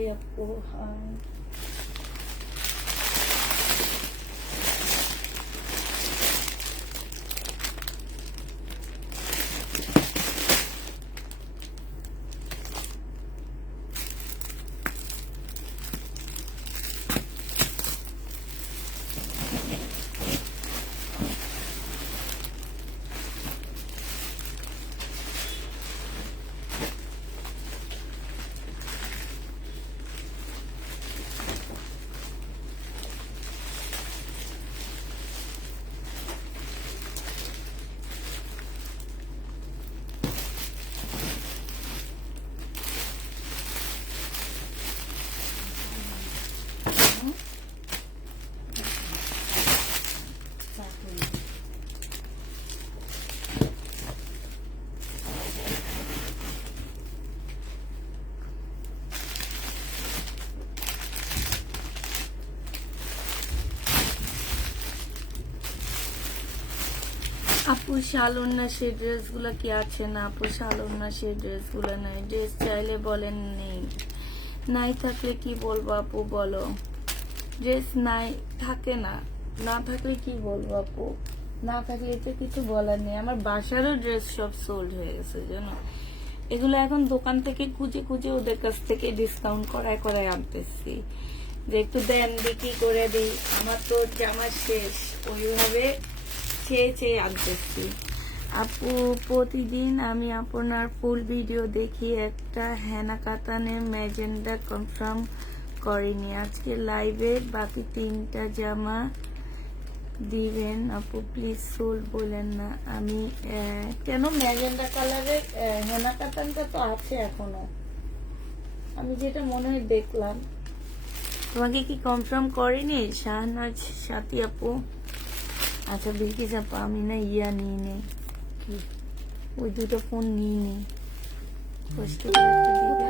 High আপু, high. আপু শালন্যাসের ড্রেসগুলো কি আছে না? আপু শালন্যাসের ড্রেসগুলো নাই, ড্রেস চাইলে বলেন নেই। নাই থাকলে কি বলবো আপু, বলো। ড্রেস নাই থাকে না, না থাকলে কি বলবো আপু, না থাকলে এটা কিছু বলার নেই। আমার বাসারও ড্রেস সব সোল্ড হয়ে গেছে জানো। এগুলো এখন দোকান থেকে খুঁজে খুঁজে ওদের কাছ থেকে ডিসকাউন্ট করায় করায় আনতেছি, যে একটু দেন বিক্রি করে দিই। আমার তো জামা শেষ, ওইভাবে চেয়ে চেয়ে আনতেছি। আপু প্রতিদিন আমি আপনার ফুল ভিডিও দেখি, একটা হেনা কাতানের ম্যাজেন্ডা কনফার্ম করিনি। আজকে লাইভে বাকি 3টা জামা দিবেন আপু প্লিজ, সোল বলেন না। আমি কেন ম্যাজেন্ডা কালারের হেনা কাতানটা তো আছে এখনো, আমি যেটা মনে হয় দেখলাম। তোমাকে কি কনফার্ম করেনি শাহনাজ সাথী আপু? আচ্ছা বিলকিস আপু, আমি না ইয়া নিয়ে নেই, ওই দুটো ফোন নিয়ে নেই, কষ্ট করে একটু দিবে।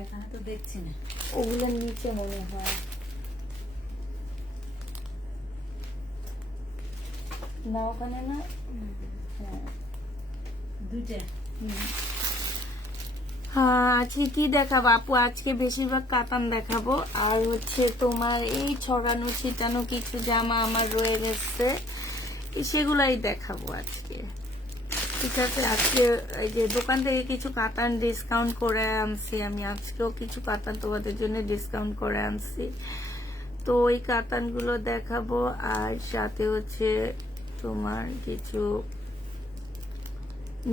এখানে তো দেখছি না, ওগুলোর নিচে মনে হয় না, ওখানে না। হ্যাঁ দুইটা। হ্যাঁ আজকে কি দেখাবো আপু? আজকে বেশিরভাগ কাতান দেখাবো, আর হচ্ছে তোমার এই ছড়ানো ছিটানো কিছু জামা আমার রয়ে গেছে, সেগুলাই দেখাবো আজকে। ঠিক আছে, আজকে এই যে দোকান থেকে কিছু কাতান ডিসকাউন্ট করে আনছি আমি, আজকেও কিছু কাতান তোমাদের জন্য ডিসকাউন্ট করে আনছি, তো ওই কাতানগুলো দেখাবো। আর সাথে হচ্ছে তোমার কিছু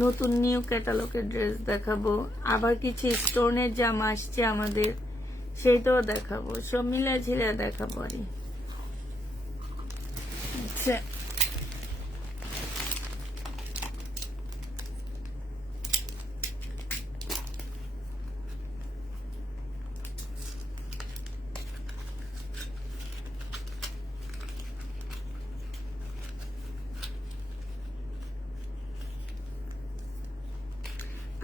নতুন নিউ ক্যাটালগের ড্রেস দেখাবো, আবার কিছু স্টোনের জামা আসছে আমাদের, সেইটাও দেখাবো, সব মিলে ঝিলে দেখাবো। আর আচ্ছা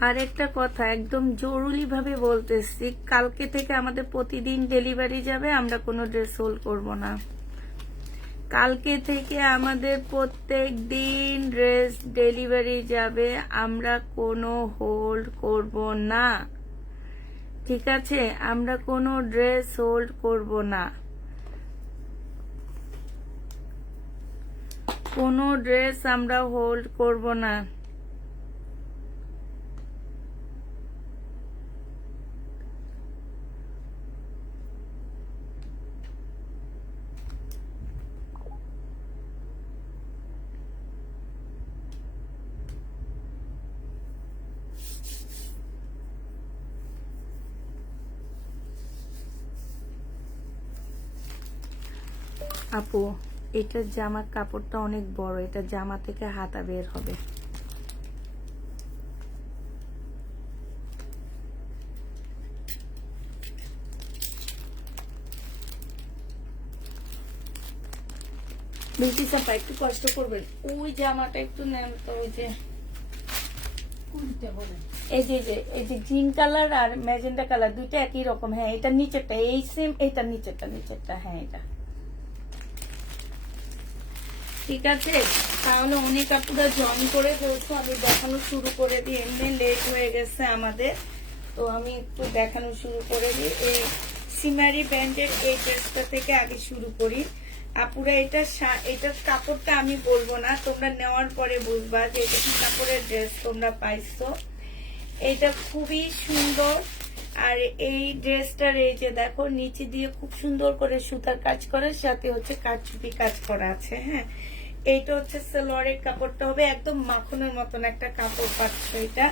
আর একটা কথা একদম জরুরি ভাবে বলতেছি, কালকে থেকে আমাদের প্রতিদিন ডেলিভারি যাবে, আমরা কোনো ড্রেস হোল্ড করব না। কালকে থেকে আমাদের প্রত্যেক দিন ড্রেস ডেলিভারি যাবে, আমরা কোনো হোল্ড করব না। ঠিক আছে, আমরা কোনো ড্রেস হোল্ড করব না, কোনো ড্রেস আমরা হোল্ড করব না। আপু এটার জামার কাপড়টা অনেক বড়, এটা জামা থেকে হাতা বের হবে। বেশি চাপা একটু কষ্ট করবেন, ওই জামাটা একটু নেন তো, ওই যে কোনটা বলেন? এই যে এই যে গ্রিন কালার আর ম্যাজেন্ডা কালার দুইটা একই রকম। হ্যাঁ এটা নিচেরটা এই সেম, এটা নিচেরটা হ্যাঁ এটা ঠিক আছে। তাহলে অনেক আপুরা জয়েন করে ফেলছো, আমি দেখানো শুরু করে দিই, এমনি লেট হয়ে গেছে আমাদের, তো আমি একটু দেখানো শুরু করে দিই। এই সিমারি ব্যান্ডের এই ড্রেসটা থেকে আগে শুরু করি। আপুরা এটার কাপড়টা আমি বলবো না, তোমরা নেওয়ার পরে বুঝবা যে এটা কি কাপড়ের ড্রেস তোমরা পাইছো। এটা খুবই সুন্দর। আর এই ড্রেসটার এই যে দেখো নিচে দিয়ে খুব সুন্দর করে সুতার কাজ করা, সাথে হচ্ছে কারচুপি কাজ করা আছে। হ্যাঁ, এইটা হচ্ছে সালোয়ারের কাপড়টা হবে একদম মাখনের মতন একটা কাপড় পাচ্ছ এটা।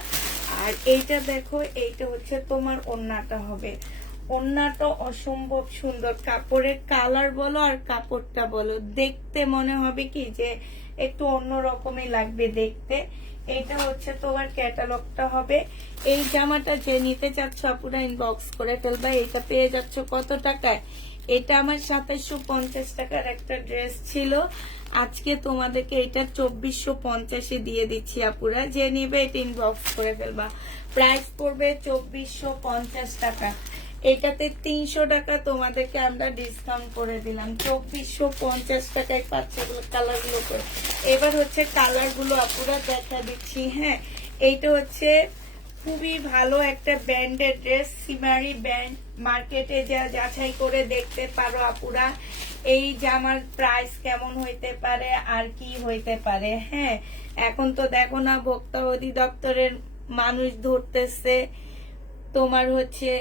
আর এইটা দেখো, এইটা হচ্ছে তোমার ওড়নাটা হবে। ওড়নাটা অসম্ভব সুন্দর, কাপড়ের কালার বলো আর কাপড়টা বলো, দেখতে মনে হবে কি যে একটু অন্য রকমই লাগবে দেখতে। এইটা হচ্ছে তোমার ক্যাটালগটা হবে। এই জামাটা যে নিতে চাচ্ছ আপুরা ইনবক্স করে ফেলবা। এটা পেয়ে যাচ্ছ কত টাকায়? এটা আমার 2750 টাকার একটা ড্রেস ছিল, আজকে তোমাদেরকে এটা 2450 দিয়ে দিচ্ছি আপুরা। যে নিবে এটা ইনবক্স করে ফেলবা। প্রাইস পড়বে 2450 টাকা। এটাতে 300 টাকা তোমাদেরকে আমরা ডিসকাউন্ট করে দিলাম, 2450 টাকায় পাচ্ছে কালার গুলো করে। এবার হচ্ছে কালার গুলো আপুরা দেখা দিচ্ছি। হ্যাঁ, এইটা হচ্ছে খুবই ভালো একটা ব্র্যান্ডের ড্রেস, সিমারি ব্র্যান্ড। মার্কেটে যা যাচাই করে দেখতে পারো আপুরা এই জামার প্রাইস কেমন হইতে পারে আর কি হইতে পারে। হ্যাঁ, এখন তো দেখো না ভোক্তা অধিদপ্তরের মানুষ ধরতেছে তোমার হচ্ছে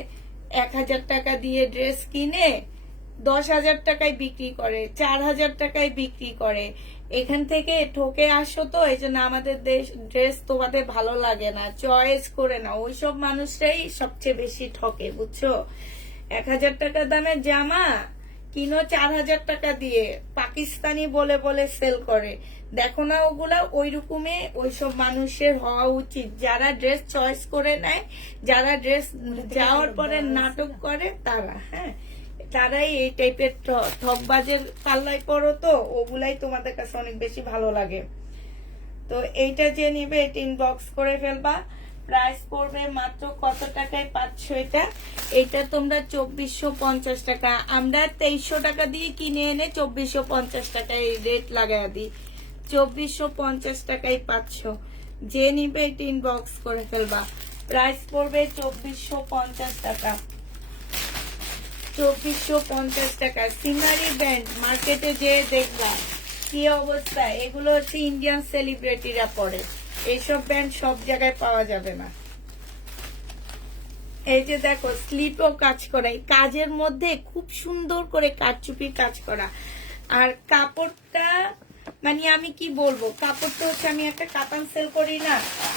1000 টাকা দিয়ে ড্রেস কিনে 10,000 টাকায় বিক্রি করে, 4000 টাকায় বিক্রি করে। এখান থেকে ঠকে আসো তো, এই জন্য আমাদের ড্রেস তোমাদের ভালো লাগে না, চয়েস করে না। ওইসব মানুষরাই সবচেয়ে বেশি ঠকে, বুঝছো। 1000 টাকা দামের জামা কিনো 4000 টাকা দিয়ে, পাকিস্তানি বলে বলে সেল করে। দেখো না ওগুলা ওই রকমই ওইসব মানুষের হওয়া উচিত, যারা ড্রেস চয়েস করে নেয়, যারা ড্রেস যাওয়ার পরে নাটক করে তারা। হ্যাঁ, তারাই এই টাইপের ঠকবাজের পাল্লায় পড়ো, তো ওগুলাই তোমাদের কাছে অনেক বেশি ভালো লাগে। তো এইটা যে নিবে এটা ইনবক্স করে ফেলবা। প্রাইস পড়বে মাত্র কত টাকায় পাচ্ছ এটা? এটা তোমরা 2450 টাকা, আমরা 2300 টাকা দিয়ে কিনে এনে 2450 টাকায় রেট লাগাই দিই। 2450 টাকায় পাচ্ছ। যে নিবে এটা ইনবক্স করে ফেলবা। প্রাইস পড়বে 2450 টাকা। 2450 টাকা। সিনারি ব্যান্ড মার্কেটে যে দেখবা কি অবস্থা, এগুলো হচ্ছে ইন্ডিয়ান সেলিব্রিটিরা পরে, এইসব ব্যান্ড সব জায়গায় পাওয়া যাবে না। এই যে দেখো স্লিপও কাজ করা, এই কাজের মধ্যে খুব সুন্দর করে কারচুপি কাজ করা। আর কাপড়টা মানে আমি কি বলবো, কাপড়টা হচ্ছে আমি একটা কাতান সেল করি না,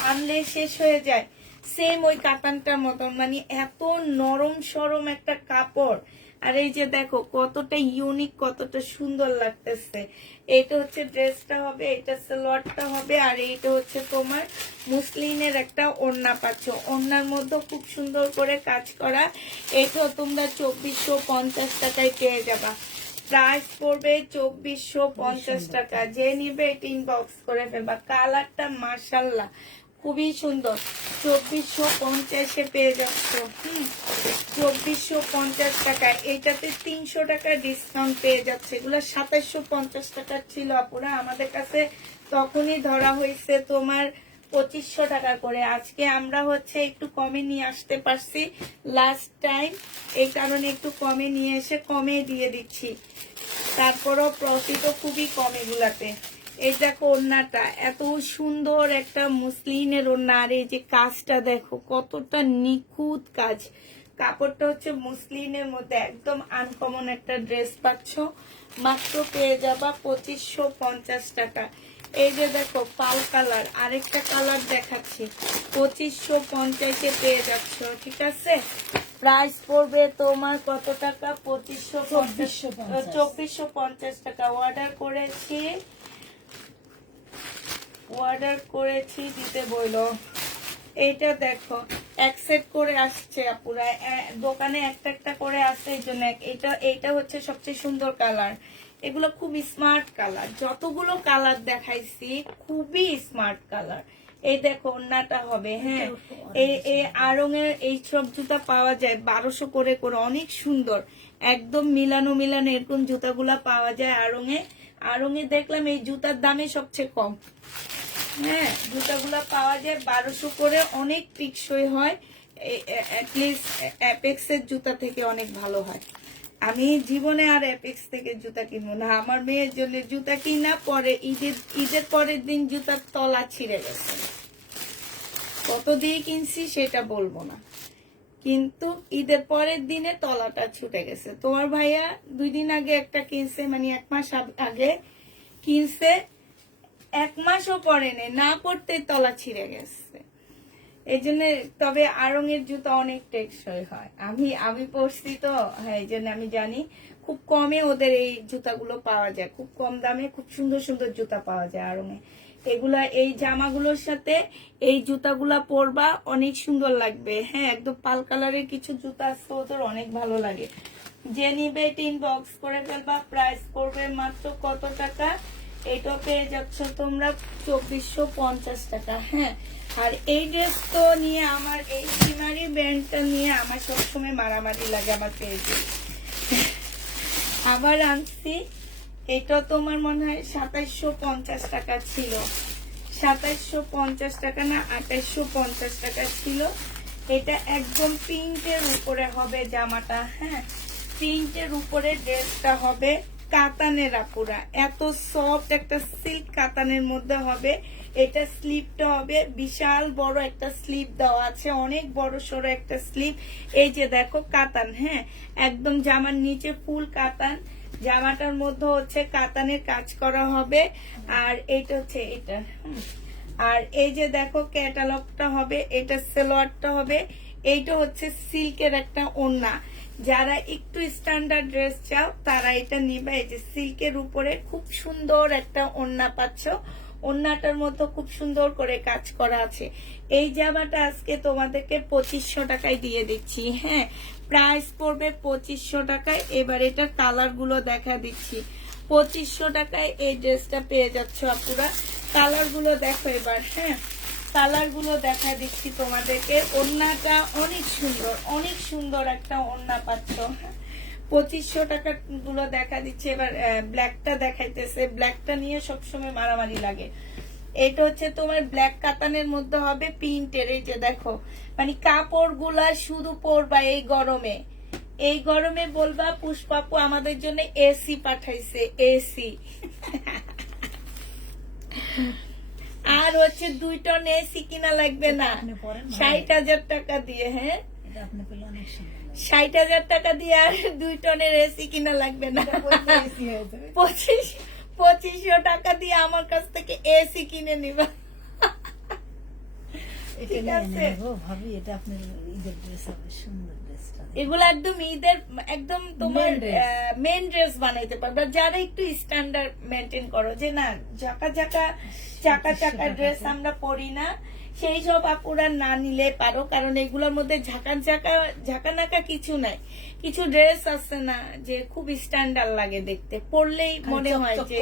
আনলে শেষ হয়ে যায়, সেম ওই কাতানটার মতন, মানে এত নরম সরম একটা কাপড়। আর এই যে দেখো কতটা ইউনিক, কতটা সুন্দর লাগতেছে। এইটা হচ্ছে ড্রেসটা হবে, এটা সালোয়ারটা হবে, আর এইটা হচ্ছে তোমার মুসলিনের একটা ওড়না পাচ্ছ। ওড়নার মধ্যে খুব সুন্দর করে কাজ করা। এটাও তোমরা 2450 টাকায় পেয়ে যাবা। প্রাইস পড়বে 2450 টাকা। যে নিবে এটা ইনবক্স করে ফেলবা। কালারটা মাশাআল্লাহ খুবই সুন্দর। 2450 পেয়ে যাচ্ছ। 2450 টাকা। এটাতে 300 টাকা ডিসকাউন্ট পেয়ে যাচ্ছে। এগুলো 2750 টাকা ছিল আপুরা, আমাদের কাছে তখনই ধরা হয়েছে তোমার 2500 টাকা করে। আজকে আমরা হচ্ছে একটু কমে নিয়ে আসতে পারছি লাস্ট টাইম, এই কারণে একটু কমে নিয়ে এসে কমে দিয়ে দিচ্ছি। তারপরও প্রফিটও খুবই কম এগুলাতে। এই দেখো ওড়নাটা এত সুন্দর একটা মুসলিনের ওড়না, আর এই যে কাজটা দেখো কতটা নিখুঁত কাজ। কাপড়টা হচ্ছে মুসলিনের মধ্যে একদম আনকমন একটা ড্রেস পাচ্ছ, মাত্র পেয়ে যাবা 2550 টাকা। এই যে দেখো পাল কালার, আরেকটা কালার দেখাচ্ছি, 2550 পেয়ে যাচ্ছ। ঠিক আছে, প্রাইস পড়বে তোমার কত টাকা? 2450 টাকা। অর্ডার করেছি দিতে বইলো। এইটা দেখো এক সেট করে আসছে আপুরা, দোকানে একটা একটা করে আসছে, এই জন্য এইটা হচ্ছে সবচেয়ে সুন্দর কালার। এগুলো খুব স্মার্ট কালার, যতগুলো কালার দেখাইছি খুবই স্মার্ট কালার। এই দেখো ওড়নাটা হবে। হ্যাঁ, এই আড়ঙের এই সব জুতা পাওয়া যায় 1200 করে করে, অনেক সুন্দর, একদম মিলানো এরকম জুতাগুলা পাওয়া যায় আড়ঙে দেখলাম এই জুতার দামে সবচেয়ে কম। হ্যাঁ, জুতাগুলা পাওয়া যায় 1200 করে, অনেক টিকসই হয়। অ্যাটলিস্ট অ্যাপেক্সের জুতা থেকে অনেক ভালো হয়। আমি জীবনে আর অ্যাপেক্স থেকে জুতা কিনবো না। আমার মেয়ের জন্য জুতা কিনা পরে ঈদের পরের দিন জুতার তলা ছিঁড়ে গেছে। কত দিয়ে কিনছি সেটা বলবো না, কিন্তু ঈদের পরের দিনে তলাটা ছুটে গেছে। তোমার ভাইয়া 2 দিন আগে একটা কিনছে, মানে 1 মাস আগে কিনছে, 1 মাসও পরে নেই, না পড়তে তলা ছিঁড়ে গেছে। এই জন্য তবে আড়ং-এর জুতা অনেক টেকসই হয়। আমি পরছি তো, হ্যাঁ, এই জন্য আমি জানি। খুব কমে ওদের এই জুতাগুলো পাওয়া যায়, খুব কম দামে খুব সুন্দর সুন্দর জুতা পাওয়া যায় আড়ং-এ। এগুলা এই জামাগুলোর সাথে এই জুতাগুলা পরবা, অনেক সুন্দর লাগবে। হ্যাঁ, একদম পাল কালারের কিছু জুতা আছে ওদের, অনেক ভালো লাগে। যে নিবে ইনবক্স করে ফেলবা। প্রাইস পড়বে মাত্র কত টাকা? এটা পেয়ে যাচ্ছ তোমরা 2450 টাকা। হ্যাঁ, আর এই ড্রেস তো নিয়ে আমার, এই সিমারি ব্র্যান্ডটা নিয়ে আমার সবসময় মারামারি লাগে আমার পেয়েছে। আবার আনছি, এটা তোমার মনে হয় 2750 টাকা ছিল, 2750 টাকা না 2850 টাকা ছিল। এটা একদম প্রিন্টের উপরে হবে জামাটা। হ্যাঁ, প্রিন্টের উপরে ড্রেসটা হবে কাতানের আপুরা, এত সফট একটা সিল্ক কাতানের মধ্যে হবে। এটা স্লিপটা হবে বিশাল বড় একটা স্লিপ দেওয়া আছে, অনেক বড় সড়ো একটা স্লিপ। এই যে দেখো কাতান, হ্যাঁ, একদম জামার নিচে ফুল কাতান, জামাটার মধ্যে হচ্ছে কাতানের কাজ করা হবে। আর এইটা হচ্ছে এটা, আর এই যে দেখো ক্যাটালগটা হবে, এটা সালোয়ারটা হবে। এইটা হচ্ছে সিল্কের একটা ওড়না। যারা একটু স্ট্যান্ডার্ড ড্রেস চাও তারা এটা নিবে। এই যে সিল্কের উপরে খুব সুন্দর একটা ওড়না পাচ্ছ, ওড়নাটার মতো খুব সুন্দর করে কাজ করা আছে। এই জামাটা আজকে তোমাদেরকে 2500 টাকায় দিয়ে দিচ্ছি। হ্যাঁ, প্রাইস পড়বে 2500 টাকায়। এবার এটার কালার গুলো দেখা দিচ্ছি। 2500 টাকায় এই ড্রেসটা পেয়ে যাচ্ছ আপুরা। কালার গুলো দেখো এবার। হ্যাঁ, কালার গুলো দেখা দিচ্ছি তোমাদেরকে। ওড়নাটা অনেক সুন্দর, অনেক সুন্দর একটা ওড়না পাচ্ছ। 2500 টাকা গুলো দেখা দিচ্ছে। এবার ব্ল্যাকটা দেখাইতেছে, ব্ল্যাকটা নিয়ে সবসময় মারামারি লাগে। এটা হচ্ছে তোমার ব্ল্যাক কাতানের মধ্যে হবে প্রিন্টের। এই যে দেখো, মানে কাপড় গুলা শুধু পরবা এই গরমে, এই গরমে বলবা পুষ্পাপু আমাদের জন্য এসি পাঠাইছে, এসি। আর হচ্ছে 2 টন এসি কিনা লাগবে না 60,000 টাকা দিয়ে। হ্যাঁ, 60,000 টাকা দিয়ে আর 2 টনের এসি কিনা লাগবে না। 2500 টাকা দিয়ে আমার কাছ থেকে এসি কিনে নিবা। ঠিক আছে, এগুলো একদম ঈদের, একদম তোমার মেন ড্রেস বানাইতে পারবে। যারা একটু স্ট্যান্ডার্ড মেনটেন করো, যে না চাকা চাকা ড্রেস আমরা পরি না, সেই সব আপুরা না নিলে পারো। কারণ এগুলোর মধ্যে ঝাঁকানাকা কিছু নাই। কিছু ড্রেস আছে না যে খুব স্ট্যান্ডার্ড লাগে দেখতে, পরলেই মনে হয় যে,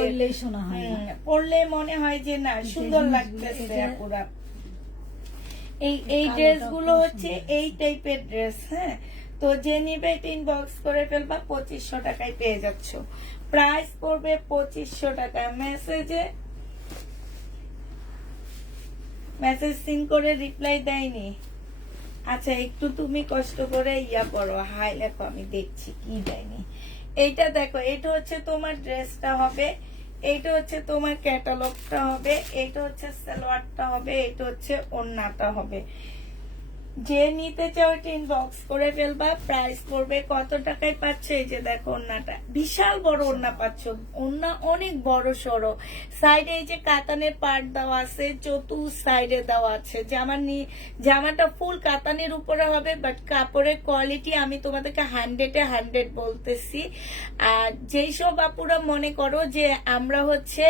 পরলে মনে হয় যে না সুন্দর লাগতেছে আপুরা। এই ড্রেস গুলো হচ্ছে এই টাইপের ড্রেস। হ্যাঁ, তো যে নিবে ইনবক্স করে ফেলবা, 2500 টাকায় পেয়ে যাচ্ছ। প্রাইস পড়বে 2500 টাকা। মেসেজ সিন করে রিপ্লাই দেয়নি। আচ্ছা, একটু তুমি কষ্ট করে পড়ো, হাই লেখো, আমি দেখছি কি দেয়নি। এইটা দেখো, এটা হচ্ছে তোমার ড্রেসটা হবে, এইটা হচ্ছে তোমার ক্যাটালগটা হবে, এইটা হচ্ছে সালোয়ারটা হবে, এইটা হচ্ছে ওড়নাটা হবে। যে নিতে চাও ইনবক্স করে ফেলবা। প্রাইস পড়বে কত টাকায় পাচ্ছ? এই যে দেখো ওড়নাটা, বিশাল বড় ওড়না পাচ্ছ, ওড়না অনেক বড় সড়ো। সাইডে এই যে কাতানের পার্ট দেওয়া আছে, চতুর সাইডে দেওয়া আছে। জামাটা ফুল কাতানের উপরে হবে, বাট কাপড়ের কোয়ালিটি আমি তোমাদেরকে 100-এ 100 বলতেছি। আর যেই সব আপুরা মনে করো যে আমরা হচ্ছে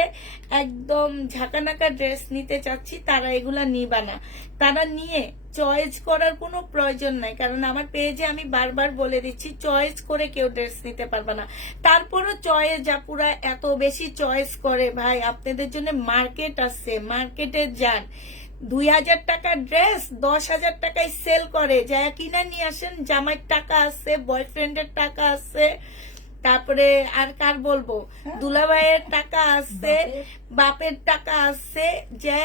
একদম ঝাঁকানাকা ড্রেস নিতে চাচ্ছি, তারা এগুলা নিবা না। তারা নিয়ে চয়েস করার কোনো প্রয়োজন নাই। কারণ আমার পেজে আমি বারবার বলে দিচ্ছি, চয়েস করে কেউ ড্রেস নিতে পারবে না। তারপরও চয়েস আপুরা এত বেশি চয়েস করে, ভাই আপনাদের জন্য মার্কেট আছে, মার্কেটে যান। 2000 টাকার ড্রেস 10,000 টাকায় সেল করে, যা কিনা নিয়ে আসেন। জামাইয়ের টাকা আছে, বয়ফ্রেন্ডের টাকা আছে, তারপরে আর কার বলবো, দুলাভাইয়ের টাকা আসছে, বাপের টাকা আসছে, যা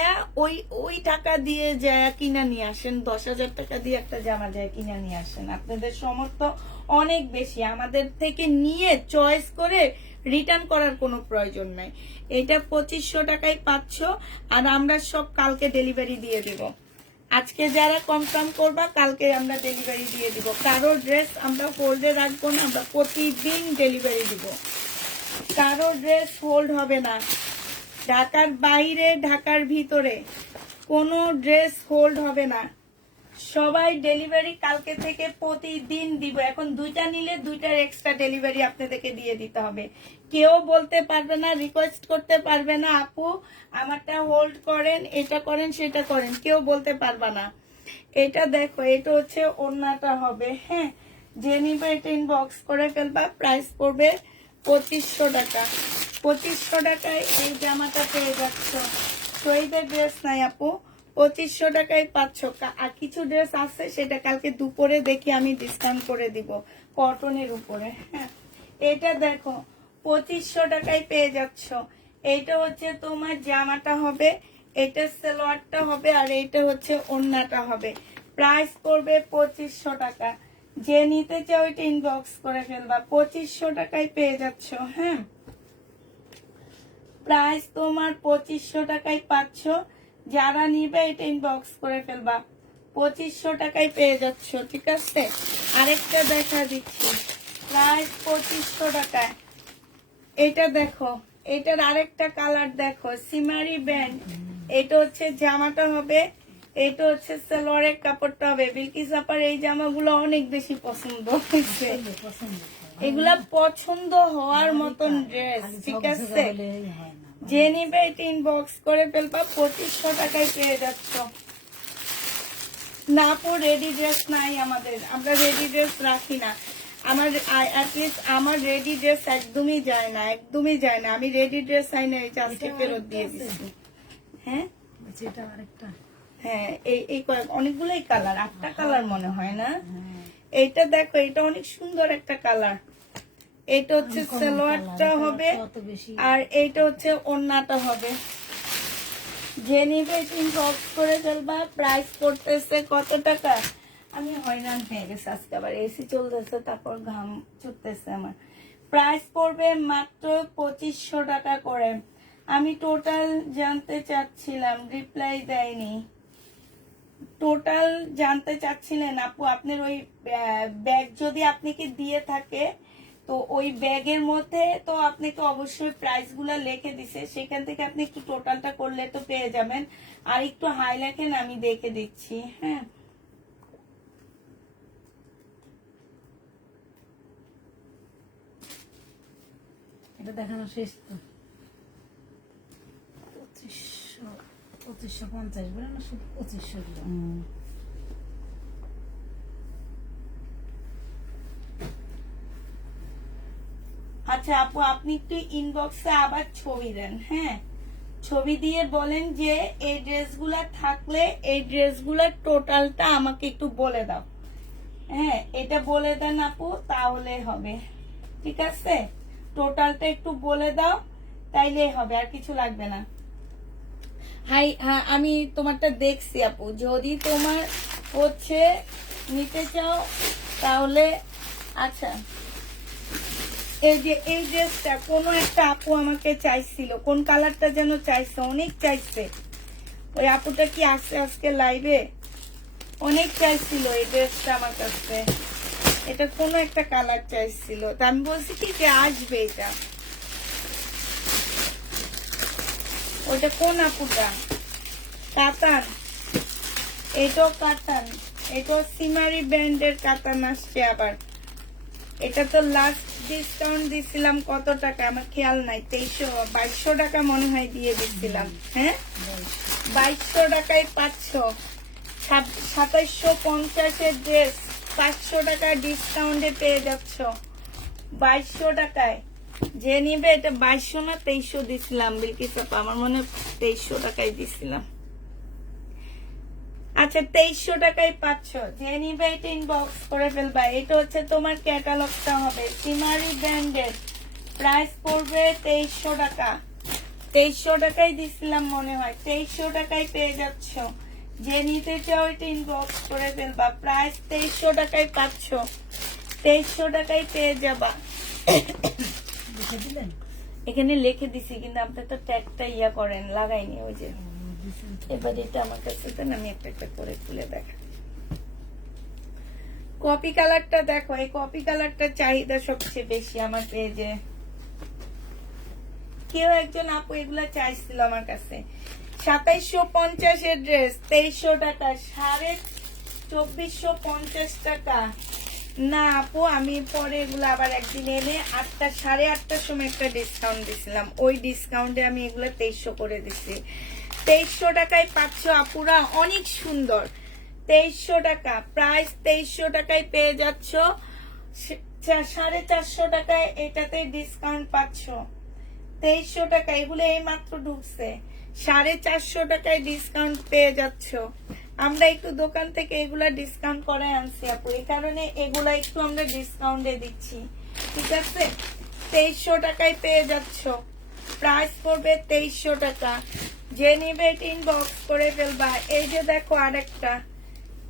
ওই টাকা দিয়ে যা কিনা নিয়ে আসেন, 10,000 টাকা দিয়ে একটা জামা যায় কিনা নিয়ে আসেন। আপনাদের সামর্থ্য অনেক বেশি, আমাদের থেকে নিয়ে চয়েস করে রিটার্ন করার কোনো প্রয়োজন নাই। এটা 2500 টাকায় পাচ্ছ, আর আমরা সব কালকে ডেলিভারি দিয়ে দিব। আজকে যারা কনফার্ম করবা কালকে আমরা ডেলিভারি দিয়ে দিব। কারো ড্রেস আমরা হোল্ডে রাখবো না, আমরা প্রতিদিন ডেলিভারি দিব। কারো ড্রেস হোল্ড হবে না, ঢাকার বাইরে ঢাকার ভিতরে কোনো ড্রেস হোল্ড হবে না। সবাই ডেলিভারি কালকে থেকে প্রতিদিন দিব। এখন 2টা নিলে 2টার এক্সট্রা ডেলিভারি আপনাদেরকে দিয়ে দিতে হবে। কেউ বলতে পারবে না, রিকোয়েস্ট করতে পারবে না আপু আমারটা হোল্ড করেন, এটা করেন, সেটা করেন, কেউ বলতে পারবে না। এটা দেখো, এটা হচ্ছে ওড়নাটা হবে। হ্যাঁ, যে নিবে এটা ইনবক্স করে ফেলবা। প্রাইস পড়বে 2500 টাকা। 2500 টাকায় এই জামাটা পেয়ে যাচ্ছ। শহীদের ড্রেস নাই আপু, 2500 টাকায় পাচ্ছ। আর কিছু ড্রেস আছে সেটা কালকে দুপুরে দেখি আমি ডিসকাউন্ট করে দিব কটনের উপরে। হ্যাঁ, এটা দেখো 2500 টাকায় পেয়ে যাচ্ছ। এইটা হচ্ছে তোমার জামাটা হবে, এটা সালোয়ারটা হবে, আর এইটা হচ্ছে ওড়নাটা হবে। প্রাইস পড়বে 2500 টাকা। যে নিতে চাও ওইটা ইনবক্স করে ফেলবা। 2500 টাকায় পেয়ে যাচ্ছ। হ্যাঁ, প্রাইস তোমার 2500 টাকায় পাচ্ছ। যারা নিবে এটা ইনবক্স করে ফেলবা। 2500 টাকায় পেয়ে যাচ্ছ। ঠিক আছে, আরেকটা দেখা দিচ্ছি, প্রাইস 2500 টাকায়। এটা দেখো, এটার আরেকটা কালার দেখো, সিমারি ব্যান্ড। এটা হচ্ছে জামাটা হবে, এটা হচ্ছে সালোয়ারের কাপড়টা হবে। বিলকিস আপার এই জামাগুলো অনেক বেশি পছন্দ হয়েছে, এগুলা পছন্দ হওয়ার মতন ড্রেস। ঠিক আছে, যে নিবে এটা ইনবক্স করে ফেলবা। 2500 টাকায় পেয়ে যাচ্ছ। না আপু রেডি ড্রেস নাই আমাদের, আমরা রেডি ড্রেস রাখি না। আমার অ্যাটলিস্ট আমার রেডি ড্রেস একদমই যায় না, একদমই যায় না। আমি রেডি ড্রেস চাই না, এই আজকে ফেরত দিয়ে দিচ্ছি। হ্যাঁ, হ্যাঁ, এই অনেকগুলোই কালার, 8টা কালার মনে হয় না। এইটা দেখো, এটা অনেক সুন্দর একটা কালার। এটা হচ্ছে সালোয়ারটা হবে, আর এইটা হচ্ছে ওড়নাটা হবে। যে নিবে ইনবক্স করে ফেলবা। প্রাইস করতেছে কত টাকা, আমি হয়রান হয়ে গেছে আজকে, আবার এসি চলতেছে, তারপর ঘাম ছুটতেছে আমার। প্রাইস পড়বে মাত্র 2500 টাকা করে। আমি টোটাল জানতে চাচ্ছিলাম, রিপ্লাই দেয়নি। টোটাল জানতে চাচ্ছিলেন আপু, আপনার ওই ব্যাগ যদি আপনাকে দিয়ে থাকে, তো ওই ব্যাগের মধ্যে তো আপনাকে অবশ্যই প্রাইস গুলা লিখে দিছে, সেখান থেকে আপনি একটু টোটালটা করলে তো পেয়ে যাবেন। আর একটু হাই লেখেন, আমি দেখে দিচ্ছি। হ্যাঁ, এটা দেখানো শেষ তো। 2550 বলে না, শুধু 2500 দিল। আচ্ছা আপু, আপনি একটু ইনবক্সে আবার ছবি দেন। হ্যাঁ, ছবি দিয়ে বলেন যে এই ড্রেসগুলা থাকলে এই ড্রেসগুলার টোটালটা আমাকে একটু বলে দাও। হ্যাঁ, এটা বলে দেন আপু, তাহলে হবে। ঠিক আছে, টোটালটা একটু বলে দাও, তাইলেই হবে, আর কিছু লাগবে না। হাই, হ্যাঁ আমি তোমারটা দেখছি আপু। যদি তোমার হচ্ছে নিতে চাও তাহলে, আচ্ছা এই যে এই ড্রেসটা কোনো একটা আপু আমাকে চাইছিল, কোন কালারটা যেন চাইছে, অনেক চাইছে। ওই আপুটা কি আসছে আজকে লাইভে? অনেক চাইছিল এই ড্রেসটা আমার কাছে। এটা কোনো একটা কালার চাইছিল, তা আমি বলছি কি যে আসবে এটা। ওটা কোন আপুটা? কাতান, এটাও কাতান, এটাও সিমারি ব্র্যান্ডের কাতান আসছে আবার। এটা তো লাস্ট ডিসকাউন্ট দিছিলাম কত টাকা আমার খেয়াল নাই, 2200 টাকা মনে হয় দিয়ে দিচ্ছিলাম। হ্যাঁ, 2200 টাকায় পাচ্ছ। 2750 ড্রেস 500 টাকা ডিসকাউন্টে পেয়ে যাচ্ছ 2200 টাকায়। যে নিবে এটা 2200 না 2300 দিছিলাম বিলকিস আপা, আমার মনে 2300 টাকায় দিছিলাম। আচ্ছা 2300 টাকায় পাচ্ছ, যে নিবে এটা ইনবক্স করে ফেলবা। এটা হচ্ছে তোমার ক্যাটালগটা হবে সিমারি ব্র্যান্ডের, প্রাইস পড়বে 2300 টাকা। 2300 টাকায় দিছিলাম মনে হয়, 2300 টাকায় পেয়ে যাচ্ছ। যে নিতে চাও এটা ইনবক্স করে ফেলবা, প্রাইস 2300 টাকায় পাচ্ছ, 2300 টাকায় পেয়ে যাবা। লিখে দিলেন? এখানে লিখে দিছি কিন্তু আপনি তো ট্যাগটা ইয়া করেন, লাগাইনি ওই যে। দিছেন। এবার এটা আমার কাছে দেন, আমি একটা একটা করে খুলে দেখা। কপি কালারটা দেখো, এই কপি কালারটা চাহিদা সবচেয়ে বেশি আমার পেজে। কেউ একজন আপু এগুলা চাইছিল আমার কাছে। 2750 এর ড্রেস 2300 টাকা, 2450 টাকা। না আপু, আমি পরে এগুলো আবার একদিন এনে 8টা 8:30টার সময় একটা ডিসকাউন্ট দিছিলাম, ওই ডিসকাউন্টে আমি এগুলো 2300 করে দিছি। 2300 টাকায় পাচ্ছ আপুরা, অনেক সুন্দর। 2300 টাকা প্রাইস, 2300 টাকায় পেয়ে যাচ্ছ। 450 টাকায় এটাতে ডিসকাউন্ট পাচ্ছ। 2300 টাকা, এগুলো এই মাত্র ঢুকছে। 450 টাকায় ডিসকাউন্ট পেয়ে যাচ্ছ। আমরা একটু দোকান থেকে এগুলা ডিসকাউন্ট করে আনছি আপু, এই কারণে এগুলা একটু আমরা ডিসকাউন্টে দিচ্ছি, ঠিক আছে। 2300 টাকায় পেয়ে যাচ্ছ, প্রাইস পড়বে 2300 টাকা। যে নিবে ইনবক্স করে ফেলবা। এই যে দেখো আরেকটা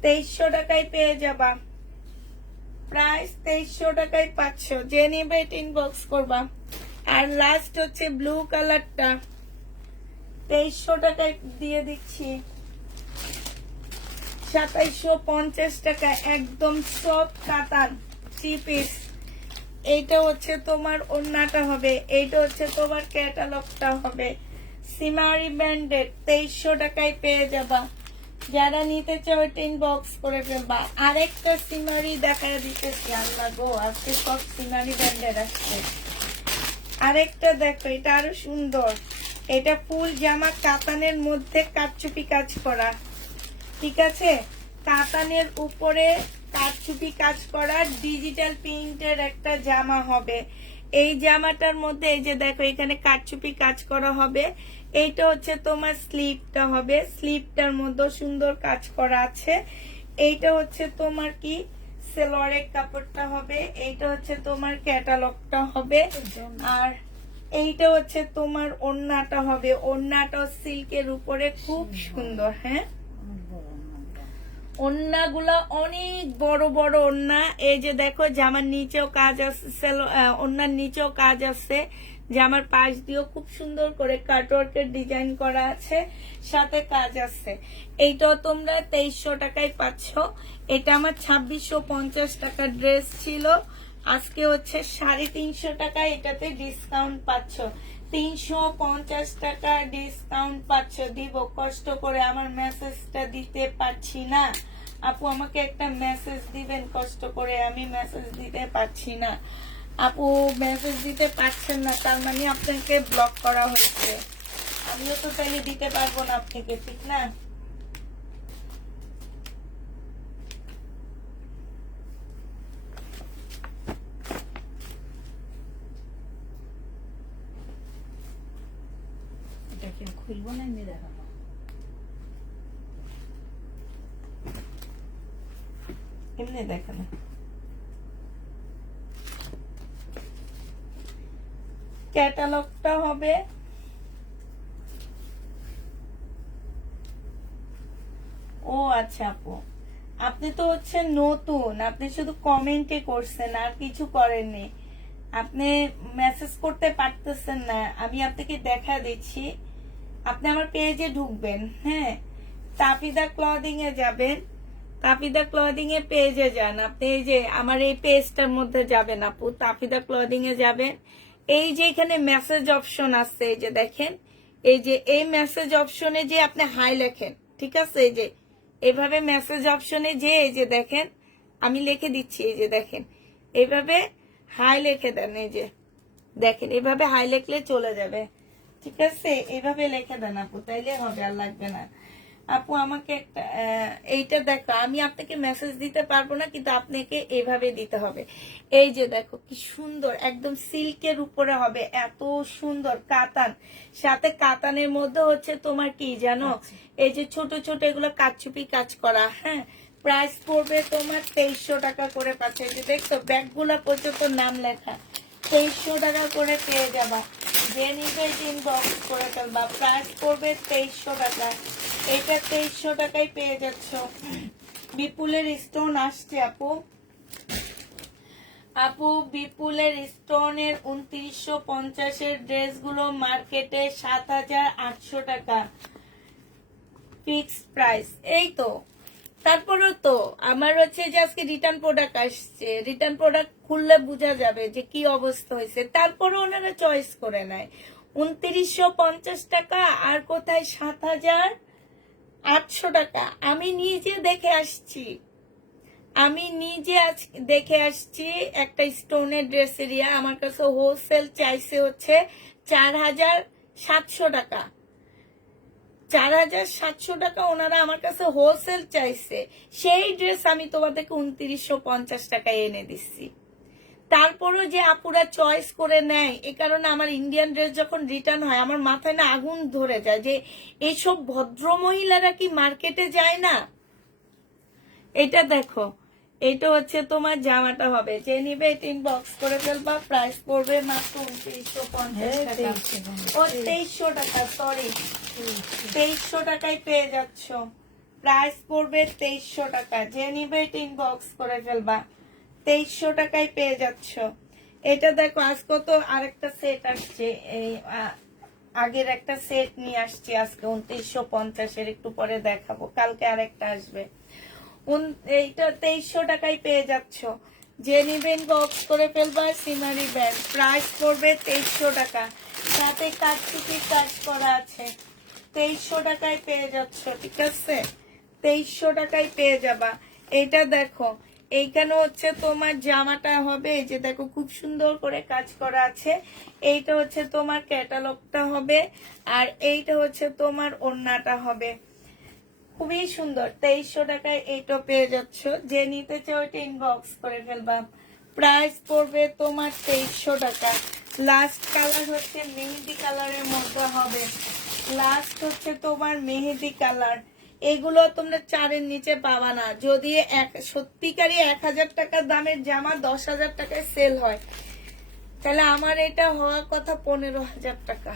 2300 টাকায় পেয়ে যাবা, প্রাইস 2300 টাকায় পাচ্ছ। যে নিবে ইনবক্স করবা। আর লাস্ট হচ্ছে ব্লু কালারটা 2300 টাকায় দিয়ে দিচ্ছি। 2750 টাকা, একদম সব কাতান 3 পিস। এইটা হচ্ছে তোমার ওড়নাটা হবে, এইটা হচ্ছে তোমার ক্যাটালগটা হবে সিমারি ব্র্যান্ডেড। 2300 টাকায় পেয়ে যাবা। যারা নিতে চাও এটা ইনবক্স করে ফেলবা। আরেকটা সিমারি দেখা দিতেছি, আল্লাহ গো আজকে সব সিমারি ব্র্যান্ডেড আসছে। আরেকটা দেখো, এটা আরো সুন্দর। এটা ফুল জামা, কাতানের মধ্যে কারচুপি কাজ করা, ঠিক আছে। কাতানের উপরে কারচুপি কাজ করা ডিজিটাল প্রিন্টের একটা জামা হবে। এই জামাটার মধ্যে এই যে দেখো এখানে কারচুপি কাজ করা হবে। এইটা হচ্ছে তোমার স্লিপটা হবে, স্লিপটার মধ্যে সুন্দর কাজ করা আছে। এইটা হচ্ছে তোমার কি সেলোয়ারের কাপড়টা হবে। এইটা হচ্ছে তোমার ক্যাটালগটা হবে। আর এইটা হচ্ছে তোমার ওড়নাটা হবে, ওড়নাটা সিল্কের উপরে খুব সুন্দর। হ্যাঁ, ওড়নাগুলা অনেক বড় বড় ওড়না। এই যে দেখো জামার নিচেও কাজ আছে, ওড়নার নিচেও কাজ আছে, জামার পাশ দিয়েও খুব সুন্দর করে কাটওয়ার্কের ডিজাইন করা আছে, সাথে কাজ আছে। এইটাও তোমরা 2300 টাকায় পাচ্ছ। এটা আমার 2650 টাকার ড্রেস ছিল, আজকে হচ্ছে 350 টাকায় এটাতে ডিসকাউন্ট পাচ্ছ। 350 টাকা ডিসকাউন্ট পাচ্ছ। দিব কষ্ট করে, আমার মেসেজটা দিতে পারছি না আপু, আমাকে একটা মেসেজ দিবেন কষ্ট করে, আমি মেসেজ দিতে পারছি না আপু। মেসেজ দিতে পারছেন না তার মানে আপনাকে ব্লক করা হয়েছে। আমিও তো চাইলে দিতে পারবো না আপনাকে, ঠিক না। এটা কেউ খুলবো না, এমনি দেখাবো। এমনি দেখো না, ক্যাটালগটা হবে। ও আচ্ছা আপু, আপনি তো হচ্ছে নতুন, আপনি শুধু কমেন্টে করছেন আর কিছু করেননি, আপনি মেসেজ করতে পারতেছেন না। আমি আপনাকে দেখা দিচ্ছি, আপনি আমার পেজে ঢুকবেন। হ্যাঁ, তাফিদা ক্লদিং এ যাবেন, তাফিদা ক্লদিং এ পেজে যান। আপনি এই যে আমার এই পেজটার মধ্যে যাবেন আপু, তাফিদা ক্লদিং এ যাবেন। এই যে এখানে মেসেজ অপশন আছে, এই যে দেখেন, এই যে এই মেসেজ অপশনে যে আপনি হাই লেখেন, ঠিক আছে। এই যে এভাবে মেসেজ অপশনে যে এই যে দেখেন আমি লিখে দিচ্ছি, এই যে দেখেন এইভাবে হাই লিখে দেন। এই যে দেখেন এভাবে হাই লিখলে চলে যাবে, ঠিক আছে। এইভাবে লিখে দেন আপু, তাইলে হবে, আর লাগবে না। আপু আমাকে একটা এইটা দেখো, আমি আপনাকে মেসেজ দিতে পারবো না, কিন্তু আপনাকে এইভাবে দিতে হবে। এই যে দেখো কি সুন্দর, একদম সিল্কের উপরে হবে, এত সুন্দর কাতান, সাথে কাতানের মধ্যে হচ্ছে তোমার কি জানো, এই যে ছোট ছোট এগুলো কাচচুপি কাজ করা। হ্যাঁ, প্রাইস পড়বে তোমার 2300 টাকা করে পাচ্ছে। এই যে দেখছো ব্যাগগুলা পর্যন্ত নাম লেখা, 2300 টাকা করে পেয়ে যাবা। যে নিবে ইনবক্স করে ফেলবা। প্রাইস পড়বে 2300 টাকা। এটা 2300 টাকায় পেয়ে যাচ্ছ। বিপুলের স্টোন আসছে আপু। আপু বিপুলের স্টোনের 2950 ড্রেসগুলো মার্কেটে 7800 টাকা ফিক্সড প্রাইস। এই তো, তারপরেও তো আমার হচ্ছে যে আজকে রিটার্ন প্রোডাক্ট আসছে, রিটার্ন প্রোডাক্ট খুললে বোঝা যাবে যে কি অবস্থা হয়েছে। তারপরে ওনারা চয়েস করে নেয় 2950 টাকা, আর কোথায় 7800 টাকা। আমি নিজে দেখে আসছি, আমি নিজে আজ দেখে আসছি একটা স্টোনের ড্রেসেরিয়া, আমার কাছে হোলসেল চাইছে হচ্ছে 4700 টাকা। 4700 টাকা ওনারা আমার কাছে হোলসেল চাইছে। সেই ড্রেস আমি তোমাদেরকে 2950 টাকায় এনে দিচ্ছি। তারপরও যে আপুরা চয়েস করে নেয়, এ কারণে আমার ইন্ডিয়ান ড্রেস যখন রিটার্ন হয় আমার মাথায় না আগুন ধরে যায় যে এইসব ভদ্র মহিলারা কি মার্কেটে যায় না। এটা দেখো, এটা হচ্ছে তোমার জামাটা হবে, যে নিবে এটা ইনবক্স করে ফেলবা। প্রাইস পড়বে মাত্র 2950 টাকা। ও 2300 টাকা, সরি 2300 টাকায় পেয়ে যাচ্ছ। প্রাইস পড়বে 2300 টাকা। যে নিবে এটা ইনবক্স করে ফেলবা। 2300 টাকায় পেয়ে যাচ্ছ। এটা দেখো আজকে তো আরেকটা সেট আসছে, এই আগের একটা সেট নিয়ে আসছি আজকে 2950 একটু পরে দেখাবো, কালকে আরেকটা আসবে। এইটা 2300 টাকায় পেয়ে যাচ্ছ। যে নিবেন বক্স করে ফেলবা। সিমারি ব্যান্ড প্রাইস পড়বে 2300 টাকা, সাথে কাটচুপি কাজ করা আছে। 2300 টাকায় পেয়ে যাচ্ছ, ঠিক আছে? 2300 টাকায় পেয়ে যাবা। এটা দেখো, এইখানে হচ্ছে তোমার জামাটা হবে, এই যে দেখো খুব সুন্দর করে কাজ করা আছে। এইটা হচ্ছে তোমার ক্যাটালগটা হবে, আর এইটা হচ্ছে তোমার ওড়নাটা হবে। খুবই সুন্দর। 2300 টাকায় এইটা পেয়ে যাচ্ছ। যে নিতে চাও ওইটা ইনবক্স করে ফেলবা। প্রাইস পড়বে তোমার 2300 টাকা। লাস্ট কালার হচ্ছে মেহেদি কালারের মধ্যে হবে, লাস্ট হচ্ছে তোমার মেহেদি কালার। এগুলো তোমরা 4-এর নিচে পাবা না। যদি সত্যিকারই 1000 টাকার দামের জামা 10,000 টাকায় সেল হয়, তাহলে আমার এটা হওয়ার কথা 15,000 টাকা।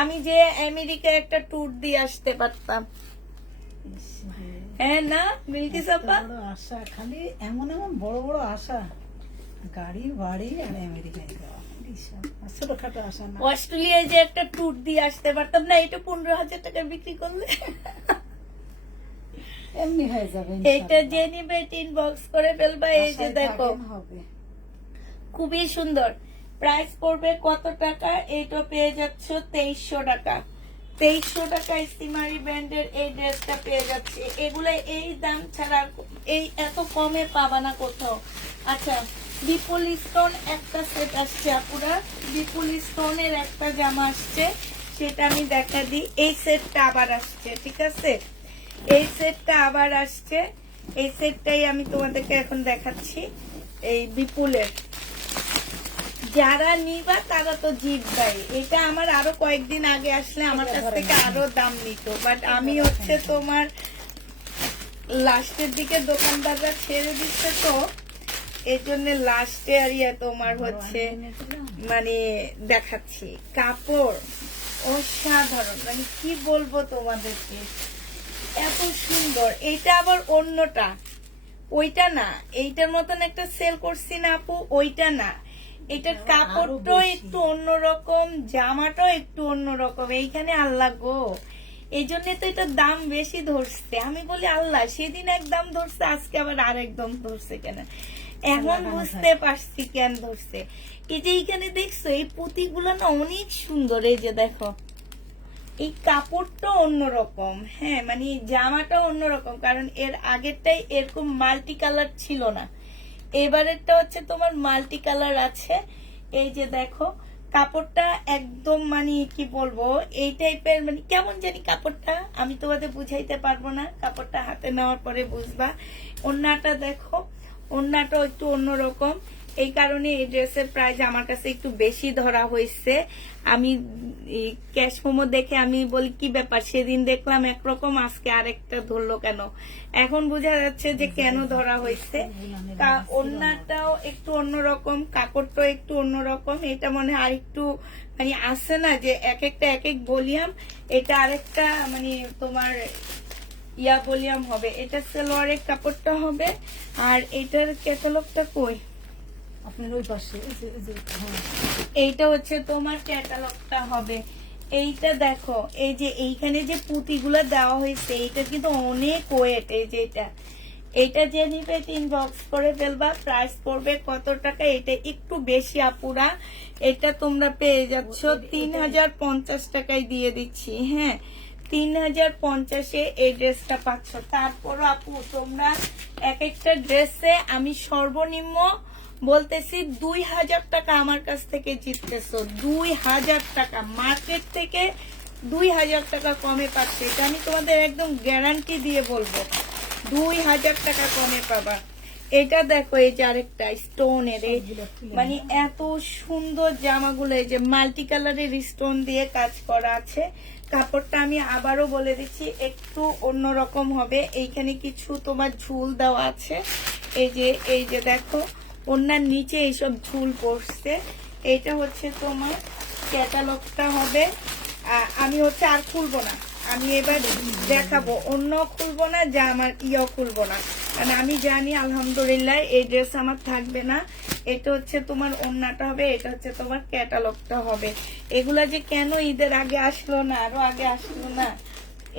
আমি যে আমেরিকা একটা ট্যুর দিয়ে আসতে পারতাম। হ্যাঁ না মিল্কি সাপা, আশা খালি এমন এমন বড় বড় আশা, গাড়ি বাড়ি আর আমেরিকায় যাওয়া, ছোটখাটো আশা না। অস্ট্রেলিয়ায় যে একটা ট্যুর দিয়ে আসতে পারতাম না, এটা 15,000 টাকা বিক্রি করলে এমনি হয়ে যাবে। এটা যে নিবে ইনবক্স করে ফেলবা। এই যে দেখো খুবই সুন্দর। প্রাইস পড়বে কত টাকা? এইটা পেয়ে যাচ্ছ 2300 টাকা। 2300 টাকা সিমারি ব্র্যান্ডের এই ড্রেসটা পেয়ে যাচ্ছে। এগুলো এই দাম ছাড়া এই এত কমে পাবা না কোথাও। আচ্ছা, বিপুল স্টোন একটা সেট আসছে আপুরা, বিপুল স্টোনের একটা জামা আসছে, সেটা আমি দেখা দিই। এই সেটটা আবার আসছে, ঠিক আছে? এই সেটটা আবার আসছে, এই সেটটাই আমি তোমাদেরকে এখন দেখাচ্ছি। এই বিপুলের যারা নিবা তারা তো জিতবাই। এটা আমার আরো কয়েকদিন আগে আসলে আমার কাছ থেকে আরো দাম নিত, বাট আমি হচ্ছে তোমার লাস্টের দিকে দোকানদাররা ছেড়ে দিচ্ছে, তো এই জন্য লাস্টে আর তোমার হচ্ছে মানে দেখাচ্ছি। কাপড় অসাধারণ, মানে কি বলবো তোমাদেরকে, এত সুন্দর। এটা আবার অন্যটা, ওইটা না, এইটার মতন একটা সেল করছি না আপু, ওইটা না। এটার কাপড়টাও একটু অন্যরকম, জামাটাও একটু অন্যরকম। এইখানে আল্লাহ গো, এই জন্য তো এটার দাম বেশি ধরছে। আমি বলি আল্লাহ, সেদিন এক দাম ধরছে, আজকে আবার আরেক দাম ধরছে কেন। এখন বুঝতে পারছি কেন ধরছে। এই যে এইখানে দেখছো এই পুঁতিগুলো না অনেক সুন্দর। এই যে দেখো এই কাপড়টা অন্যরকম, হ্যাঁ মানে জামাটা অন্যরকম, কারণ এর আগেরটাই এরকম মাল্টি কালার ছিল না, এবারেরটা হচ্ছে তোমার মাল্টি কালার আছে। এই যে দেখো কাপড়টা একদম মানে কি বলবো, এই টাইপের মানে কেমন জানি কাপড়টা, আমি তোমাদের বুঝাইতে পারবো না, কাপড়টা হাতে নেওয়ার পরে বুঝবা। ওড়নাটা দেখো, ওড়নাটাও একটু অন্যরকম, এই কারণে এই ড্রেসের প্রাইস আমার কাছে একটু বেশি ধরা হয়েছে। আমি ক্যাশ মোমো দেখে আমি বলি কি ব্যাপার, সেদিন দেখলাম একরকম, আজকে আরেকটা ধরলো কেন। এখন বোঝা যাচ্ছে যে কেন ধরা হয়েছে। তা ওড়নাটাও একটু অন্যরকম, কাপড়টাও একটু অন্যরকম। এটা মনে হয় আরেকটু মানে আছে না যে এক একটা এক এক ভলিউম, এটা আরেকটা মানে তোমার ইয়া ভলিউম হবে। এটা সালোয়ারের কাপড়টা হবে, আর এটার ক্যাটালগটা কই, আপনার ওই পাশে হ্যাঁ। এইটা হচ্ছে তোমার ক্যাটালগটা হবে। এইটা দেখো, এই যে এইখানে যে পুঁতিগুলো দেওয়া হয়েছে, এইটা কিন্তু অনেক ওয়েট। এই যে এটা যে নিবে 3 বক্স করে ফেলবা। প্রাইস পড়বে কত টাকা, এটা একটু বেশি আপুরা, এটা তোমরা পেয়ে যাচ্ছ 3050 টাকায় দিয়ে দিচ্ছি। হ্যাঁ, 3050-এ এই ড্রেসটা পাচ্ছ। তারপরও আপু তোমরা এক একটা ড্রেসে আমি সর্বনিম্ন বলতেছি 2000 টাকা আমার কাছ থেকে জিততেছো। 2000 টাকা মার্কেট থেকে 2000 টাকা কমে পাচ্ছে, এটা আমি তোমাদের একদম গ্যারান্টি দিয়ে বলবো। 2000 টাকা কমে পাবা। এটা দেখো, এই যে আরেকটা স্টোনের, মানে এত সুন্দর জামাগুলো, এই যে মাল্টি কালারের স্টোন দিয়ে কাজ করা আছে। কাপড়টা আমি আবারও বলে দিচ্ছি একটু অন্যরকম হবে। এইখানে কিছু তোমার ঝুল দেওয়া আছে, এই যে দেখো ওনার নিচে এইসব ঝুল পড়ছে। এটা হচ্ছে তোমার ক্যাটালগটা হবে। আমি হচ্ছে আর খুলবো না, আমি এবার দেখাবো, অন্য খুলবো না, যা আমার ইয়েও খুলবো না, কারণ আমি জানি আলহামদুলিল্লাহ এই ড্রেস আমার থাকবে না। এটা হচ্ছে তোমার ওড়নাটা হবে, এটা হচ্ছে তোমার ক্যাটালগটা হবে। এগুলা যে কেন ঈদের আগে আসলো না, আরো আগে আসলো না,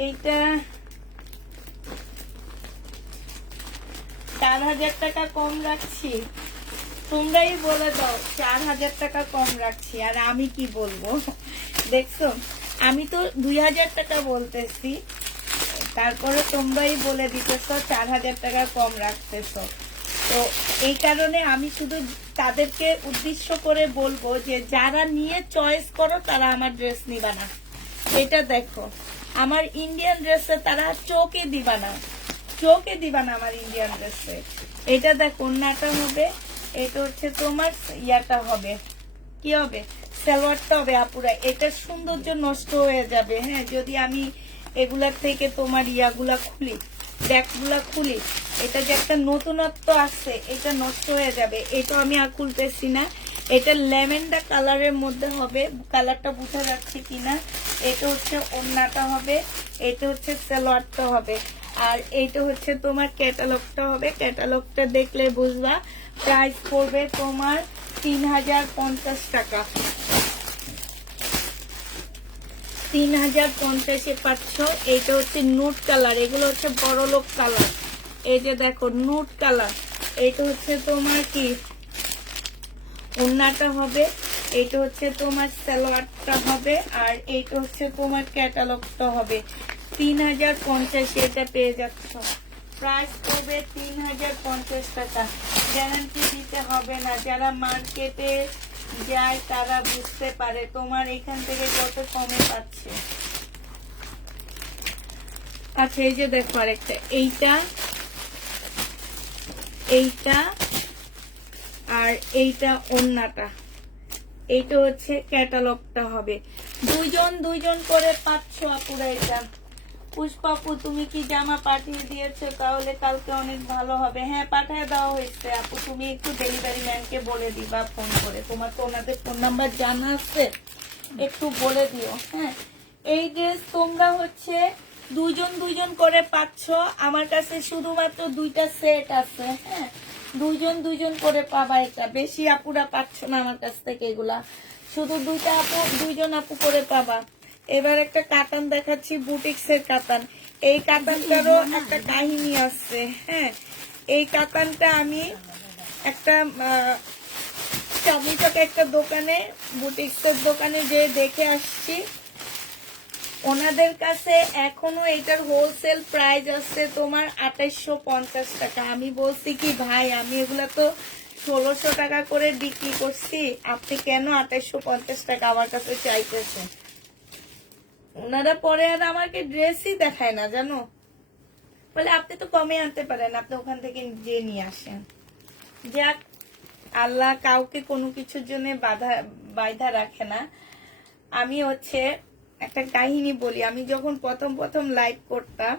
এইটা 4000 টাকা কম রাখছি। তোমরাই বলে দাও 4000 টাকা কম রাখছি, আর আমি কি বলবো। দেখছো, আমি তো 2000 টাকা বলতেছি, তারপরে তোমরাই বলে দিতেছো 4000 টাকা কম রাখতেছো। তো এই কারণে আমি শুধু তাদেরকে উদ্দেশ্য করে বলবো যে যারা নিয়ে চয়েস করো তারা আমার ড্রেস নিবা না। এটা দেখো, আমার ইন্ডিয়ান ড্রেসে তারা চোখে দিবা না, চোখে দিবা না আমার ইন্ডিয়ান ড্রেসে। এটা দেখো ওড়নাটা হবে, এটা হচ্ছে তোমার ইয়াটা হবে, কি হবে, সালোয়ারটা হবে আপুরা। এটা সৌন্দর্য নষ্ট হয়ে যাবে। হ্যাঁ, যদি আমি এগুলার থেকে তোমার ইয়াগুলা খুলি, ব্যাগগুলা খুলি, এটা যে একটা নতুনত্ব আছে, এটা নষ্ট হয়ে যাবে। এটা আমি আর খুলতেছি না। এটা ল্যাভেন্ডার কালারের মধ্যে হবে, কালারটা বোঝা যাচ্ছে কিনা। এটা হচ্ছে ওড়নাটা হবে, এটা হচ্ছে সালোয়ারটা হবে, আর এইটা হচ্ছে তোমার ক্যাটালগটা হবে। ক্যাটালগটা দেখলে বুঝবা। প্রাইস পড়বে তোমার 3050 টাকা। 3050-এ পাচ্ছ। এইটা হচ্ছে নুট কালার, এগুলো হচ্ছে বড় লোক কালার। এই যে দেখো নুট কালার, এইটা হচ্ছে তোমার কি ওড়নাটা হবে, এইটা হচ্ছে তোমার সালোয়ারটা হবে, আর এইটা হচ্ছে তোমার ক্যাটালগটা হবে। 3050 এটা পেয়ে যাচ্ছ। প্রাইস পড়বে 3050 টাকা। গ্যারান্টি দিতে হবে না, যারা মার্কেটে যায় তারা বুঝতে পারে তোমার এখান থেকে কত কমে পাচ্ছে। আচ্ছা, এই যে দেখো আরেকটা, এইটা আর এইটা ওড়নাটা, এইটা হচ্ছে ক্যাটালগটা হবে। দুইজন করে পাচ্ছ আপুরা। এটা পুষ্পাপু, তুমি কি জামা পাঠিয়ে দিয়েছো? তাহলে কালকে অনেক ভালো হবে। হ্যাঁ, পাঠিয়ে দেওয়া হয়েছে আপু, তুমি একটু ডেলিভারি ম্যানকে বলে দিবা ফোন করে, তোমার তো ওনাদের ফোন নাম্বার জানা আছে, একটু বলে দিও। হ্যাঁ, এই ড্রেস তোমরা হচ্ছে দুইজন করে পাচ্ছ। আমার কাছে শুধুমাত্র 2টা সেট আছে। হ্যাঁ, দুইজন করে পাবা। এটা বেশি আপুরা পাচ্ছ না আমার কাছ থেকে, এগুলা শুধু 2জন আপু করে পাবা। এবার একটা কাতান দেখাচ্ছি, বুটিক্সের কাতান। এই কাতানটারও একটা কাহিনী আছে। হ্যাঁ, এই কাতানটা আমি একটা চাঁদনিচকে একটা দোকানে, বুটিক্সের দোকানে যে দেখে আসছি, ওনাদের কাছে এখনো এটার হোলসেল প্রাইস আছে তোমার 2850 টাকা। আমি বলছি কি ভাই, আমি এগুলা তো 1600 টাকা করে বিক্রি করছি, আপনি কেন 2850 টাকা আমার কাছে চাইতেছেন? ওনারা পরে আর আমাকে ড্রেসই দেখায় না জানো, বলে আপনি তো কমে আনতে পারেন, আপনি ওখান থেকে যে নিয়ে আসেন। যাক, আল্লাহ কাউকে কোনো কিছুর জন্য বাধা রাখে না। আমি হচ্ছে একটা কাহিনী বলি। আমি যখন প্রথম লাইভ করতাম,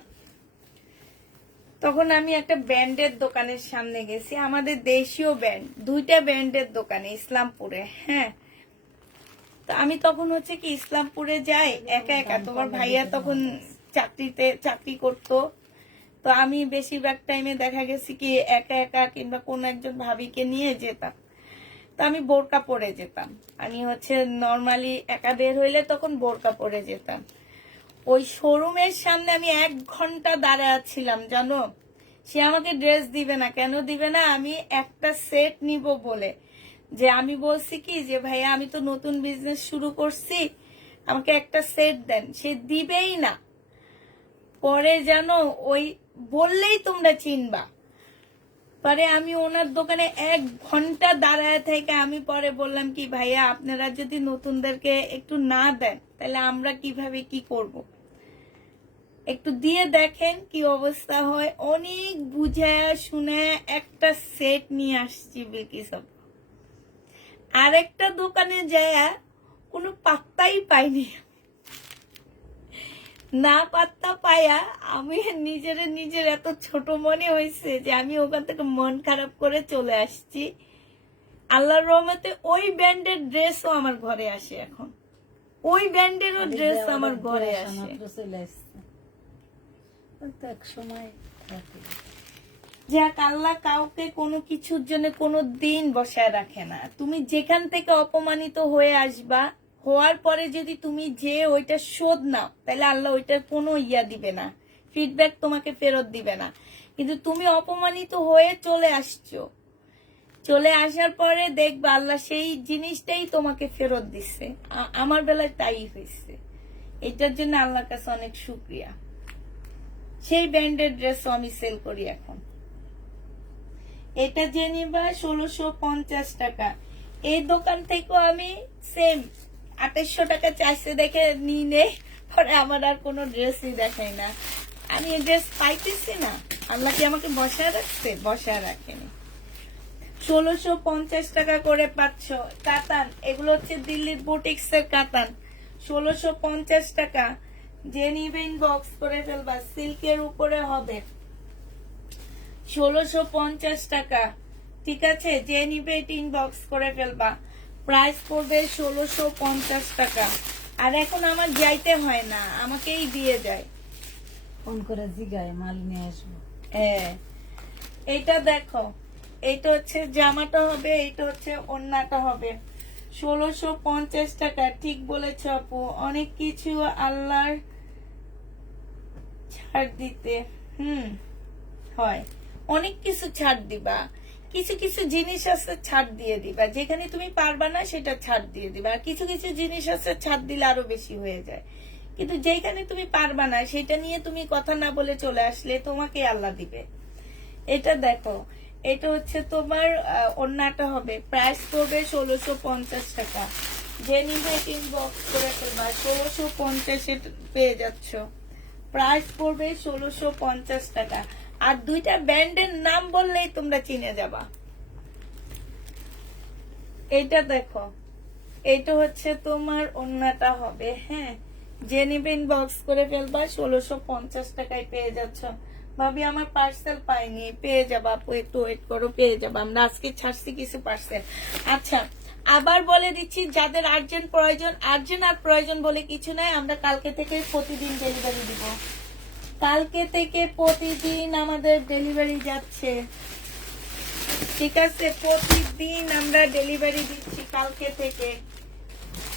তখন আমি একটা ব্যান্ডের দোকানের সামনে গেছি, আমাদের দেশীয় ব্যান্ড, 2টা ব্যান্ডের দোকানে ইসলামপুরে। হ্যাঁ, তো আমি তখন হচ্ছে কি ইসলামপুরে যাই একা একা, তোমার ভাইয়া তখন চাকরি করতো, তো আমি বেশিরভাগ টাইমে দেখা গেছে কি একা একা কিংবা কোন একজন ভাবিকে নিয়ে যেতাম। তো আমি বোরকা পরে যেতাম, আমি হচ্ছে নর্মালি একা বের হইলে তখন বোরকা পরে যেতাম। ওই শোরুমের সামনে আমি 1 ঘন্টা দাঁড়ায় ছিলাম জানো। সে আমাকে ড্রেস দিবে না, কেন দিবে না? আমি একটা সেট নিব বলে, যে আমি বলছি কি যে ভাইয়া আমি তো নতুন বিজনেস শুরু করছি, আমাকে একটা সেট দেন, সে দিবেই না। পরে জানো, ওই বললেই তোমরা চিনবা, পরে আমি ওনার দোকানে 1 ঘন্টা দাঁড়ায় থেকে আমি পরে বললাম কি ভাইয়া আপনারা যদি নতুনদেরকে একটু না দেন তাহলে আমরা কিভাবে কি করব, একটু দিয়ে দেখেন কি অবস্থা হয়। অনেক বুঝায় শুনে একটা সেট নিয়ে আসছি বিকিসব। আরেকটা দোকানে যায় কোনো পাত্তাই পাইনি, না পাত্তা পায়া আমি নিজের এত ছোট মনে হয়েছে যে আমি ওখান থেকে মন খারাপ করে চলে আসছি। আল্লাহর রহমতে ওই ব্যান্ডের ড্রেসও আমার ঘরে আসে, এখন ওই ব্যান্ডেরও ড্রেস আমার ঘরে আসে। যাক, আল্লাহ কাউকে কোনো কিছুর জন্য কোনো দিন বসায় রাখে না। তুমি যেখান থেকে অপমানিত হয়ে আসবা, হওয়ার পরে যদি তুমি যে ওইটা শোধ নাও, তাহলে আল্লাহ ওইটার কোনো দিবে না, ফিডব্যাক তোমাকে ফেরত দিবে না। কিন্তু তুমি অপমানিত হয়ে চলে আসছো, চলে আসার পরে দেখবা আল্লাহ সেই জিনিসটাই তোমাকে ফেরত দিচ্ছে। আমার বেলায় তাই হয়েছে, এটার জন্য আল্লাহর কাছে অনেক শুকরিয়া। সেই ব্র্যান্ডের ড্রেসও আমি সেল করি এখন। এটা যে নিবা 1650 টাকা, এই দোকান থেকেও আমি সেম 2800 টাকা চাইছে দেখে নিয়ে নেই, পরে আমার আর কোনো ড্রেসই দেখাই না। আমি এই ড্রেস পাইতেছি না, আল্লাহ কি আমাকে বসায় রাখছে? বসায় রাখেনি। 1650 টাকা করে পাচ্ছ কাতান, এগুলো হচ্ছে দিল্লির বুটিক্স এর কাতান। 1650 টাকা, যে নিবে ইনবক্স করে ফেলবা, সিল্কের উপরে হবে। 1650 টাকা, ঠিক আছে, যে নিবে ইনবক্স করে ফেলবা, প্রাইস পড়বে 1650 টাকা। আর এখন আমার যাইতে হয় না, আমাকেই দিয়ে যায়, ফোন করে জিগায় মাল নিয়ে আসবো। হ্যাঁ, এটা দেখো, এইটা হচ্ছে জামাটা হবে, এইটা হচ্ছে ওড়নাটা হবে। 1650 টাকা, ঠিক বলেছ আপু। অনেক কিছু আল্লাহর ছাড় দিতে হয়, অনেক কিছু ছাড় দিবা, কিছু কিছু জিনিস আছে ছাড় দিয়ে দিবা, যেখানে তুমি পারবা না সেটা ছাড় দিয়ে দিবা। আর কিছু কিছু জিনিস আছে ছাড় দিলে আরো বেশি হয়ে যায়, কিন্তু যেখানে তুমি পারবা না সেটা নিয়ে তুমি কথা না বলে চলে আসলে তোমাকে আল্লাহ দিবে। এটা দেখো, এটা হচ্ছে তোমার ওড়নাটা হবে, প্রাইস পড়বে 1650 টাকা। যে নিবে ইনবক্স করে ফেলবা, 1650 পেয়ে যাচ্ছ, প্রাইস পড়বে 1650 টাকা। আর 2টা ব্র্যান্ডের নাম বললেই তোমরা চিনে যাবা। এটা দেখো, এটা হচ্ছে তোমার ওড়নাটা হবে। হ্যাঁ, যে নিবে ইনবক্স করে ফেলবা, 1650 টাকায় পেয়ে যাচ্ছ। ভাবি আমার পার্সেল পাইনি, পেয়ে যাবা আপু, একটু ওয়েট করো, পেয়ে যাবা। আমরা আজকে ছাড়ছি কিছু পার্সেল। আচ্ছা, আবার বলে দিচ্ছি, যাদের আর্জেন্ট প্রয়োজন, আর্জেন্ট আর প্রয়োজন বলে কিছু নাই, আমরা কালকে থেকে প্রতিদিন ডেলিভারি দিব। কালকে থেকে প্রতিদিন আমাদের ডেলিভারি যাচ্ছে, ঠিক আছে, প্রতিদিন আমরা ডেলিভারি দিচ্ছি।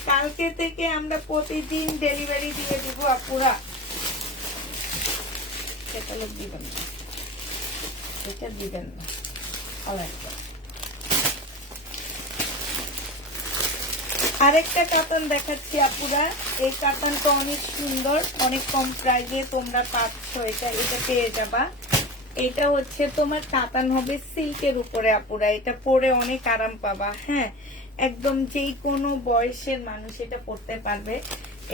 কালকে থেকে আমরা প্রতিদিন ডেলিভারি দিয়ে দিব আপুরা। সেটা লোক দিবেন না, এটা দিবেন না। আরেকটা কাতান দেখাচ্ছি আপুরা, এই কাতানটা অনেক সুন্দর, অনেক কম প্রাইসে তোমরা পাচ্ছ, এটা পেয়ে যাবা। এটা হচ্ছে তোমার কাতান হবে সিল্কের উপরে আপুরা, এটা পরে অনেক আরাম পাবা। হ্যাঁ, একদম যেই কোনো বয়সের মানুষ এটা পরতে পারবে।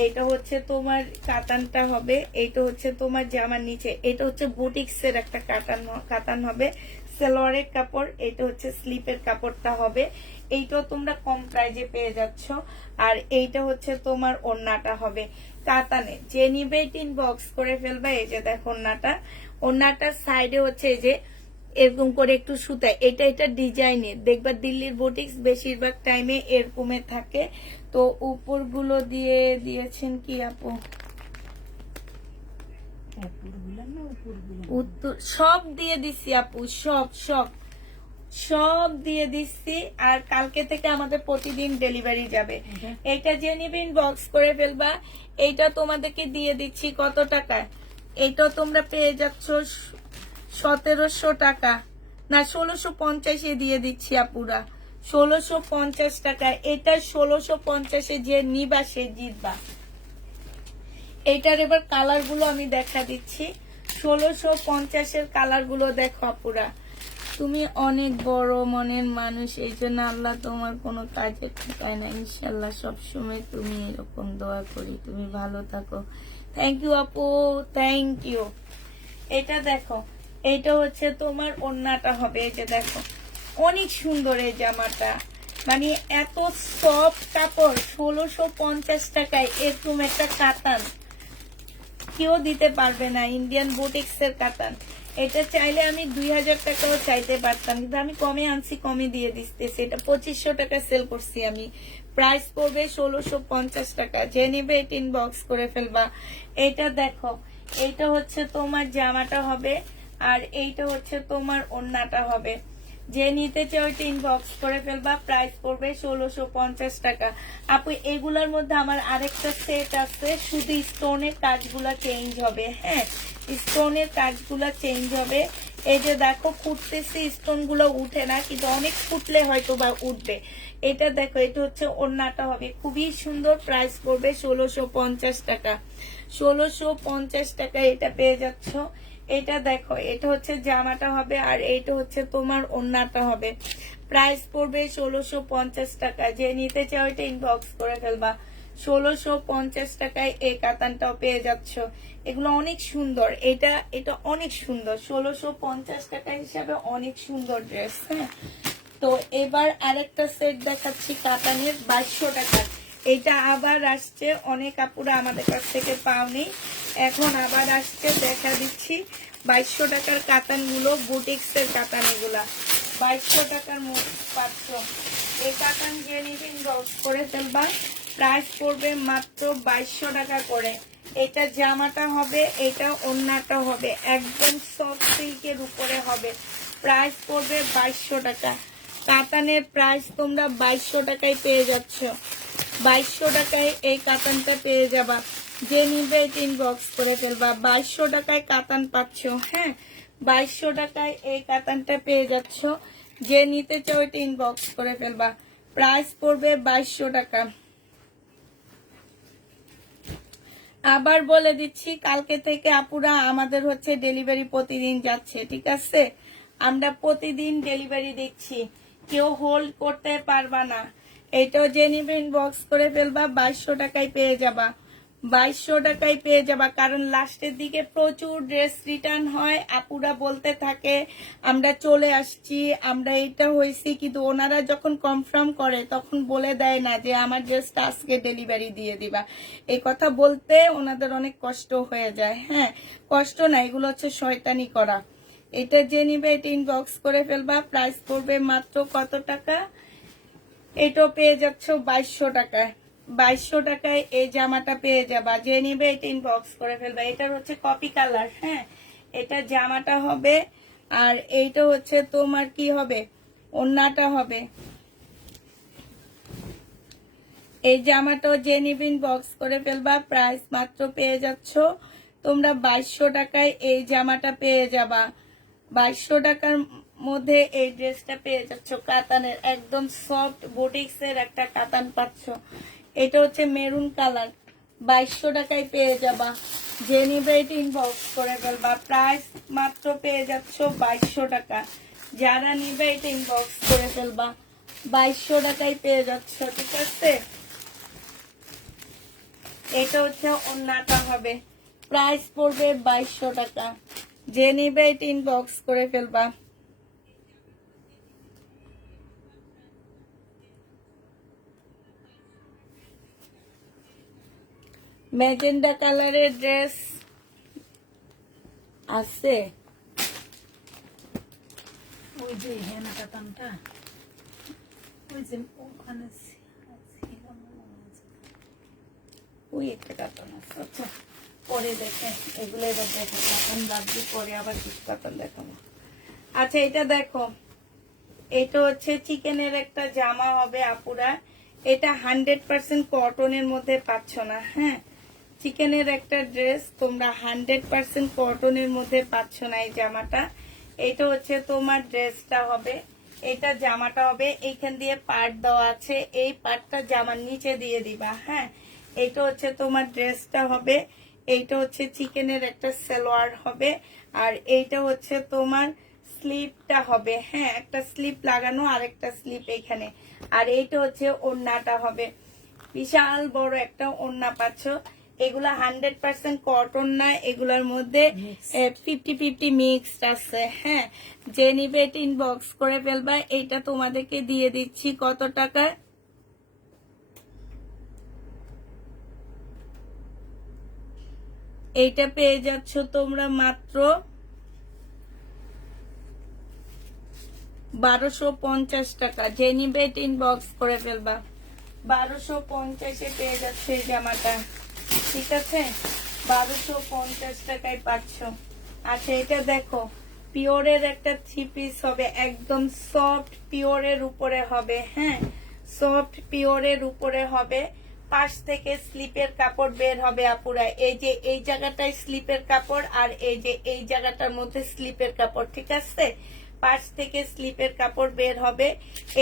এটা হচ্ছে তোমার কাতানটা হবে, এইটা হচ্ছে তোমার জামার নিচে, এটা হচ্ছে বুটিক্সের একটা কাতান হবে, সালোয়ারের কাপড়, এটা হচ্ছে স্লিপের কাপড়টা হবে। এইটাও তোমরা কম প্রাইজে পেয়ে যাচ্ছ। আর এইটা হচ্ছে তোমার ওড়নাটা হবে কাতানে, যে নিবে ইনবক্স করে ফেলবা। এই যে দেখো ওড়নাটা, ওড়নাটার সাইডে হচ্ছে এই যে এরকম করে একটু সুতা, এটা ডিজাইনের দেখবা দিল্লির বুটিক্স বেশিরভাগ টাইমে এরকমের থাকে। তো উপরগুলো দিয়ে দিয়েছেন কি আপু, উত্তর সব দিয়ে দিচ্ছি আপু, সব সব সব দিয়ে দিচ্ছি। আর কালকে থেকে আমাদের প্রতিদিন ডেলিভারি যাবে। এটা যে নিবে ইনবক্স করে ফেলবা। এইটা তোমাদেরকে দিয়ে দিচ্ছি কত টাকায়, এইটা তোমরা পেয়ে যাচ্ছ 1700 টাকা, না 1650 দিয়ে দিচ্ছি আপুরা, 1650 টাকায়। এটা 1650 যে নিবা সে জিতবা। এইটার এবার কালার গুলো আমি দেখা দিচ্ছি, 1650 কালার গুলো দেখো আপুরা। তুমি অনেক বড় মনের মানুষ, এই জন্য আল্লাহ তোমার কোনো কাজে ঠেকায় না। ইনশাল্লাহ সবসময় তুমি এরকম দোয়া করি, তুমি ভালো থাকো। থ্যাংক ইউ আপু, থ্যাংক ইউ। এটা দেখো, এইটা হচ্ছে তোমার ওড়নাটা হবে, এই যে দেখো অনেক সুন্দর এই জামাটা, মানে এত সফট কাপড়। 1650 টাকায় এরকম একটা কাতান কেউ দিতে পারবে না, ইন্ডিয়ান বুটিক্স এর কাতান। এটা চাইলে আমি 2000 টাকাও চাইতে পারতাম, কিন্তু আমি কমে আনছি, কমে দিয়ে দিতেছি। এটা 2500 টাকা সেল করছি আমি, প্রাইস পড়বে 1650 টাকা। যে নেবে এটা ইনবক্স করে ফেলবা। এটা দেখো, এইটা হচ্ছে তোমার জামাটা হবে, আর এইটা হচ্ছে তোমার ওড়নাটা হবে। যে নিতে চাও ওইটা ইনবক্স করে ফেলবা, প্রাইস পড়বে 1650 টাকা। আপু এগুলোর মধ্যে আমার আরেকটা সেট আছে, শুধু স্টোনের কাজগুলা চেঞ্জ হবে। হ্যাঁ, স্টোনের কাজগুলা চেঞ্জ হবে। এই যে দেখো ফুটতেছে, স্টোন গুলো উঠে না, কিন্তু অনেক ফুটলে হয়তো বা উঠবে। এটা দেখো, এটা হচ্ছে ওড়নাটা হবে, খুবই সুন্দর, প্রাইস পড়বে 1650 টাকা। 1650 টাকা এটা পেয়ে যাচ্ছ। এটা দেখো, এটা হচ্ছে জামাটা হবে, আর এইটা হচ্ছে তোমার ওড়নাটা হবে, প্রাইস পড়বে 1650 টাকা। যে নিতে চাও এটা ইনবক্স করে ফেলবা। 1650 টাকায় এই কাতানটাও পেয়ে যাচ্ছ। এগুলো অনেক সুন্দর, এটা অনেক সুন্দর, 1650 টাকা হিসাবে অনেক সুন্দর ড্রেস। হ্যাঁ, তো এবার আরেকটা সেট দেখাচ্ছি কাতানের 2200 টাকা। এটা আবার আসছে, অনেক আপুরা আমাদের কাছ থেকে পাওনি, এখন আবার আসছে, দেখা দিচ্ছি। 2200 টাকার কাতান গুলো, বুটিক্স এর কাতান, এগুলা 2200 টাকার পাচ্ছ। এই কাতান যে নিবে ইনবক্স করে ফেলবা, প্রাইস পড়বে মাত্র 2200 টাকা করে। এটা জামাটা হবে, এটা ওড়নাটা হবে, একদম সফট সিল্কের উপরে হবে, প্রাইস পড়বে 2200 টাকা। কাতানের প্রাইস তোমরা 2200 টাকায় পেয়ে যাচ্ছ। 2200 টাকায় এই কাতানটা পেয়ে যাবা। যে নিবে ইনবক্স করে ফেলবা, 2200 টাকায় কাতান পাচ্ছ। হ্যাঁ, 2200 টাকায় এই কাতানটা পেয়ে যাচ্ছ। যে নিতে চাও এটা ইনবক্স করে ফেলবা, প্রাইস পড়বে 2200 টাকা। আবার বলে দিচ্ছি, কালকে থেকে আপুরা আমাদের হচ্ছে ডেলিভারি প্রতিদিন যাচ্ছে, ঠিক আছে? আমরা প্রতিদিন ডেলিভারি দিচ্ছি, কেউ হোল্ড করতে পারবা না। এটাও যে নিবে ইনবক্স করে ফেলবা, 2200 টাকায় পেয়ে যাবা, 2200 টাকায় পেয়ে যাবা। কারণ লাস্টের দিকে প্রচুর ড্রেস রিটার্ন হয়, আপুরা বলতে থাকে আমরা চলে আসছি, আমরা এটা হয়েছি, কিন্তু ওনারা যখন কনফার্ম করে তখন বলে দেয় না যে আমার ড্রেসটা আজকে ডেলিভারি দিয়ে দিবা। এই কথা বলতে ওনাদের অনেক কষ্ট হয়ে যায়। হ্যাঁ, কষ্ট না, এগুলো হচ্ছে শয়তানি করা। এটা যে নিবে এটা ইনবক্স করে ফেলবা, প্রাইস পড়বে মাত্র কত টাকা, এটাও পেয়ে যাচ্ছ 2200 টাকায়। 2200 টাকায় এই জামাটা পেয়ে যাবা। যে নিবে এটা ইনবক্স করে ফেলবা। এটার হচ্ছে কপি কালার। হ্যাঁ, এটা জামাটা হবে, আর এইটা হচ্ছে তোমার কি হবে, ওড়নাটা হবে। এই জামাটাও যে নিবে ইনবক্স করে ফেলবা, প্রাইস মাত্র পেয়ে যাচ্ছ তোমরা 2200 টাকায় এই জামাটা পেয়ে যাবা। 2200 টাকার মধ্যে এই ড্রেসটা পেয়ে যাচ্ছ কাতানের, একদম সফট বুটিক্স এর একটা কাতান পাচ্ছ। এটা হচ্ছে মেরুন কালার, 2200 টাকায় পেয়ে যাবা। যে নিবে এটা ইনবক্স করে ফেলবা। প্রাইস মাত্র পেয়ে যাচ্ছ 2200 টাকা। যারা নিবে এটা ইনবক্স করে ফেলবা, 2200 টাকায় পেয়ে যাচ্ছ, ঠিক আছে। এটা হচ্ছে ওন্নাটা হবে, প্রাইস পড়বে 2200 টাকা। যে নিবে এটা ইনবক্স করে ফেলবা। ম্যাজেন্ডা কালারের ড্রেস আছে, ওই যে হেনা কাতানটা, ওই যে ওখানে ছিল মনে আছে। ওই একটা কাতান আছে। আচ্ছা পরে দেখে, এগুলো এবার দেখো কাতান লাগবে, পরে আবার কিছু কাতান দেখাবো। আচ্ছা এটা দেখো, এটা হচ্ছে চিকেনের একটা জামা হবে আপুরা। এটা 100% কটনের মধ্যে পাচ্ছ না, হ্যাঁ। চিকেনের একটা ড্রেস তোমরা 100% কটনের মধ্যে পাচ্ছ না এই জামাটা। এটা হচ্ছে তোমার ড্রেসটা হবে, এটা জামাটা হবে। এইখান দিয়ে পার্ট দেওয়া আছে, এই পার্টটা জামার নিচে দিয়ে দিবা, হ্যাঁ। এটা হচ্ছে তোমার ড্রেসটা হবে। এইটা হচ্ছে চিকেনের একটা সালোয়ার হবে, আর এইটা হচ্ছে তোমার স্লিপটা হবে, হ্যাঁ। একটা স্লিপ লাগানো, আর একটা স্লিপ এখানে। আর এইটা হচ্ছে ওড়নাটা হবে, বিশাল বড় একটা ওড়না পাচ্ছ। এগুলা 100% কটন না, এগুলার মধ্যে 50-50 মিক্সড আছে, হ্যাঁ। যে নিবে এটা ইনবক্স করে ফেলবা। এইটা তোমাদেরকে দিয়ে দিচ্ছি কত টাকা? এইটা পেয়ে যাচ্ছ তোমরা মাত্র 1250 টাকা। যে নিবে এটা ইনবক্স করে ফেলবা। 1250-এ পেয়ে যাচ্ছে এই জামাটা, ঠিক আছে। 1250 টাকায় পাচ্ছ। আচ্ছা এটা দেখো, পিওরের একটা 3 পিস হবে, একদম সফট পিওরের উপরে হবে, হ্যাঁ। সফট পিওরের উপরে হবে, পাশ থেকে স্লিপের কাপড় বের হবে আপুরা। এই যে এই জায়গাটায় স্লিপের কাপড়, আর এই যে এই জায়গাটার মধ্যে স্লিপের কাপড়, ঠিক আছে। পাশ থেকে স্লিপের কাপড় বের হবে।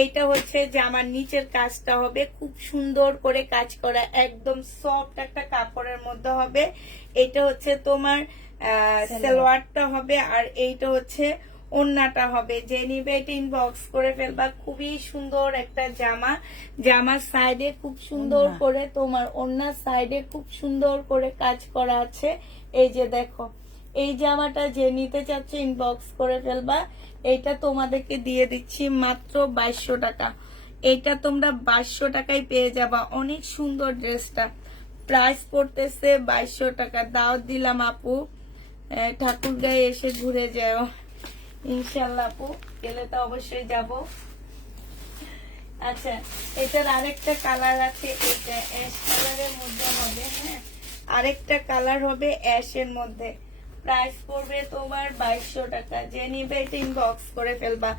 এইটা হচ্ছে জামার নিচের কাজটা হবে, খুব সুন্দর করে কাজ করা, একদম সফট একটা কাপড়ের মধ্যে হবে। এটা হচ্ছে তোমার সালোয়ারটা হবে, আর এইটা হচ্ছে ওন্নাটা হবে। যে নিবে এটা ইনবক্স করে ফেলবা। খুবই সুন্দর একটা জামা, জামার সাইডে খুব সুন্দর করে তোমার ওন্নার সাইডে খুব সুন্দর করে কাজ করা আছে। এই যে দেখো, এই জামাটা যে নিতে চাচ্ছে ইনবক্স করে ফেলবা। এটা তোমাদেরকে দিয়ে দিচ্ছি মাত্র 2200 টাকা। এটা তোমরা 2200 টাকায় পেয়ে যাবা। অনেক সুন্দর ড্রেসটা, প্রাইস পড়তেছে 2200 টাকা। দাওয়াত দিলাম আপু, ঠাকুরগাঁয়ে এসে ঘুরে যাও ইনশাল্লাহ। আপু গেলে তো অবশ্যই যাব। আচ্ছা এটার আরেকটা কালার আছে, এটা অ্যাশ কালারের মধ্যে হবে, হ্যাঁ। আরেকটা কালার হবে অ্যাশের মধ্যে। প্রাইস পড়বে তোমার 2200 টাকা। যে নিবে এটা ইনবক্স করে ফেলবা।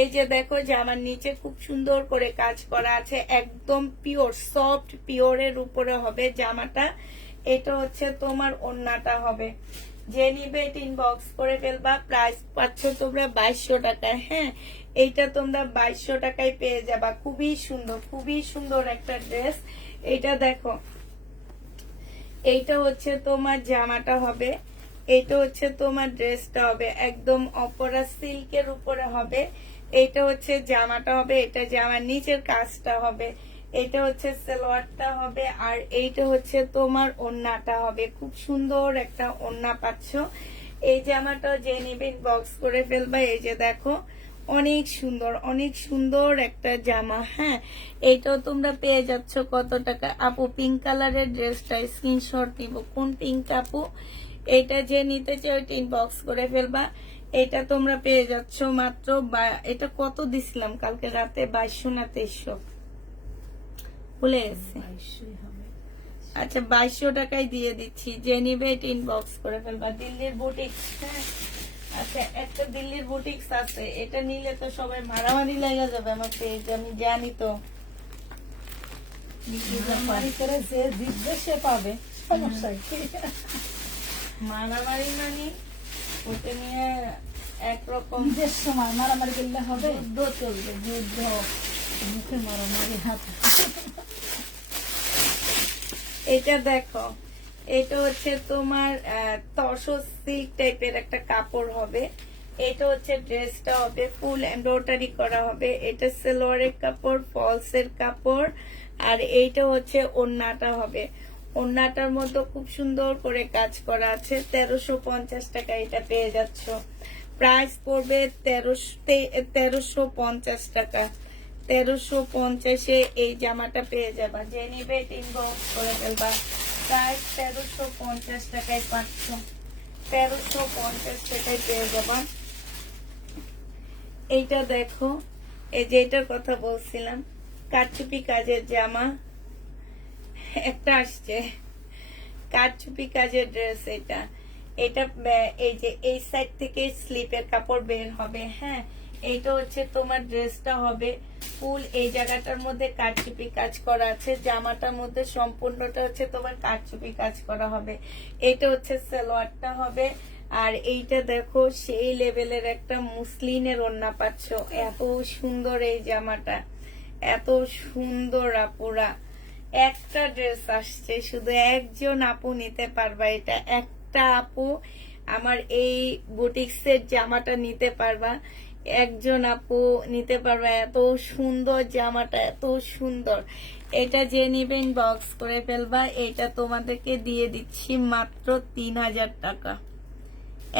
এই যে দেখো, জামার নিচে খুব সুন্দর করে কাজ করা আছে, একদম পিওর সফট পিওরের উপরে হবে জামাটা। এটা হচ্ছে তোমার ওড়নাটা হবে। যে নিবে এটা ইনবক্স করে ফেলবা। প্রাইস পাচ্ছ তোমরা 2200 টাকায়, হ্যাঁ। এইটা তোমরা 2200 টাকায় পেয়ে যাবা। খুবই সুন্দর, খুবই সুন্দর একটা ড্রেস। এটা দেখো, এইটা হচ্ছে তোমার জামাটা হবে, এটা হচ্ছে তোমার ড্রেসটা হবে, একদম অপরা সিল্কের উপরে হবে। এটা হচ্ছে জামাটা হবে, এটা জামার নিচের কাজটা হবে। এটা হচ্ছে সালোয়ারটা হবে, আর এইটা হচ্ছে তোমার ওড়নাটা হবে। খুব সুন্দর একটা ওড়না পাচ্ছ। এই জামাটা যে নিবে বক্স করে ফেলবা। এই যে দেখো, অনেক সুন্দর, অনেক সুন্দর একটা জামা, হ্যাঁ। এইটাও তোমরা পেয়ে যাচ্ছ কত টাকা? আপু পিঙ্ক কালারের ড্রেসটা স্ক্রিনশট দিব। কোন পিঙ্ক আপু? এটা যে নিতে চাও এটা ইনবক্স করে ফেলবা। এটা তোমরা পেয়ে যাচ্ছ মাত্র, এটা কত দিছিলাম কালকে রাতে? 2200 না 2300 ভুলে গেছি। আচ্ছা 2200 টাকায় দিয়ে দিচ্ছি। যে নিবে এটা ইনবক্স করে ফেলবা। দিল্লির বুটিক্স, হ্যাঁ। আচ্ছা একটা দিল্লির বুটিক্স আছে, এটা নিলে তো সবাই মারামারি লাগা যাবে আমার পেজ, আমি জানি তো। মারামারি করে যে জিতবে সে পাবে, সমস্যা কি? মারামারি মানে ওটা নিয়ে একরকম নিজের সময় মারামারি করলে হবে? যুদ্ধ চলবে, যুদ্ধ। মুখে মারামারি হাত। এটা দেখো, এটা হচ্ছে তোমার তসর সিল্ক টাইপের একটা কাপড় হবে। এটা হচ্ছে ড্রেসটা হবে ফুল এমব্রয়ডারি করা হবে। এটা সালোয়ারের কাপড়, ফলসের কাপড়, আর এইটা হচ্ছে ওড়নাটা হবে। ওড়নাটার মধ্যে খুব সুন্দর করে কাজ করা আছে। 1350 টাকা এটা পেয়ে যাচ্ছ। প্রাইস পড়বে 1350 টাকা। 1350-এ এই জামাটা পেয়ে যাবা। যে নিবে ইনবক্স করে ফেলবা। প্রাইস 1350 টাকায় পাচ্ছ। 1350 টাকায় পেয়ে যাবা। এইটা দেখো, এই যে এটার কথা বলছিলাম, কারচুপি কাজের জামা একটা আসছে, কারচুপি কাজের ড্রেস। এটা এটা এই যে এই সাইড থেকে স্লিপের কাপড় বের হবে। হ্যাঁ, এইটা হচ্ছে তোমার ড্রেসটা হবে ফুল এই জায়গাটার মধ্যে কারচুপি কাজ করা আছে। জামাটার মধ্যে সম্পূর্ণটা হচ্ছে তোমার কারচুপি কাজ করা হবে। এটা হচ্ছে সালোয়ারটা হবে। আর এইটা দেখো সেই লেভেলের একটা মুসলিনের ওড়না পাচ্ছ। এত সুন্দর এই জামাটা, এত সুন্দর আপুরা। একটা ড্রেস আসছে, শুধু একজন আপু নিতে পারবা। এটা একটা আপু আমার এই বুটিক্সের জামাটা নিতে পারবা, একজন আপু নিতে পারবা। এত সুন্দর জামাটা, এত সুন্দর। এটা যে নিবেন বক্স করে ফেলবা। এটা তোমাদেরকে দিয়ে দিচ্ছি মাত্র 3000 টাকা।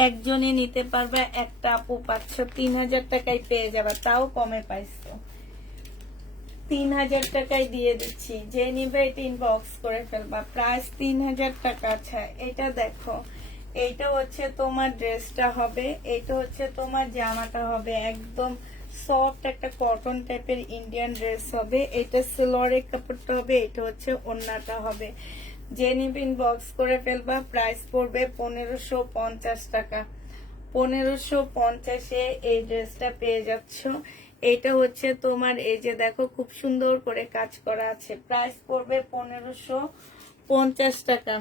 একজনে নিতে পারবা, একটা আপু পাচ্ছ। 3000 টাকায় পেয়ে যাবা, তাও কমে পাইছো। 3000 টাকায় দিয়ে দিচ্ছি। যে নিবে এটা ইনবক্স করে ফেলবা। প্রাইস 3000 টাকা। আচ্ছা, এটা দেখো, এইটা হচ্ছে তোমার ড্রেসটা হবে। এটা হচ্ছে তোমার জামাটা হবে। একদম সফট একটা কটন টাইপের ইন্ডিয়ান ড্রেস হবে। এটা সালোয়ারের কাপড়টা হবে। এটা হচ্ছে ওড়নাটা হবে। যে নিবে ইনবক্স করে ফেলবা। প্রাইস পড়বে 1550 টাকা। 1550-এ এই ড্রেসটা পেয়ে যাচ্ছ। এটা হচ্ছে তোমার এই যে দেখো খুব সুন্দর করে কাজ করা আছে। প্রাইস পড়বে 1550 টাকা।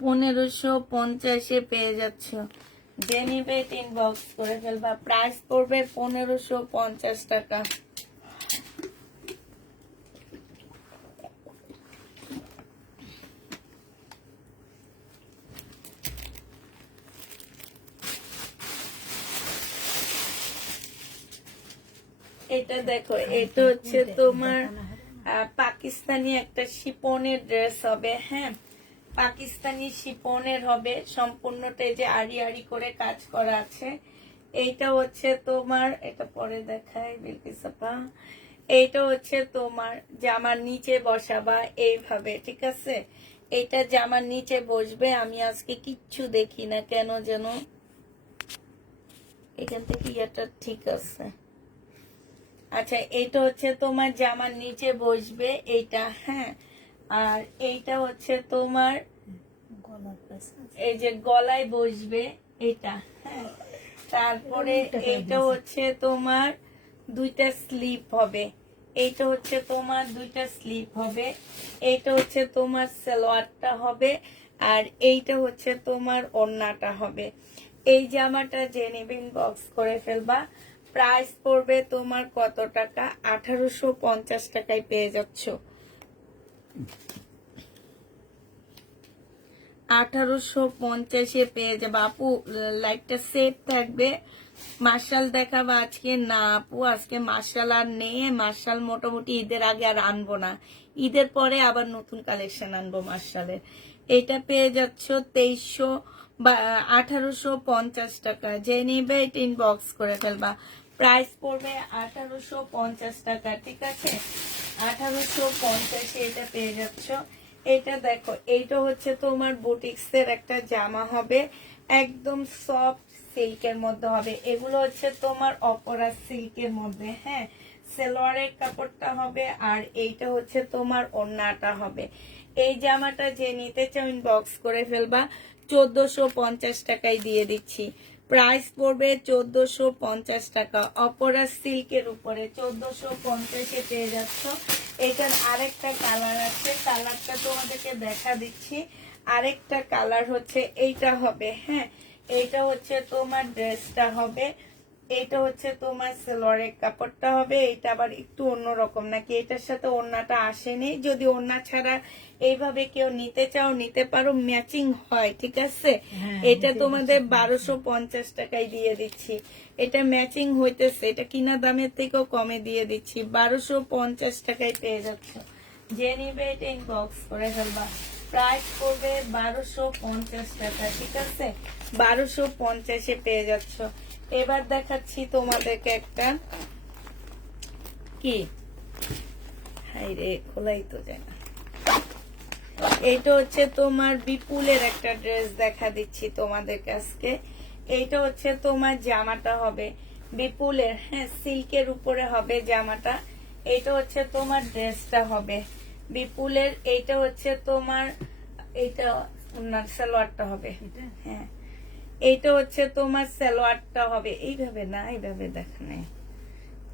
$1550 পেয়ে যাচ্ছ। যে নিবে ইনবক্স করে ফেলবা। প্রাইস পড়বে 1550 টাকা। এটা দেখো, এটা হচ্ছে তোমার পাকিস্তানি একটা শিপনের ড্রেস হবে। হ্যাঁ, পাকিস্তানি শিপনের হবে। সম্পূর্ণটা এই যে আড়ি আড়ি করে কাজ করা আছে। এইটা হচ্ছে তোমার, এটা পরে দেখাই বিলকিস আপা। এইটা হচ্ছে তোমার জামার নিচে বসাবা এইভাবে, ঠিক আছে? এইটা জামার নিচে বসবে। আমি আজকে কিচ্ছু দেখি না কেন যেন, এখান থেকে এটা ঠিক আছে। আচ্ছা, এইটা হচ্ছে তোমার জামার নিচে বসবে এইটা। হ্যাঁ, আর এইটা হচ্ছে তোমার এই যে গলায় বসবে এটা। হ্যাঁ, তারপরে এইটা হচ্ছে তোমার দুইটা স্লিপ হবে। এইটা হচ্ছে তোমার দুইটা স্লিপ হবে। এইটা হচ্ছে তোমার সালোয়ারটা হবে। আর এইটা হচ্ছে তোমার ওড়নাটা হবে। এই জামাটা যে নেবেন বক্স করে ফেলবা। প্রাইস পড়বে তোমার কত টাকা? 1850 টাকায় পেয়ে যাচ্ছ। 1850-এ পেয়ে যাবে আপু। লাইটটা সেট থাকবে। মার্শাল দেখাবা আজকে? না আপু, আজকে মার্শাল আর নেই। মার্শাল মোটামুটি ঈদের আগে আর আনবো না। ঈদের পরে আবার নতুন কালেকশন আনবো মার্শালের। এটা পেয়ে যাচ্ছ 1850 টাকা। যে নিবে এটা ইনবক্স করে ফেলবা। প্রাইস পড়বে 1850 টাকা, ঠিক আছে? 1850-এ এটা পেয়ে যাচ্ছ। এটা দেখো, এইটা হচ্ছে তোমার বুটিক্সের একটা জামা হবে। একদম সফট সিল্কের মধ্যে হবে। এগুলো হচ্ছে তোমার অপরা সিল্কের মধ্যে। হ্যাঁ, সালোয়ারের কাপড়টা হবে। আর এইটা হচ্ছে তোমার ওড়নাটা হবে। এই জামাটা যে নিতে চাও ইনবক্স করে ফেলবা। 1450 টাকায় দিয়ে দিচ্ছি। প্রাইস পড়বে 1450 টাকা। অপরা সিল্কের উপরে 1450-এ পেয়ে যাচ্ছ। এটার আরেকটা কালার আছে, কালারটা তোমাদেরকে দেখা দিচ্ছি। আরেকটা কালার হচ্ছে এইটা হবে। হ্যাঁ, এইটা হচ্ছে তোমার ড্রেসটা হবে, এইটা হচ্ছে তোমার সেলোয়ারের কাপড়টা হবে। এটা আবার একটু অন্যরকম, নাকি এটার সাথে ওড়নাটা আসেনি। যদি ওড়না ছাড়া এইভাবে কেউ নিতে চাও নিতে পারো, ম্যাচিং হয়, ঠিক আছে। হ্যাঁ, এটা নিতে তোমাদের পারছি। 1250 টাকায় দিয়ে দিচ্ছি। এটা ম্যাচিং হইতেছে, এটা কিনা দামের থেকেও কমে দিয়ে দিচ্ছি। 1250 টাকায় পেয়ে যাচ্ছ। যে নিবে এটা ইনবক্স করে ফেলবা। প্রাইস পড়বে 1250 টাকা, ঠিক আছে। 1250-এ পেয়ে যাচ্ছ। এবার দেখাচ্ছি তোমাদেরকে একটা, কি হাই রে, খোলাই তো যায় না। এইটা হচ্ছে তোমার বিপুলের একটা ড্রেস দেখা দিচ্ছি তোমাদের কাছে। এইটা হচ্ছে তোমার জামাটা হবে বিপুলের, হ্যাঁ, সিল্কের উপরে হবে জামাটা। এইটা হচ্ছে তোমার ড্রেসটা হবে বিপুলের। এইটা হচ্ছে তোমার, এইটা ওনার সালোয়ারটা হবে, হ্যাঁ। এইটা হচ্ছে তোমার সালোয়ারটা হবে, এইভাবে না, এইভাবে দেখানে।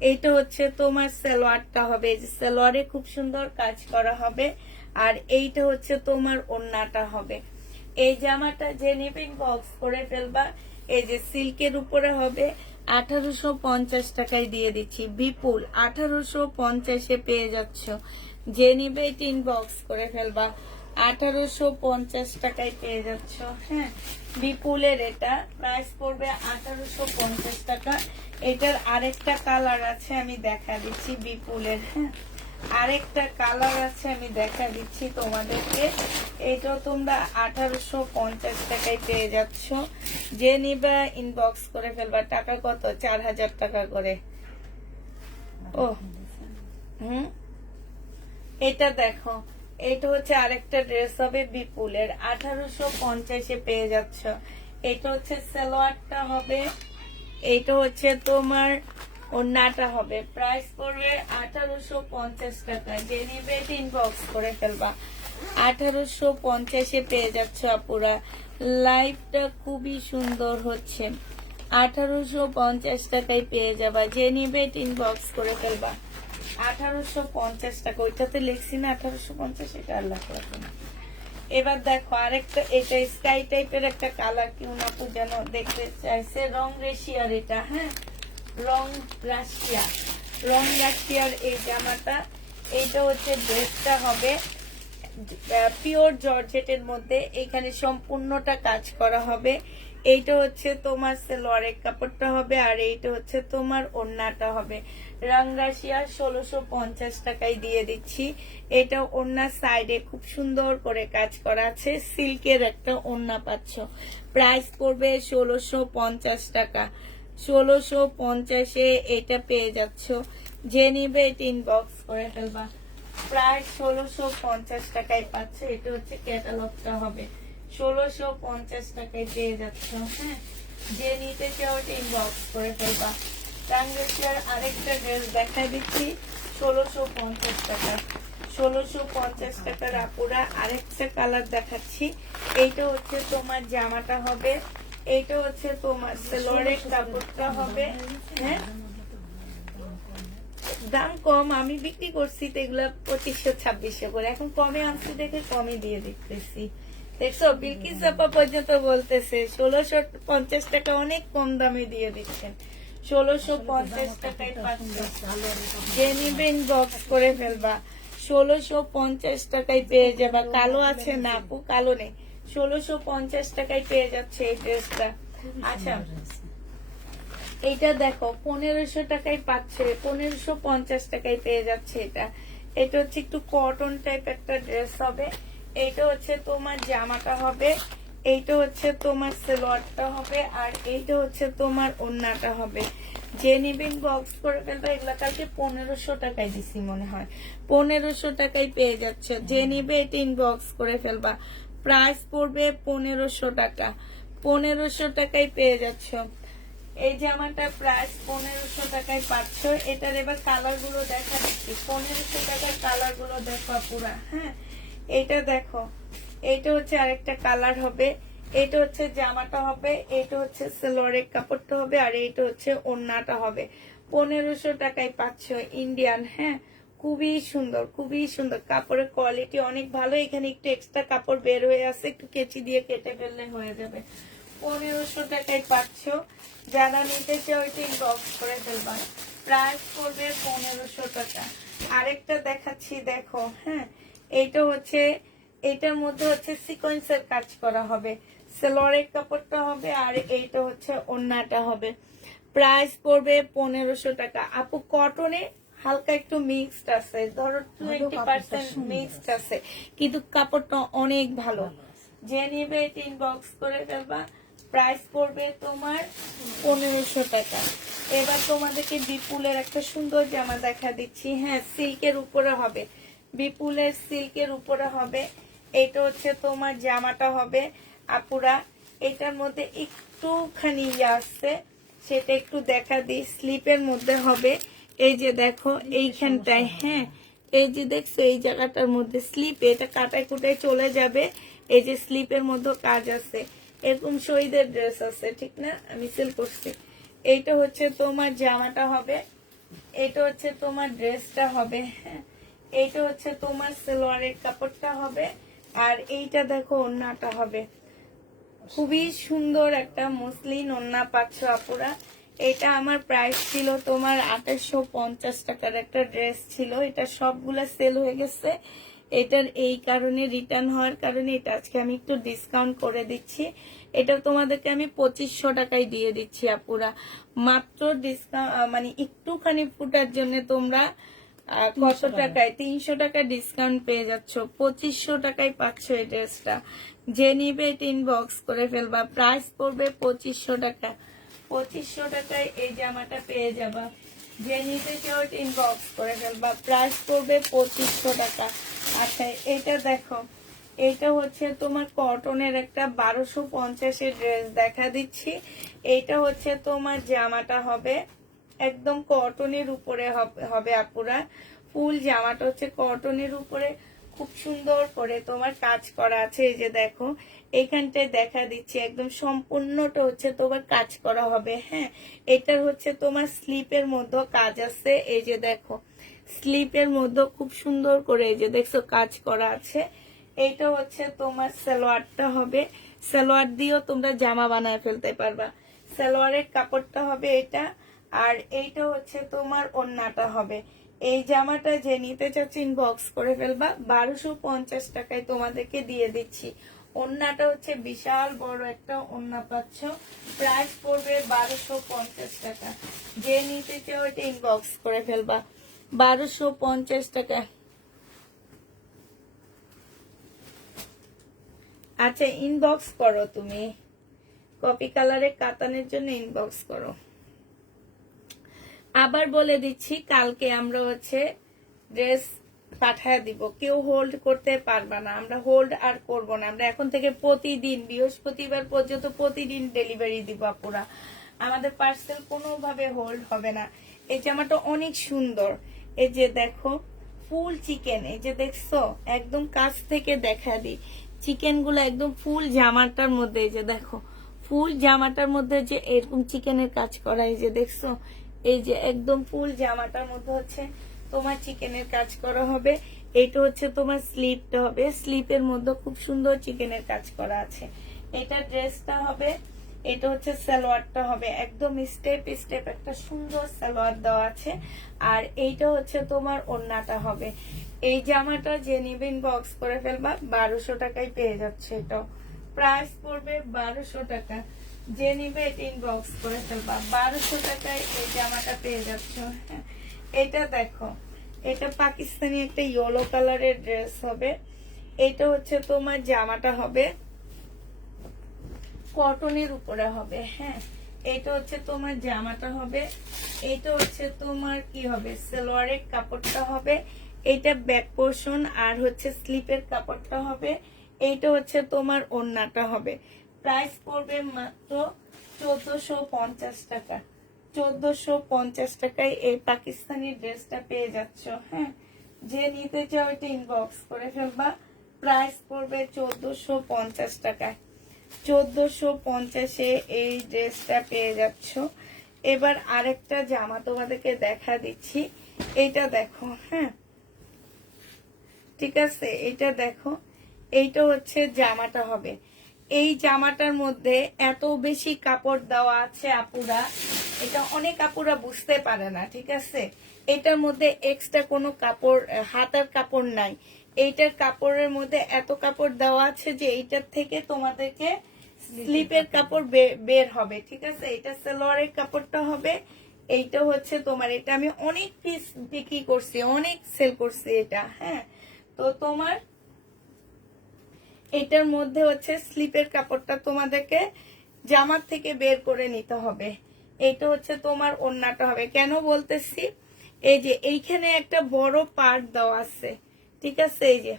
এইটা হচ্ছে তোমার সালোয়ারটা হবে, এই যে সালোয়ারে খুব সুন্দর কাজ করা হবে। আর এইটা হচ্ছে তোমার ওড়নাটা হবে। এই জামাটা যে নেবে বক্স করে ফেলবা। এই যে সিল্কের উপরে হবে, 1850 টাকায় দিয়ে দিচ্ছি। বিপুল 1850-এ পেয়ে যাচ্ছ। যে নিবে টিন বক্স করে ফেলবা। 1850 টাকায় পেয়ে যাচ্ছ, হ্যাঁ। বিপুলের এটা প্রাইস পড়বে 1850 টাকা। এটার আরেকটা কালার আছে, আমি দেখা দিচ্ছি বিপুলের, হ্যাঁ। আরেকটা কালার আছে, আমি দেখা দিচ্ছি তোমাদেরকে। এটাও তোমরা 1850 টাকায় পেয়ে যাচ্ছ। যে নিবা ইনবক্স করে ফেলবা। টাকা কত? 4000 টাকা করে। ও হুম, এটা দেখো, এটা হচ্ছে আরেকটা ড্রেস হবে বিপুলের, 1850-এ পেয়ে যাচ্ছ। এটা হচ্ছে সালোয়ারটা হবে, এইটা হচ্ছে তোমার ওড়নাটা হবে। প্রাইস পড়বে 1850 টাকা। যে নিবে ইনবক্স করে ফেলবা। 1850-এ পেয়ে যাচ্ছ আপুরা। লাইফটা খুবই সুন্দর হচ্ছে। 1850 টাকায় পেয়ে যাবা। যে নিবে ইনবক্স করে ফেলবা। 1850 টাকা, ওইটাতে লিখছি না 1850, এটা আর লেখা না। এবার দেখো আরেকটা, এটা স্কাই টাইপের একটা কালার, কেউ না তো যেন দেখতে চাইছে। রং রেশিয়ার এটা, হ্যাঁ, রং রাশিয়া, রং রাশিয়ার এই জামাটা। এইটা হচ্ছে ড্রেসটা হবে পিওর জর্জেটের মধ্যে। এখানে সম্পূর্ণটা কাজ করা হবে। এইটা হচ্ছে তোমার সালোয়ারের কাপড়টা হবে, আর এইটা হচ্ছে তোমার ওড়নাটা হবে। রাঙ্গাশিয়া 1650 টাকায় দিয়ে দিচ্ছি। এটা ওড়নার সাইডে খুব সুন্দর করে কাজ করা আছে, সিল্কের একটা ওড়না পাচ্ছ। প্রাইস পড়বে 1650 টাকা। 1650-এ এটা পেয়ে যাচ্ছ। যে নিবে এটা ইনবক্স করে ফেলবা। প্রায় 1650 টাকায় পাচ্ছ। এটা হচ্ছে ক্যাটালগটা হবে, 1650 টাকায় পেয়ে যাচ্ছ, হ্যাঁ। যে নিতে চাও এটা ইনবক্স করে ফেলবা। টাঙ্গেশিয়ার আরেকটা ড্রেস দেখা দিচ্ছি 1650 টাকা। 1650 টাকার আপুরা আরেকটা কালার দেখাচ্ছি। এইটা হচ্ছে তোমার জামাটা হবে, এইটা হচ্ছে তোমার সালোয়ারের কাপড়টা হবে, হ্যাঁ। দাম কম, আমি বিক্রি করছি তো এগুলা 2500-2600 করে। এখন কমে আনছি দেখে কমে দিয়ে দিতেছি। দেখছো বিলকিস আপা পর্যন্ত বলতেছে 1650 টাকা, অনেক কম দামে দিয়ে দিচ্ছেন। 1650 টাকায় পাচ্ছ। যে নিবেন বক্স করে ফেলবা। 1650 টাকায় পেয়ে যাবা। কালো আছে না আপু? কালো নেই। 1650 টাকায় পেয়ে যাচ্ছে এই ড্রেসটা। আচ্ছা, এইটা দেখো 1500 টাকায় পাচ্ছে, 1550 টাকায় পেয়ে যাচ্ছে এটা। এটা হচ্ছে একটু কটন টাইপ একটা ড্রেস হবে। এইটা হচ্ছে তোমার জামাটা হবে, এইটা হচ্ছে তোমার সালোয়ারটা হবে, আর এইটা হচ্ছে তোমার ওড়নাটা হবে। যে নিবেন বক্স করে ফেলবে। এগুলা কালকে 1500 টাকায় দিছি মনে হয়, 1500 টাকায় পেয়ে যাচ্ছে। যে নিবে এটা ইনবক্স করে ফেলবা। প্রাইস পড়বে 1500 টাকা। 1500 টাকায় পেয়ে যাচ্ছ। এই জামাটা প্রাইস 1500 টাকায় পাচ্ছ। এটার এবার কালার গুলো দেখা দিচ্ছি। 1500 টাকার কালার গুলো দেখো পুরা, হ্যাঁ। এটা দেখো, এটা হচ্ছে আরেকটা কালার হবে। এটা হচ্ছে জামাটা হবে, এটা হচ্ছে সালোয়ারের কাপড়টা হবে, আর এইটা হচ্ছে ওড়নাটা হবে। 1500 টাকায় পাচ্ছ ইন্ডিয়ান, হ্যাঁ। খুবই সুন্দর, খুবই সুন্দর। কাপড়ের কোয়ালিটি অনেক ভালো। এখানে একটু এক্সট্রা কাপড় বের হয়ে আছে, একটু কেচি দিয়ে কেটে ফেললে হয়ে যাবে। 1500 টাকায় পাচ্ছ। যারা নিতে চাও এটা ইনবক্স করে ফেলবা। প্রাইস পড়বে 1500 টাকা। আরেকটা দেখাচ্ছি, দেখো। হ্যাঁ, এইটা হচ্ছে, এটার মধ্যে হচ্ছে সিকোয়েন্সের কাজ করা হবে, সেলোয়ারের কাপড়টা হবে, আর এইটা হচ্ছে ওড়নাটা হবে। প্রাইস পড়বে 1500 টাকা। আপু কটনে হালকা একটু মিক্সড আছে, ধরো 20% মিক্সড আছে, কিন্তু কাপড়টা অনেক ভালো। যে নিবে এটা ইনবক্স করে ফেলবা। প্রাইস পড়বে তোমার 1500 টাকা। এবার তোমাদেরকে বিপুলের একটা সুন্দর জামা দেখা দিচ্ছি। হ্যাঁ, সিল্কের উপরে হবে, বিপুলের সিল্কের উপরে হবে। এটা হচ্ছে তোমার জামাটা হবে আপুরা। এটার মধ্যে একটুখানি ইয়ে আসছে, সেটা একটু দেখা দিই। স্লিপের মধ্যে হবে, এই যে দেখো এইখানটায়। হ্যাঁ, এই যে দেখছো এই জায়গাটার মধ্যে স্লিপ, এটা কাটায় কুটায় চলে যাবে। এই যে স্লিপের মধ্যে কাজ আছে, এরকম শহীদের ড্রেস আছে, ঠিক না? আমি সেল করছি। এইটা হচ্ছে তোমার জামাটা হবে, এটা হচ্ছে তোমার ড্রেসটা হবে। হ্যাঁ, এইটা হচ্ছে তোমার সালোয়ারের কাপড়টা হবে, আর এইটা দেখো ওড়নাটা হবে। খুবই সুন্দর একটা মসলিন ওড়না পাচ্ছ আপুরা। এটা আমার প্রাইস ছিল তোমার 2850 টাকার একটা ড্রেস ছিল। এটা সবগুলা সেল হয়ে গেছে। এটার এই কারণে, রিটার্ন হওয়ার কারণে এটা আজকে আমি একটু ডিসকাউন্ট করে দিচ্ছি। এটা তোমাদেরকে আমি 2500 টাকায় দিয়ে দিচ্ছি আপুরা। মাত্র ডিসকাউন্ট মানে একটুখানি ফুটার জন্য তোমরা কত টাকায়? 300 টাকা ডিসকাউন্ট পেয়ে যাচ্ছ, 2500 টাকায় পাচ্ছ এই ড্রেসটা। যে নিবে এটা ইনবক্স করে ফেলবা। প্রাইস পড়বে 2500 টাকা। 2500 টাকায় এই জামাটা পেয়ে যাবা। যে নিতে চাও এটা ইনবক্স করে ফেলবা। প্রাইস পড়বে 2500 টাকা। আচ্ছা, এটা দেখো, এটা হচ্ছে তোমার কটনের একটা 1250 ড্রেস দেখা দিচ্ছি। এইটা হচ্ছে তোমার জামাটা হবে একদম কটনের উপরে হবে আপুরা। ফুল জামাটা হচ্ছে কটনের উপরে, খুব সুন্দর করে তোমার কাজ করা আছে। এই যে দেখো এইখানটায় দেখা দিচ্ছি, একদম সম্পূর্ণটা হচ্ছে তোমার কাজ করা হবে। হ্যাঁ, এটার হচ্ছে তোমার স্লিপের মধ্যে কাজ আছে। এই যে দেখো স্লিপের মধ্যে খুব সুন্দর করে এই যে দেখছো কাজ করা আছে। এইটা হচ্ছে তোমার সালোয়ারটা হবে, সালোয়ার দিয়েও তোমরা জামা বানায় ফেলতে পারবা। সালোয়ারের কাপড়টা হবে এটা, আর এইটা হচ্ছে তোমার ওড়নাটা হবে। এই জামাটা যে নিতে চাচ্ছে ইনবক্স করে ফেলবা। 1250 টাকায় তোমাদেরকে দিয়ে দিচ্ছি। ওড়নাটা হচ্ছে বিশাল বড় একটা ওড়না পাচ্ছ। প্রাইস পড়বে 1250 টাকা। যে নিতে চাও এটা ইনবক্স করে ফেলবা। 1250 টাকা। আচ্ছা, ইনবক্স করো তুমি, কপি কালারের কাতানের জন্য ইনবক্স করো। আবার বলে দিচ্ছি, কালকে আমরা হচ্ছে ড্রেস পাঠায় দিব, কেউ হোল্ড করতে পারবা না। আমরা হোল্ড আর করব না। আমরা এখন থেকে প্রতিদিন বৃহস্পতিবার পর্যন্ত প্রতিদিন ডেলিভারি দিব আপুরা। আমাদের পার্সেল কোনোভাবে হোল্ড হবে না। এই জামাটা অনেক সুন্দর। এই যে দেখো ফুল চিকেন, এই যে দেখছো একদম কাছ থেকে দেখা দিই চিকেন গুলো একদম ফুল জামাটার মধ্যে। এই যে দেখো ফুল জামাটার মধ্যে যে এরকম চিকেনের কাজ করা, এই যে দেখছো, এই যে একদম ফুল জামাটার মধ্যে হচ্ছে তোমার চিকেনের কাজ করা হবে। এইটা হচ্ছে তোমার স্লিপটা হবে, স্লিপের মধ্যে খুব সুন্দর চিকেনের কাজ করা আছে। এটা ড্রেসটা হবে, এটা হচ্ছে সালোয়ারটা হবে, একদম স্টেপ স্টেপ একটা সুন্দর সালোয়ার দেওয়া আছে। আর এইটা হচ্ছে তোমার ওড়নাটা হবে। এই জামাটা যে নিবে ইনবক্স করে ফেলবা। 1200 টাকায় পেয়ে যাচ্ছে। এটাও প্রাইস পড়বে 1200 টাকা। যে নিবে এটা ইনবক্স করে ফেলবা। 1200 টাকায় এই জামাটা পেয়ে যাচ্ছ। হ্যাঁ, এটা দেখো, এটা পাকিস্তানি একটা ইয়েলো কালারের ড্রেস হবে। এটা হচ্ছে তোমার জামাটা হবে কটনের উপরে হবে। হ্যাঁ, এটা হচ্ছে তোমার জামাটা হবে। এটা হচ্ছে তোমার কি হবে, সালোয়ারের কাপড়টা হবে। এটা ব্যাক পোর্শন, আর হচ্ছে স্লিপের কাপড়টা হবে। এইটা হচ্ছে তোমার ওড়নাটা হবে। প্রাইস পড়বে মাত্র 1450 টাকা। 1450 টাকায় এই পাকিস্তানি ড্রেসটা পেয়ে যাচ্ছ। হ্যাঁ, যে নিতে চাও এটা ইনবক্স করে ফেলবা। প্রাইস পড়বে 1450 টাকায়। 1450-এ এই ড্রেসটা পেয়ে যাচ্ছ। এবার আরেকটা জামা তোমাদেরকে দেখা দিচ্ছি। এটা দেখো। হ্যাঁ, ঠিক আছে, এটা দেখো, এইটা হচ্ছে জামাটা হবে। এই জামাটার মধ্যে এত বেশি কাপড় দেওয়া আছে আপুরা, এটা অনেক আপুরা বুঝতে পারে না, ঠিক আছে। এটার মধ্যে এক্সট্রা কোনো কাপড়, হাতার কাপড় নাই। এইটার কাপড়ের মধ্যে এত কাপড় দেওয়া আছে যে এইটার থেকে তোমাদেরকে স্লিপের কাপড় বের হবে, ঠিক আছে। এটা সালোয়ারের কাপড়টা হবে। এইটা হচ্ছে তোমার, এটা আমি অনেক পিস বিক্রি করছি, অনেক সেল করছি এটা, হ্যাঁ। তো তোমার এটার মধ্যে হচ্ছে স্লিপের কাপড়টা তোমাদেরকে জামার থেকে বের করে নিতে হবে। এইটা হচ্ছে তোমার ওড়নাটা হবে। কেন বলতেছি, এই যে এইখানে একটা বড় পার্ট দেওয়া আছে, ঠিক আছে। এই যে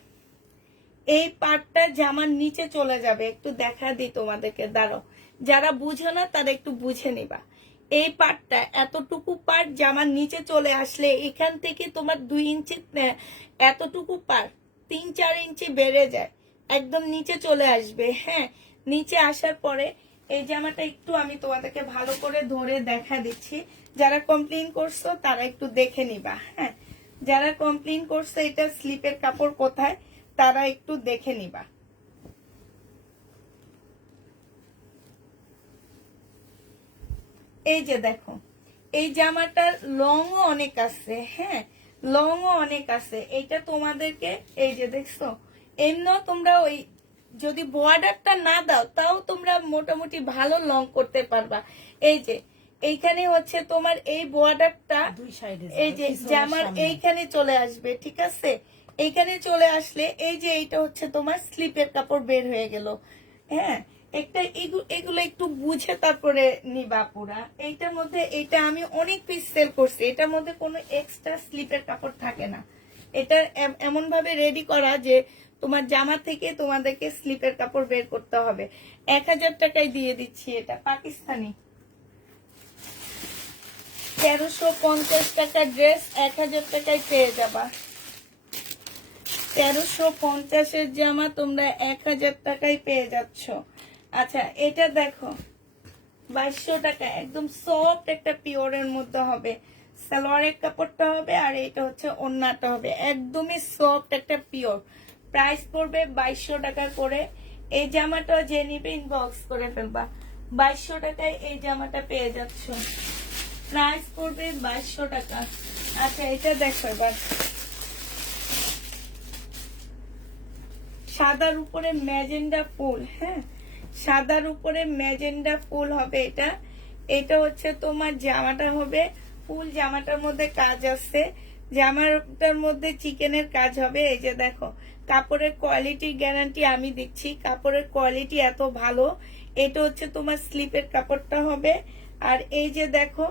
এই পার্টটা জামার নিচে চলে যাবে, একটু দেখা দিই তোমাদেরকে, দাঁড়াও। যারা বুঝো না তারা একটু বুঝে নিবা। এই পার্টটা, এতটুকু পার্ট জামার নিচে চলে আসলে এখান থেকে তোমার 2 ইঞ্চি, এতটুকু পার্ট 3-4 ইঞ্চি বেড়ে যায়, একদম নিচে চলে আসবে, হ্যাঁ। নিচে আসার পরে এই জামাটা একটু আমি তোমাদেরকে ভালো করে ধরে দেখা দিচ্ছি। যারা কমপ্লেইন করছো তারা একটু দেখে নিবা, হ্যাঁ। যারা কমপ্লেইন করছো এটা স্লিপের কাপড় কোথায়, তারা একটু দেখে নিবা। এই যে দেখো, এই জামাটার লংও অনেক আছে, হ্যাঁ, লংও অনেক আছে। এইটা তোমাদেরকে, এই যে দেখছো, এমনও তোমরা ওই যদি বর্ডারটা না দাও তাও তোমরা মোটামুটি ভালো লং করতে পারবা। এই যে এইখানে হচ্ছে তোমার এই বর্ডারটা, দুই সাইডে এই যে জামার এইখানে চলে আসবে, ঠিক আছে। এইখানে চলে আসলে এই যে এইটা হচ্ছে তোমার স্লিপের কাপড় বের হয়ে গেল, হ্যাঁ। একটা এগুলো একটু বুঝে তারপরে নিবা পুরা। এইটার মধ্যে এইটা আমি অনেক পিস সেল করছি, এটার মধ্যে কোনো এক্সট্রা স্লিপের কাপড় থাকে না। এটা এমন ভাবে রেডি করা যে তোমার জামা থেকে তোমাদেরকে স্লিপের কাপড় বের করতে হবে। 1000 টাকায় দিয়ে দিচ্ছি, এটা পাকিস্তানি 1350 টাকার ড্রেস 1000 টাকায় পেয়ে যাবা। 1350-এর জামা তোমরা 1000 টাকায় পেয়ে যাচ্ছ। আচ্ছা, এটা দেখো 2200 টাকা, একদম সফট একটা পিওরের মধ্যে হবে। সালোয়ারের কাপড়টা হবে আর এটা হচ্ছে ওড়নাটা হবে, একদমই সফট একটা পিওর। প্রাইস পড়বে 2200 টাকা করে। এই জামাটা যে নিবে ইনবক্স করে ফেলবা, 2200 টাকায় এই জামাটা পেয়ে যাচ্ছ। প্রাইস পড়বে 2200 টাকা। আচ্ছা, এটা দেখো এবার, সাদার উপরে ম্যাজেন্ডা ফুল, হ্যাঁ, সাদার উপরে ম্যাজেন্ডা ফুল হবে এটা। এটা হচ্ছে তোমার জামাটা হবে ফুল, জামাটার মধ্যে কাজ আছে, জামাটার মধ্যে চিকেনের কাজ হবে। এই যে দেখো, কাপড়ের কোয়ালিটির গ্যারান্টি আমি দিচ্ছি, কাপড়ের কোয়ালিটি এত ভালো। এটা হচ্ছে তোমার স্লিপের কাপড়টা হবে। আর এই যে দেখো,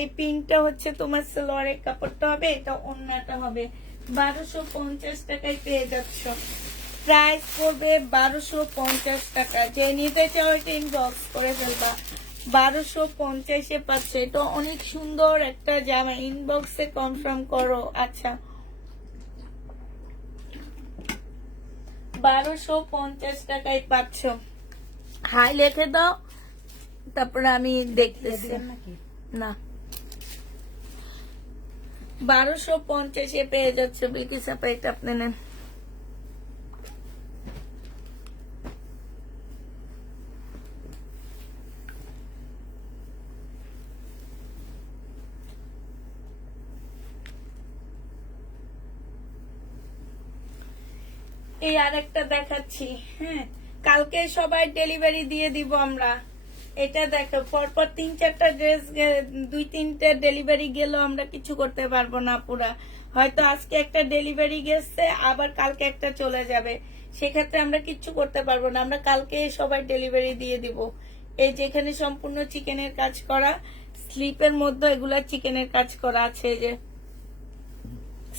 এই পিনটা হচ্ছে তোমার সালোয়ারের কাপড়টা হবে, এটা ওড়নাটা হবে। 1250 টাকায় পেয়ে যাচ্ছ। প্রাইস পড়বে 1250 টাকা। যে নিতে চাও এটা ইনবক্স করে ফেলবা, 1250-এ পাচ্ছ। এটা অনেক সুন্দর একটা জামা, ইনবক্সে কনফার্ম করো। আচ্ছা, 1250 টাকায় পাচ্ছ। হাই লিখে দাও, তারপরে আমি দেখতেছি। না, 1250-এ পেয়ে যাচ্ছে। বিলকিস আপা, এটা আপনি নেন। এই আরেকটা দেখাচ্ছি, হ্যাঁ, কালকে সবাই ডেলিভারি দিয়ে দিব আমরা। এটা দেখো, পরপর 3-4টা ড্রেস, 2-3টা ডেলিভারি গেলেও আমরা কিছু করতে পারবো না পুরা। হয়তো আজকে একটা ডেলিভারি গেছে, আবার কালকে একটা চলে যাবে, সেক্ষেত্রে আমরা কিচ্ছু করতে পারবো না। আমরা কালকে সবাই ডেলিভারি দিয়ে দিব। এই যেখানে সম্পূর্ণ চিকেনের কাজ করা, স্লিপের মধ্যে এগুলা চিকেনের কাজ করা আছে, যে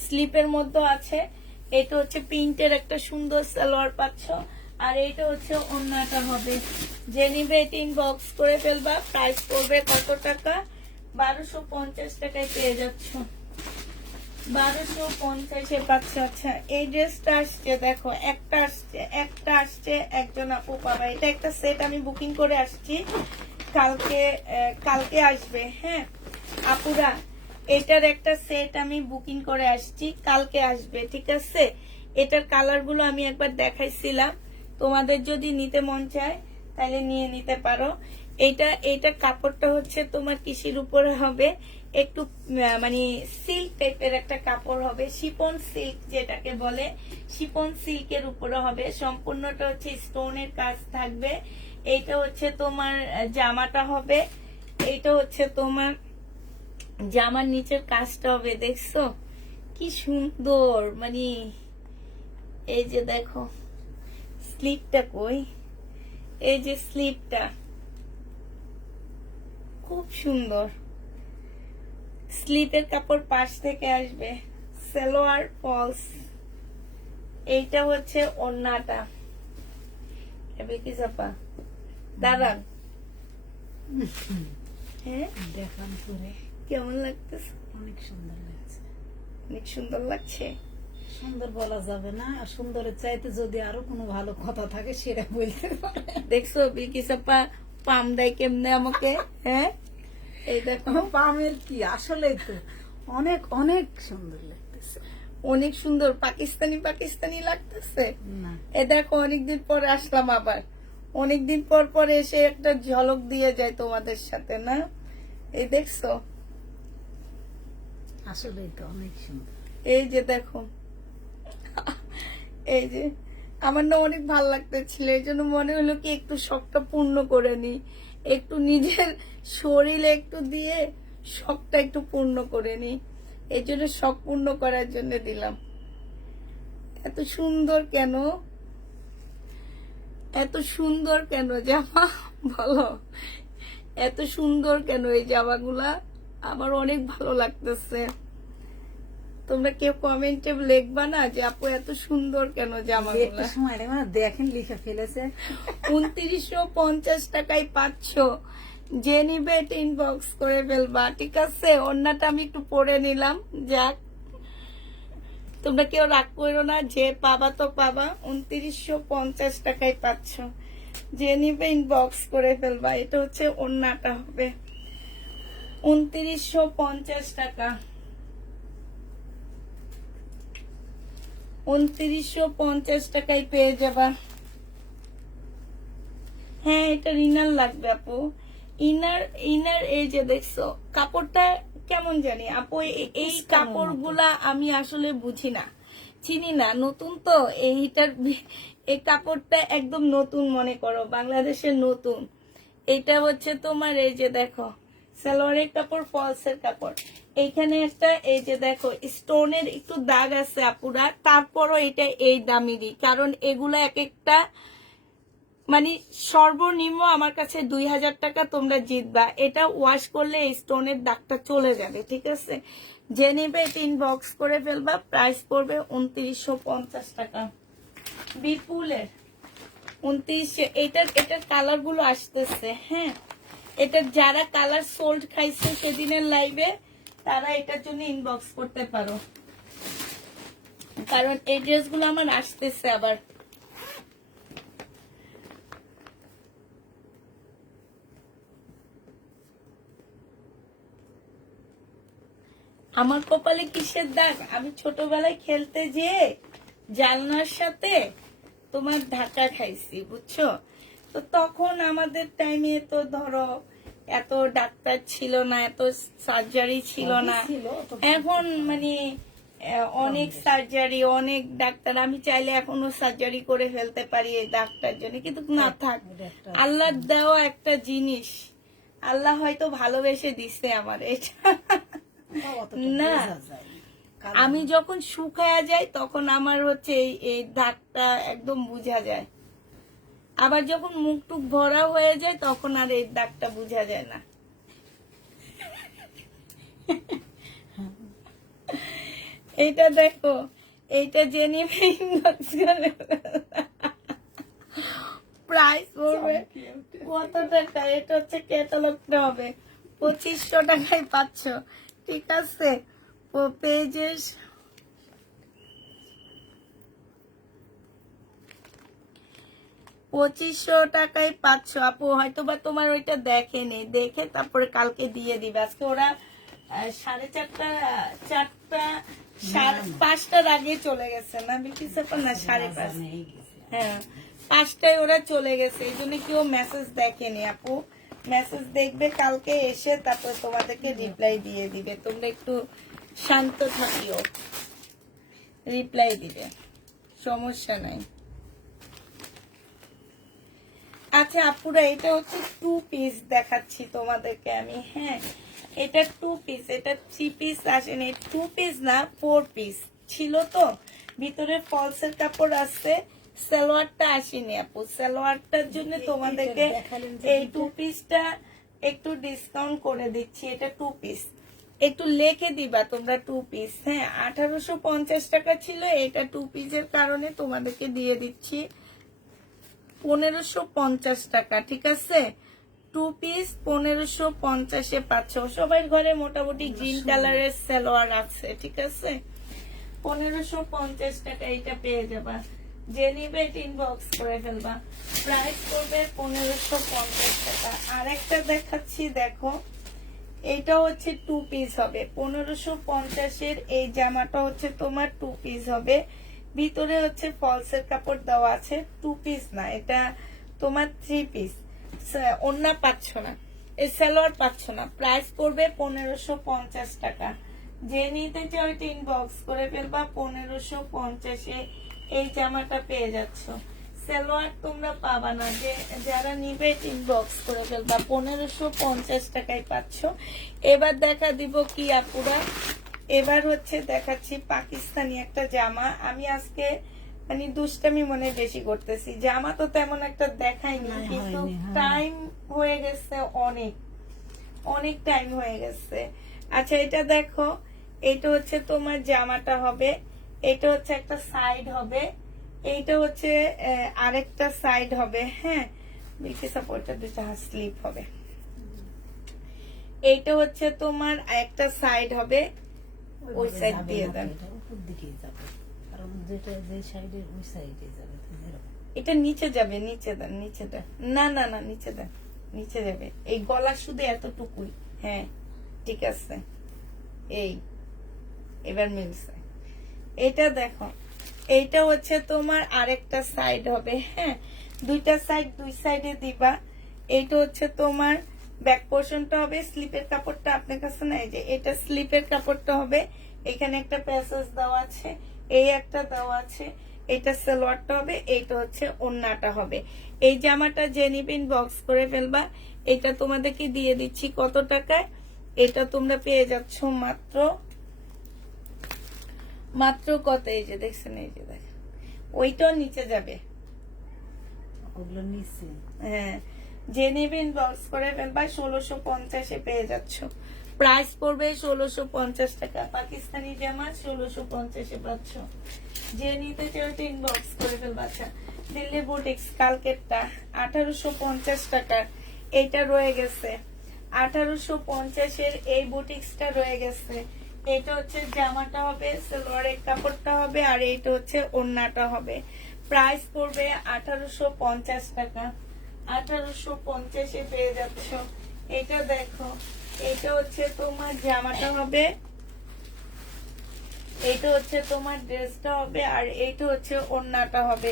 স্লিপের মধ্যে আছে। এটা হচ্ছে প্রিন্টের একটা সুন্দর সালোয়ার পাচ্ছ, আর এটা হচ্ছে ওড়নাটা হবে। যে নিবে এটা ইনবক্স করে ফেলবা। প্রাইস পড়বে কত টাকা? 1250 টাকায় পেয়ে যাচ্ছ। 1250-এ পাচ্ছ। আচ্ছা, এই ড্রেসটা আসছে, দেখো, একটা আসছে, একজন আপু পাবা। এটা একটা সেট আমি বুকিং করে আসছি, কালকে আসবে, হ্যাঁ আপুরা। এটার একটা সেট আমি বুকিং করে আসছি, কালকে আসবে, ঠিক আছে। এটার কালার গুলো আমি একবার দেখাইছিলাম, তোমাদের যদি নিতে মন চায় তাহলে নিয়ে নিতে পারো। এইটা কাপড়টা হচ্ছে তোমার কিসের উপরে হবে, একটু মানে সিল্ক টাইপের একটা কাপড় হবে, শিপন সিল্ক যেটাকে বলে, শিপন সিল্কের উপরে হবে। সম্পূর্ণটা হচ্ছে স্টোনের কাজ থাকবে। এইটা হচ্ছে তোমার জামাটা হবে, এইটা হচ্ছে তোমার জামার নিচের কাজটা হবে। দেখছো কি সুন্দর, মানে এই যে দেখো স্লিপটা কই, এই যে স্লিপটা খুব সুন্দর। স্লিপের কাপড় পাশ থেকে আসবে, সালোয়ার ফলস। এইটা হচ্ছে ওড়নাটা। এবার কি চাপা দাঁড়ান, হ্যাঁ দেখান করে কেমন লাগতেছে? অনেক সুন্দর লাগছে। অনেক সুন্দর লাগছে। সুন্দর বলা যাবে না, আর সুন্দরের চাইতে যদি আরো কোনো ভালো কথা থাকে সেটা বলতে পারে। দেখছো বিকি চাপা পাম দেয় কেমনে আমাকে, হ্যাঁ এই দেখো পামের কি, আসলেই তো অনেক অনেক সুন্দর লাগতেছে। অনেক সুন্দর, পাকিস্তানি পাকিস্তানি লাগতেছে। না এ দেখো অনেকদিন পর আসলাম, আবার অনেকদিন পর পর এসে একটা ঝলক দিয়ে যায় তোমাদের সাথে, না? এই দেখছো, আসলেই তো অনেক সুন্দর। এই যে দেখো, এই যে আমার না অনেক ভালো লাগতেছিল, এই জন্য মনে হলো কি একটু শখটা পূর্ণ করে নি, একটু নিজের শরীরে একটু দিয়ে শখটা একটু পূর্ণ করে নি। এই জন্য শখ পূর্ণ করার জন্য দিলাম। এত সুন্দর কেন, এত সুন্দর কেন জামা বলো, এত সুন্দর কেন এই জামাগুলা? আমার অনেক ভালো লাগতেছে। তোমরা কেউ কমেন্টে লিখবা না যে আপু এত সুন্দর কেন জামাগুলা? একটা সময় রে মা দেখেন লিখে ফেলেছে 2950 টাকায় পাচ্ছ, যে নিবে এটা ইনবক্স করে ফেলবা, ঠিক আছে? অন্যটা আমি একটু পরে নিলাম, যাক তোমরা কেউ রাগ করো না, যে পাবা তো পাবা। 2950 টাকায় পাচ্ছ, যে নিবে ইনবক্স করে ফেলবা। এটা হচ্ছে অন্যটা হবে 2950 টাকা, 2950 টাকায় পেয়ে যাবা। হ্যাঁ এটা ইনার লাগবে আপু, ইনার ইনার। এই যে দেখছো কাপড়টা কেমন জানি আপু, এই কাপড়গুলা আমি আসলে বুঝি না, চিনি না, নতুন তো এইটার, এই কাপড়টা একদম নতুন মনে করো, বাংলাদেশের নতুন। এটা হচ্ছে তোমার এই যে দেখো সালোয়ারের কাপড়, ফলসের কাপড়। এইখানে একটা এই যে দেখো স্টোনের একটু দাগ আছে আপুরা, তারপরও এটা এই দামেরই, কারণ এগুলা এক একটা মানে সর্বনিম্ন আমার কাছে 2000 টাকা তোমরা জিতবা। এটা ওয়াশ করলে এই স্টোনের দাগটা চলে যাবে, ঠিক আছে? যে নেবে এটা ইনবক্স করে ফেলবা, প্রাইস পড়বে 2950 টাকা। বিপুলের 29, এটার কালার গুলো আসতেছে, হ্যাঁ এটা যারা কালার সোল্ড খাইছে সেদিনের লাইভে তারা এটার জন্য ইনবক্স করতে পারো, কারণ এই ড্রেসগুলো আমার আসতেছে আবার। আমার কপালে কিসের দাগ? আমি ছোটবেলায় খেলতে যেয়ে জালনার সাথে তোমার ধাক্কা খাইছি, বুঝছো? তো তখন আমাদের টাইমে তো ধরো এত ডাক্তার ছিল না, এত সার্জারি ছিল না। এখন মানে অনেক সার্জারি, অনেক ডাক্তার, আমি চাইলে এখনো সার্জারি করে ফেলতে পারি এই ডাক্তার জন্য, কিন্তু না থাক, আল্লাহ দেওয়া একটা জিনিস, আল্লাহ হয়তো ভালোবেসে দিচ্ছে আমার এটা। না আমি যখন শুকায়া যাই তখন আমার হচ্ছে এই দাগটা একদম বোঝা যায়, আবার যখন মুখ টুক ভরা হয়ে যায় তখন আর এই দাগটা বোঝা যায় না। এইটা দেখো, এইটা জেনে প্রাইস পড়বে কত টাকা? এটা হচ্ছে ক্যাটালগটা হবে 2500 টাকায় পাচ্ছ, ঠিক আছে? পেজেস 2500 টাকায় পাচ্ছ আপু। হয়তো বা তোমার ওইটা দেখেনি, দেখে তারপরে কালকে দিয়ে দিবে। আজকে ওরা 4:30 5টার আগে চলে গেছে, না বিক্রি না 5:30, হ্যাঁ 5টায় ওরা চলে গেছে, এই জন্য কেউ মেসেজ দেখেনি আপু। মেসেজ দেখবে কালকে এসে, তারপর তোমাদেরকে রিপ্লাই দিয়ে দিবে। তোমরা একটু শান্ত থাকিও, রিপ্লাই দিবে, সমস্যা নাই। আচ্ছা আপুরা, এটা হচ্ছে 2 পিস দেখাচ্ছি তোমাদেরকে আমি। হ্যাঁ, এটা 2 পিস, এটা 3 পিস আসেনি, 2 পিস না 4 পিস ছিল। তো ভিতরে ফলসের কাপড় আছে, সালোয়ারটা আসেনি আপু। সালোয়ারটার জন্য তোমাদেরকে এই 2 পিসটা একটু ডিসকাউন্ট করে দিচ্ছি। এটা 2 পিস, একটু লেখে দিবা তোমরা 2 পিস। হ্যাঁ, 1850 টাকা ছিল, এটা 2 পিসের কারণে তোমাদেরকে দিয়ে দিচ্ছি 1550 টাকা। ঠিক আছে, 2 পিস 1550-এ পাচ্ছ। সবার ঘরে মোটামুটি গ্রিন কালারের সালোয়ার আছে। ঠিক আছে, 1550 টাকা এটা পেয়ে যাবা। যে নিবে ইনবক্স করে ফেলবা। প্রাইস করবে 1550 টাকা। আরেকটা দেখাচ্ছি, দেখো এইটা হচ্ছে 2 পিস হবে 1550-এর। এই জামাটা হচ্ছে তোমার 2 পিস হবে, ভিতরে হচ্ছে ফলসের কাপড় দেওয়া আছে। 2 পিস না, এটা তোমার 3 পিস। ওন্না পাচ্ছ না, এই সালোয়ার পাচ্ছ না। প্রাইস পড়বে 1550 টাকা। যে নিতে চাও ইনবক্স করে ফেলবা। 1550-এ এই জামাটা পেয়ে যাচ্ছ। সালোয়ার তোমরা পাবা না, যে যারা নিবে ইনবক্স করে ফেলবা। 1550 টাকায় পাচ্ছ। এবার দেখা দিব কি আপুরা, এবার হচ্ছে দেখাচ্ছি পাকিস্তানি একটা জামা। আমি আজকে মানে দুষ্টামি মনে বেশি করতেছি। জামা তো তেমন একটা দেখাইনি, কিন্তু টাইম হয়ে গেছে, অনেক অনেক টাইম হয়ে গেছে। আচ্ছা, এটা দেখো, এটা হচ্ছে তোমার জামাটা হবে, এটা হচ্ছে একটা সাইড হবে, এইটা হচ্ছে আরেকটা সাইড হবে। হ্যাঁ, বিলকি সাপোর্টটা দুটো স্লিপ হবে। এইটা হচ্ছে তোমার একটা সাইড হবে, ওই সাইড দিয়ে দেন। এটা নিচে যাবে, নিচে দেন, নিচে দেন। না না না, নিচে দেন, নিচে যাবে। এই গলা শুধু এতটুকুই। হ্যাঁ, ঠিক আছে, এই এবার মিলছে। এটা দেখো, এইটা হচ্ছে তোমার আরেকটা সাইড হবে। হ্যাঁ, দুইটা সাইড, দুই সাইডে দিবা। এইটা হচ্ছে তোমার ব্যাক পোর্শনটা হবে। স্লিপের কাপড়টা আপনার কাছে নাই, যে এটা স্লিপের কাপড়টা হবে। এখানে একটা প্যাসেজ দেওয়া আছে, এই একটা দেওয়া আছে। এটা সালোয়ারটা হবে, এইটা হচ্ছে ওন্নাটা হবে। এই জামাটা যে নিবেন বক্স করে ফেলবা। এটা তোমাদেরকে দিয়ে দিচ্ছি কত টাকায়? এটা তোমরা পেয়ে যাচ্ছ মাত্র মাত্র কত? এই যে দেখছেন, এই যে দেখ, ওইটাও নিচে যাবে, ওগুলো নিচে। হ্যাঁ, যে নেবেন বক্স করে ফেলবা। 1650-এ পেয়ে যাচ্ছ। প্রাইস পড়বে 1650 টাকা। পাকিস্তানি জামা 1650-এ পাচ্ছ। যে নিতে চাও ইনবক্স করে ফেলবা। আচ্ছা, দিল্লি বুটিক্স কালকেরটা 1850 টাকার, এইটা রয়ে গেছে। 1850-এর এই বুটিক্সটা রয়ে গেছে। এটা হচ্ছে জামাটা হবে, সালোয়ারের কাপড়টা হবে, আর এইটা হচ্ছে ওড়নাটা হবে। প্রাইস পড়বে 1850 টাকা। 1850-এ পেয়ে যাচ্ছ। এটা দেখো, এটা হচ্ছে তোমার জামাটা হবে, এটা হচ্ছে তোমার ড্রেসটা হবে, আর এইটা হচ্ছে ওড়নাটা হবে।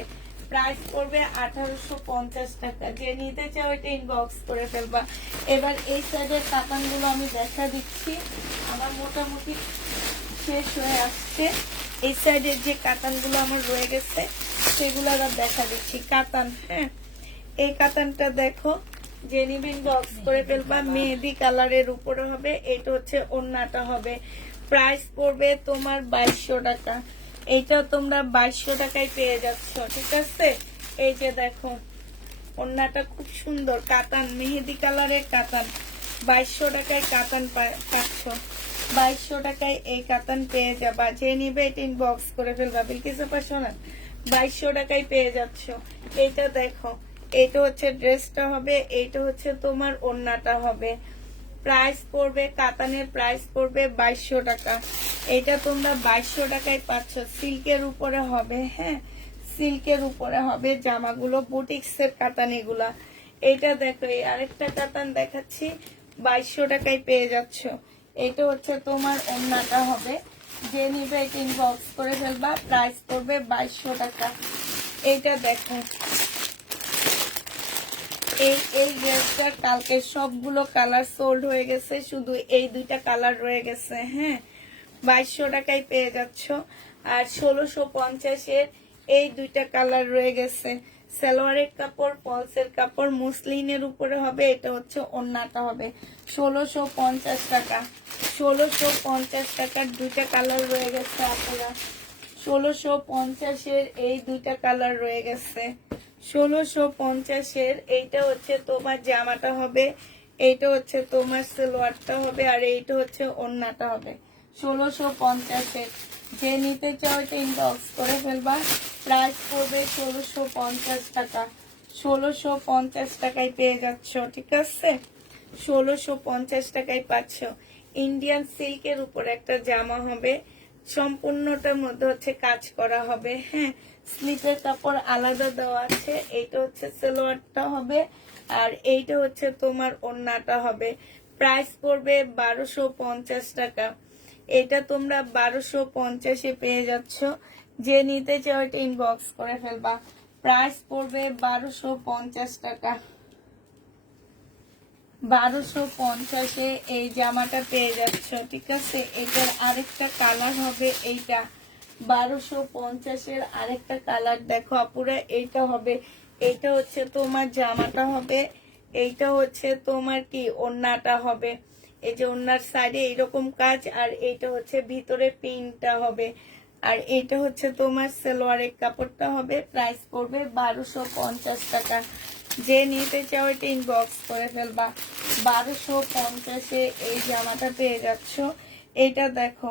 প্রাইস পড়বে 1850 টাকা। যে নিতে চাও এটা ইনবক্স করে ফেলবা। এবার এই সাইডের কাতানগুলো আমি দেখা দিচ্ছি, আমার মোটামুটি শেষ হয়ে আসছে। এই সাইডের যে কাতানগুলো আমার রয়ে গেছে সেগুলো আবার দেখা দিচ্ছি। কাতান, হ্যাঁ, এই কাতানটা দেখো, যে নিবেন বক্স করে ফেলবা। মেহেদি কালারের উপরে হবে, এটা হচ্ছে ওড়নাটা হবে। প্রাইস পড়বে তোমার 2200 টাকা। এইটা তোমরা 2200 টাকায় পেয়ে যাচ্ছ। ঠিক আছে, এই যে দেখো, ওড়নাটা খুব সুন্দর, কাতান, মেহেদি কালারের কাতান। 2200 টাকায় কাতান পাচ্ছ। 2200 টাকায় এই কাতান পেয়ে যাবা। যে নিবে এটা ইনবক্স করে ফেলবা। বিলকিসের পাশে না, 2200 টাকায় পেয়ে যাচ্ছ। এইটা দেখো, এইটা হচ্ছে ড্রেসটা হবে, এইটা হচ্ছে তোমার ওড়নাটা হবে। প্রাইস পড়বে, কাতানের প্রাইস পড়বে 2200 টাকা। এটা তোমরা 2200 টাকায় পাচ্ছ। সিল্কের উপরে হবে, হ্যাঁ, সিল্কের উপরে হবে জামাগুলো, বুটিক্সের কাতান এগুলা। এইটা দেখো, এই আরেকটা কাতান দেখাচ্ছি, 2200 টাকায় পেয়ে যাচ্ছ। এটা হচ্ছে তোমার ওড়নাটা হবে। যে নিবে এটা ইনবক্স করে ফেলবা। প্রাইস পড়বে 2200 টাকা। এইটা দেখো, এই ড্রেসটার কালকে সবগুলো কালার সোল্ড হয়ে গেছে, শুধু এই দুইটা কালার রয়ে গেছে। হ্যাঁ, 2200 টাকায় পেয়ে যাচ্ছ। আর 1650-এর এই দুইটা কালার রয়ে গেছে। সালোয়ারের কাপড়, ফলসের কাপড়, মুসলিনের উপরে হবে। এটা হচ্ছে ওড়নাটা হবে 1650 টাকা। 1650 টাকার দুইটা কালার রয়ে গেছে আপনারা। 1650-এর এই দুইটা কালার রয়ে গেছে। 1650-এর এইটা হচ্ছে তোমার জামাটা হবে, এইটা হচ্ছে তোমার সালোয়ারটা হবে, আর এইটা হচ্ছে ওড়নাটা হবে। 1650-এর যে নিতে চাও এটা ইনবক্স করে ফেলবা। প্রাইস পড়বে 1650 টাকা। 1650 টাকায় পেয়ে যাচ্ছ, ঠিক আছে? 1650 টাকায় পাচ্ছ। ইন্ডিয়ান সিল্কের উপর একটা জামা হবে, সম্পূর্ণটার মধ্যে হচ্ছে কাজ করা হবে। হ্যাঁ, স্লিপের কাপড় আলাদা দেওয়া আছে। এইটা হচ্ছে সালোয়ারটা হবে, আর এইটা হচ্ছে তোমার ওড়নাটা হবে। প্রাইস পড়বে 1250 টাকা। এটা তোমরা 1250-এ পেয়ে যাচ্ছ। যে নিতে চাও এটা ইনবক্স করে ফেলবা। প্রাইস পড়বে 1250 টাকা। 1250-এ এই জামাটা পেয়ে যাচ্ছ, ঠিক আছে? এটার আরেকটা কালার হবে এইটা। 1250-এর আরেকটা কালার দেখো আপুরা, এইটা হবে। এইটা হচ্ছে তোমার জামাটা হবে, এইটা হচ্ছে তোমার কি ওড়নাটা হবে। এই যে ওড়নার সাইডে এইরকম কাজ, আর এইটা হচ্ছে ভিতরে পিনটা হবে, আর এইটা হচ্ছে তোমার সালোয়ারের কাপড়টা হবে। প্রাইস পড়বে 1250 টাকা। যে নিতে চাও এটা ইনবক্স করে ফেলবা। 1250-এ এই জামাটা পেয়ে যাচ্ছ। এটা দেখো,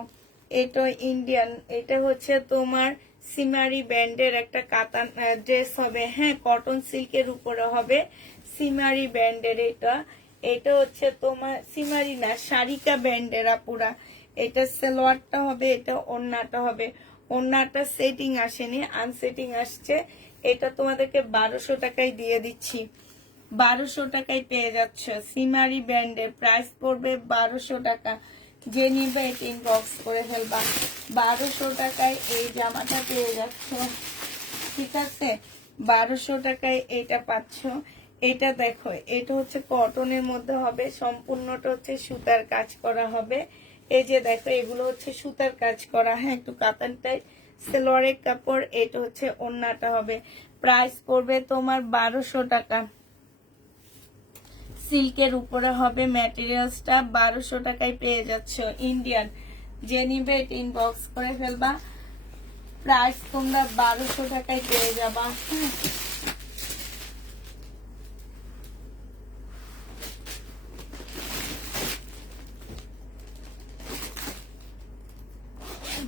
এটা ইন্ডিয়ান, এটা হচ্ছে তোমার সিমারি ব্যান্ডের একটা কাতান ড্রেস হবে। হ্যাঁ, কটন সিল্কের উপরে হবে, সিমারি ব্যান্ডের। এটা হচ্ছে তোমার সিমারি না, শারিকা ব্যান্ডের আপুরা। এটা সালোয়ারটা হবে, এটা ওড়নাটা হবে। ওড়নাটা সেটিং আসেনি, আনসেটিং আসছে। এটা তোমাদেরকে 1200 টাকায় দিয়ে দিচ্ছি। 1200 টাকায় পেয়ে যাচ্ছ সিমারি ব্যান্ডের। প্রাইস পড়বে 1200 টাকা। যে নিবে এটা ইনবক্স করে ফেলবা। 1200 টাকায় এই জামাটা পেয়ে যাচ্ছ, ঠিক আছে? 1200 টাকায় এটা পাচ্ছ। এটা দেখো, এটা হচ্ছে কটনের মধ্যে হবে, সম্পূর্ণটা হচ্ছে সুতার কাজ করা হবে। এই যে দেখো, এগুলো হচ্ছে সুতার কাজ করা। হ্যাঁ, একটু কাতান টাইপ। সালোয়ারের কাপড়, এটা হচ্ছে ওড়নাটা হবে। প্রাইস পড়বে তোমার 1200 টাকা। সিল্কের উপরে হবে, ম্যাটেরিয়ালসটা 1200 টাকায় পেয়ে যাচ্ছ। ইন্ডিয়ান যে নিবে এটা ইনবক্স করে ফেলবা। প্রাইস তোমরা 1200 টাকায় পেয়ে যাবা।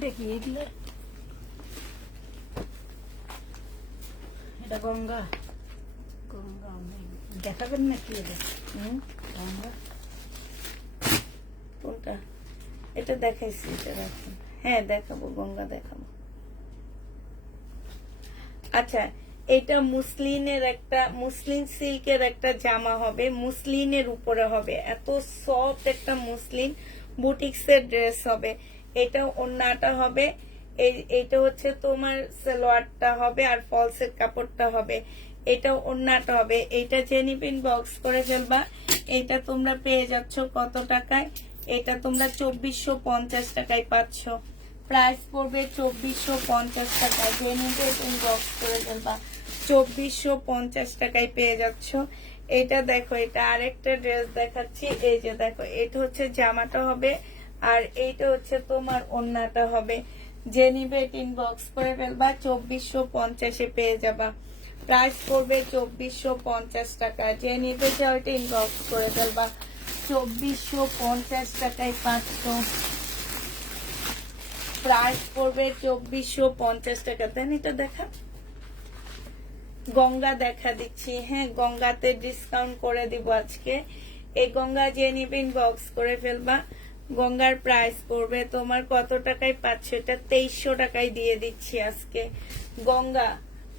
দেখি এগুলো, এটা গঙ্গা। গঙ্গা দেখাবেন নাকি? এটা গঙ্গা কোনটা? এটা দেখাইছি, এটা দেখো। হ্যাঁ, দেখাবো, গঙ্গা দেখাবো। আচ্ছা, এটা মুসলিনের একটা, মুসলিন সিল্কের একটা জামা হবে, মুসলিনের উপরে হবে। এত সফট একটা মুসলিন বুটিক্সের ড্রেস হবে। এটা ওড়নাটা হবে, এইটা হচ্ছে তোমার সালোয়ারটা হবে, আর ফলসের কাপড়টা হবে। এটা ওড়নাটা হবে। এটা জেনিপিন বক্স করে ফেলবা। এটা তোমরা পেয়ে যাচ্ছ কত টাকায়? এটা তোমরা 2450 টাকায় পাচ্ছ। প্রাইস পড়বে 2450 টাকায়। জেনিপিন বক্স করে ফেলবা। 2450 টাকায় পেয়ে যাচ্ছ। এটা দেখো, এটা আরেকটা ড্রেস দেখাচ্ছি। এই যে দেখো, এটা হচ্ছে জামাটা হবে, আর এইটা হচ্ছে তোমার ওড়নাটা হবে। যে নিবে ইনবক্স করে ফেলবা। 2450-এ পেয়ে যাবা। প্রাইস পড়বে 2450 টাকা। যে নিতে চাও এটা ইনবক্স করে ফেলবা। 2450 টাকায় পাচ্ছ। প্রাইস পড়বে 2450 টাকা। দেন এটা দেখা, গঙ্গা দেখা দিচ্ছি। হ্যাঁ, গঙ্গাতে ডিসকাউন্ট করে দিব আজকে। এই গঙ্গা যে নিবে ইনবক্স করে ফেলবা। গঙ্গার প্রাইস পড়বে তোমার কত টাকায় পাচ্ছ? এটা 2300 টাকায় দিয়ে দিচ্ছি আজকে। গঙ্গা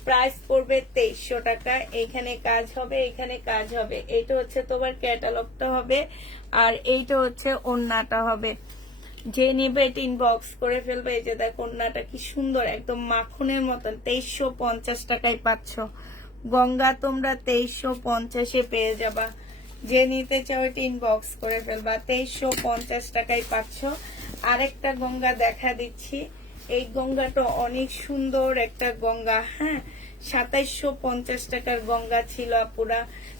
প্রাইস পড়বে 2300 টাকা। এখানে কাজ হবে, এখানে কাজ হবে। এটা হচ্ছে তোমার ক্যাটালগটা হবে, আর এইটা হচ্ছে ওড়নাটা হবে। যে নিবে এটা ইনবক্স করে ফেলবে। এই যে দেখো, ওড়নাটা কি সুন্দর, একদম মাখনের মতন। 2350 টাকায় পাচ্ছ। গঙ্গা তোমরা 2350 পেয়ে যাবা। যে নিতে চাও এটা ইনবক্স করে ফেলবা। 2350 টাকায় পাচ্ছ। আরেকটা গঙ্গা দেখা দিচ্ছি। এই গঙ্গাটা অনেক সুন্দর একটা গঙ্গা, হ্যাঁ। 2750 টাকার গঙ্গা ছিল আপুরা,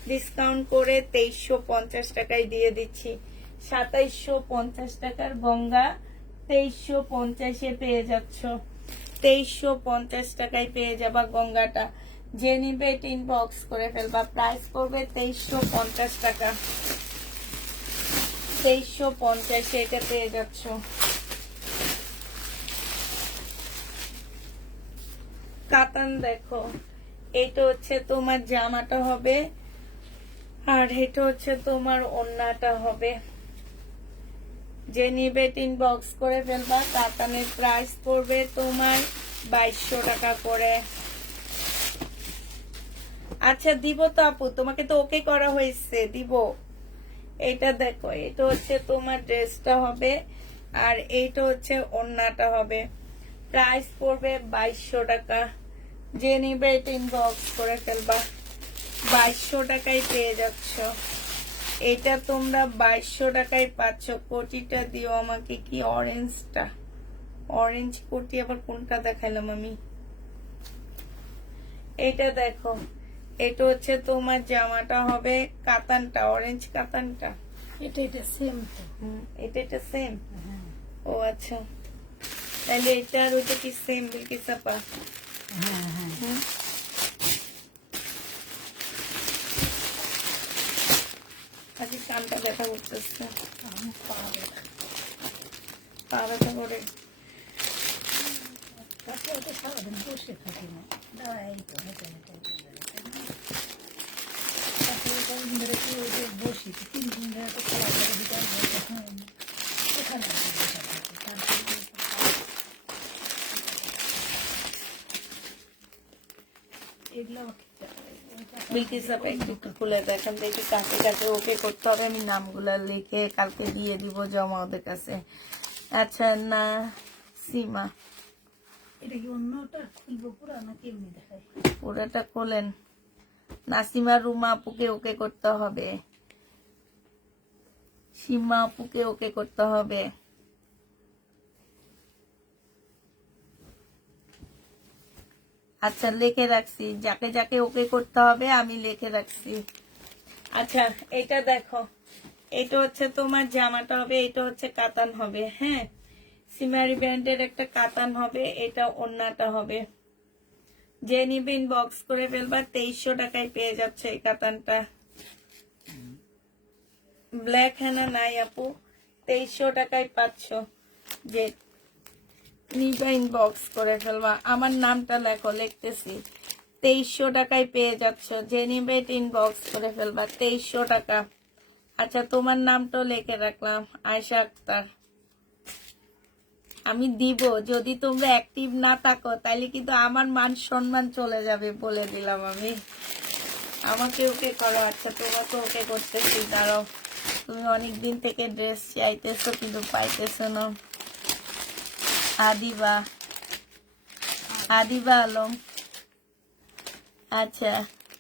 ডিসকাউন্ট করে 2350 টাকায় দিয়ে দিচ্ছি। 2750 টাকার গঙ্গা 2350 পেয়ে যাচ্ছ। 2350 টাকায় পেয়ে যাবা গঙ্গাটা। যে নিবে এটা ইনবক্স করে ফেলবা। প্রাইস পড়বে 2350 টাকা। 2350 এটা পেয়ে যাচ্ছ। কাতান দেখো, এটা হচ্ছে তোমার জামাটা হবে, আর এটা হচ্ছে তোমার ওড়নাটা হবে। যে নিবে ইনবক্স করে ফেলবা। কাতানের প্রাইস পড়বে তোমার 2200 টাকা করে। আচ্ছা দিব তো আপু, তোমাকে তো ওকে করা হয়েছে, দিব। এটা দেখো, এটা হচ্ছে তোমার ড্রেসটা হবে, আর এইটা হচ্ছে ওড়নাটা হবে। প্রাইস পড়বে 2200 টাকা। যে নিবে এটা ইনবক্স করে ফেলবা। 2200 টাকায় পেয়ে যাচ্ছ। এটা তোমরা 2200 টাকায় পাচ্ছ। কোটিটা দিও আমাকে, কি অরেঞ্জটা, অরেঞ্জ কোটি আবার কোনটা দেখাইলাম আমি। এটা দেখো, এটা হচ্ছে তোমার জামাটা হবে, কাতানটা অরেঞ্জ কাতানটা। এটা সেম তো। এটা সেম। হ্যাঁ ও আচ্ছা, তাহলে এটা আর ওইটা কি সেম বিলকিস আপা? হ্যাঁ হ্যাঁ। আজকে কানটা ব্যথা করতেছে, আমি পা ব্যথা। পা ব্যথা করে। তাতে ওটা সারাদিন বসে থাকি না, দাঁড়াই তো হেঁটে হেঁটে তারপরে কয়েকদিন ধরে কি ওই যে বসি, 3 দিন ধরে তো খেলাধুলা বিকাল হয়নি, ওখানে আসি বসে থাকি। তারপরে এগুলো বিলকিস আপা একটু খুলে দেখেন দেখি কাকে কাকে ওকে করতে হবে। আমি নামগুলা লিখে কালকে দিয়ে দিব জমা ওদের কাছে। আচ্ছা না সীমা, এটা কি অন্যটা খুলবো পুরা নাকি এমনি দেখাই? পুরাটা খোলেন। নাসিমা রুমা আপুকে ওকে করতে হবে, সীমা আপুকে ওকে করতে হবে। আচ্ছা লিখে রাখছি, যাকে যাকে ওকে করতে হবে আমি লিখে রাখছি। আচ্ছা এটা দেখো, এটা হচ্ছে তোমার জামাটা হবে, এটা হচ্ছে কাতান হবে, হ্যাঁ। সিমারি ব্র্যান্ডের একটা কাতান হবে, এটা ওড়নাটা হবে। যে নিবে ইনবক্স করে ফেলবা। 2300 টাকায় পেয়ে যাচ্ছে এই কাতানটা। ব্ল্যাক হেনা নাই আপু, 2300 টাকায় পাচ্ছ। যে নিবা ইনবক্স করে ফেলবা। আমার নামটা লেখো, লিখতেছি। 2300 টাকায় পেয়ে যাচ্ছ। যে নিবে ইনবক্স করে ফেলবা। 2300 টাকা। আচ্ছা তোমার নামটাও লিখে রাখলাম, আয়েশা আক্তার। আমি দিব, যদি তোমরা অ্যাক্টিভ না থাকো তাহলে কিন্তু আমার মান সম্মান চলে যাবে, বলে দিলাম আমি। আমাকে ওকে করো। আচ্ছা তোমাকে ওকে করতেছি, দাঁড়াও। তুমি অনেকদিন থেকে ড্রেস চাইতেছো কিন্তু পাইতেছো না। আদিবা, আদিবা আলম। আচ্ছা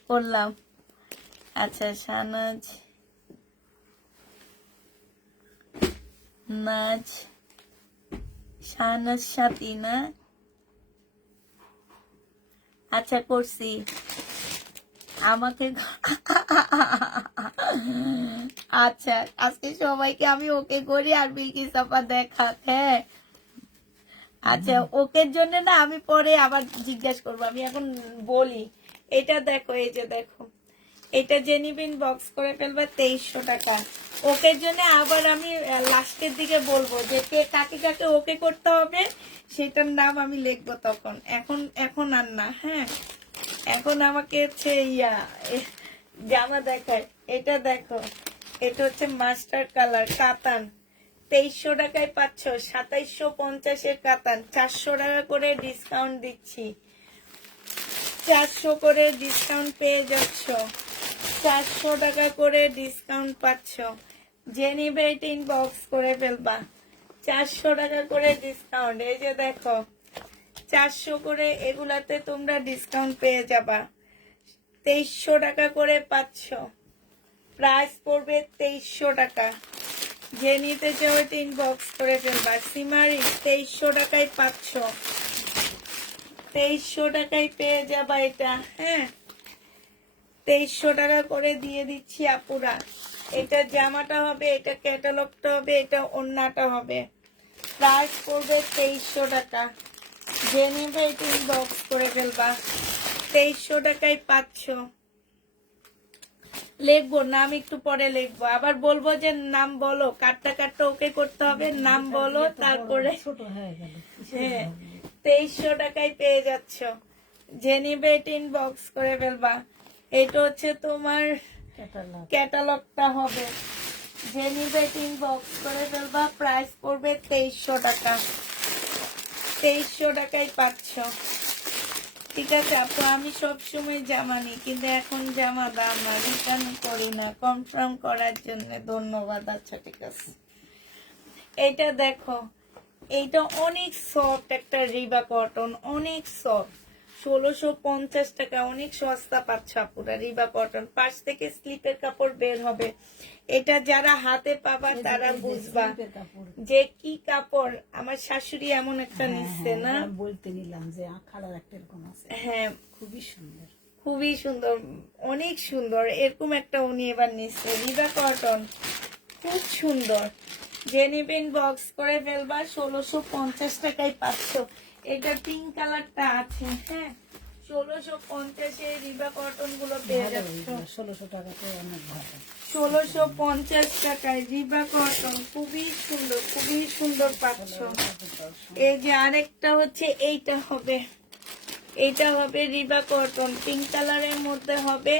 করলাম। আচ্ছা শাহনাজ, নাজ, শাহনাজ সাথী না? আচ্ছা করছি। আমাকে আচ্ছা আজকে সবাইকে আমি ওকে করি, আর বিলকিস আপা দেখাক, হ্যাঁ। আচ্ছা ওকের জন্য না আমি পরে আবার জিজ্ঞাসা করবো, আমি এখন বলি। এটা দেখো, এই যে দেখো, এটা জেনিবিন বক্স করে ফেলবে 2300 টাকা। ওকের জন্য আবার আমি লাস্টের দিকে বলবো যে কে কাকে কাকে ওকে করতে হবে, সেটার নাম আমি লিখবো তখন। এখন আর না, হ্যাঁ। এখন আমাকে হচ্ছে জামা দেখায়। এটা দেখো, এটা হচ্ছে মাস্টার কালার কাতান, 2300 টাকায় পাচ্ছ। 2750 কাতান, 400 টাকা করে ডিসকাউন্ট দিচ্ছি। 400 করে ডিসকাউন্ট পেয়ে যাচ্ছ। 400 টাকা করে ডিসকাউন্ট পাচ্ছ। যে নিবে এটা ইনবক্স করে ফেলবা। 400 টাকা করে ডিসকাউন্ট। এই যে দেখো, 400 করে এগুলাতে তোমরা ডিসকাউন্ট পেয়ে যাবা। 2300 টাকা করে পাচ্ছ, প্রাইস পড়বে 2300 টাকা। যে নিতে চাও ইনবক্স করে ফেলবা। সিমারি 2300 টাকায় পাচ্ছ, 2300 টাকায় পেয়ে যাবা এটা। হ্যাঁ, 2300 টাকা করে দিয়ে দিচ্ছি আপুরা। এটা জামাটা হবে, এটা ক্যাটালগটা হবে, এটা ওড়নাটা হবে। প্রাইস পড়বে 2300 টাকা। যে নেবে এটা ইনবক্স করে ফেলবা। 2300 টাকায় পাচ্ছ। লিখবো নাম, একটু পরে লিখবো, আবার বলবো যে নাম বলো, কাটটা ওকে করতে হবে, নাম বলো তারপরে। ছোট হয়ে গেল। হ্যাঁ, 2300 টাকায় পেয়ে যাচ্ছ। যে নিবে এটা ইনবক্স করে ফেলবা। এটা হচ্ছে তোমার ক্যাটালগটা হবে। যে নিবে এটা ইনবক্স করে ফেলবা। প্রাইস পড়বে 2300 টাকা। 2300 টাকায় পাচ্ছ। ঠিক আছে আপু, আমি সবসময় জামা নিই, কিন্তু এখন জামা দাম না, রিটার্ন করি না, কনফার্ম করার জন্য ধন্যবাদ। আচ্ছা ঠিক আছে। এটা দেখো, এইটা অনেক সফট একটা রিবা কটন, অনেক সফট। 1650 টাকা, অনেক সস্তা পাচ্ছ আপুরা। রিবা কটন, পাশ থেকে স্লিপের কাপড় বের হবে। এটা যারা হাতে পাবা তারা বুঝবা যে কি কাপড়। আমার শাশুড়ি এমন একটা নিচ্ছে না, বলতে নিলাম যে কালার একটা এরকম আছে। হ্যাঁ, খুবই সুন্দর, খুবই সুন্দর, অনেক সুন্দর। এরকম একটা উনি এবার নিচ্ছে, রিবা কটন, খুব সুন্দর। যে নেবেন বক্স করে ফেলবা। 1650 টাকায় পাচ্ছ। এটা পিঙ্ক কালারটা আছে। হ্যাঁ, 1650 রিবা কটন গুলো পেয়ে যাচ্ছ। 1600 টাকাতে অনেক ভালো। 1650 টাকায় রিবা কটন, খুবই সুন্দর, খুবই সুন্দর পাচ্ছ। এই যে আরেকটা হচ্ছে এইটা হবে, এইটা হবে রিবা কটন, পিঙ্ক কালারের মধ্যে হবে।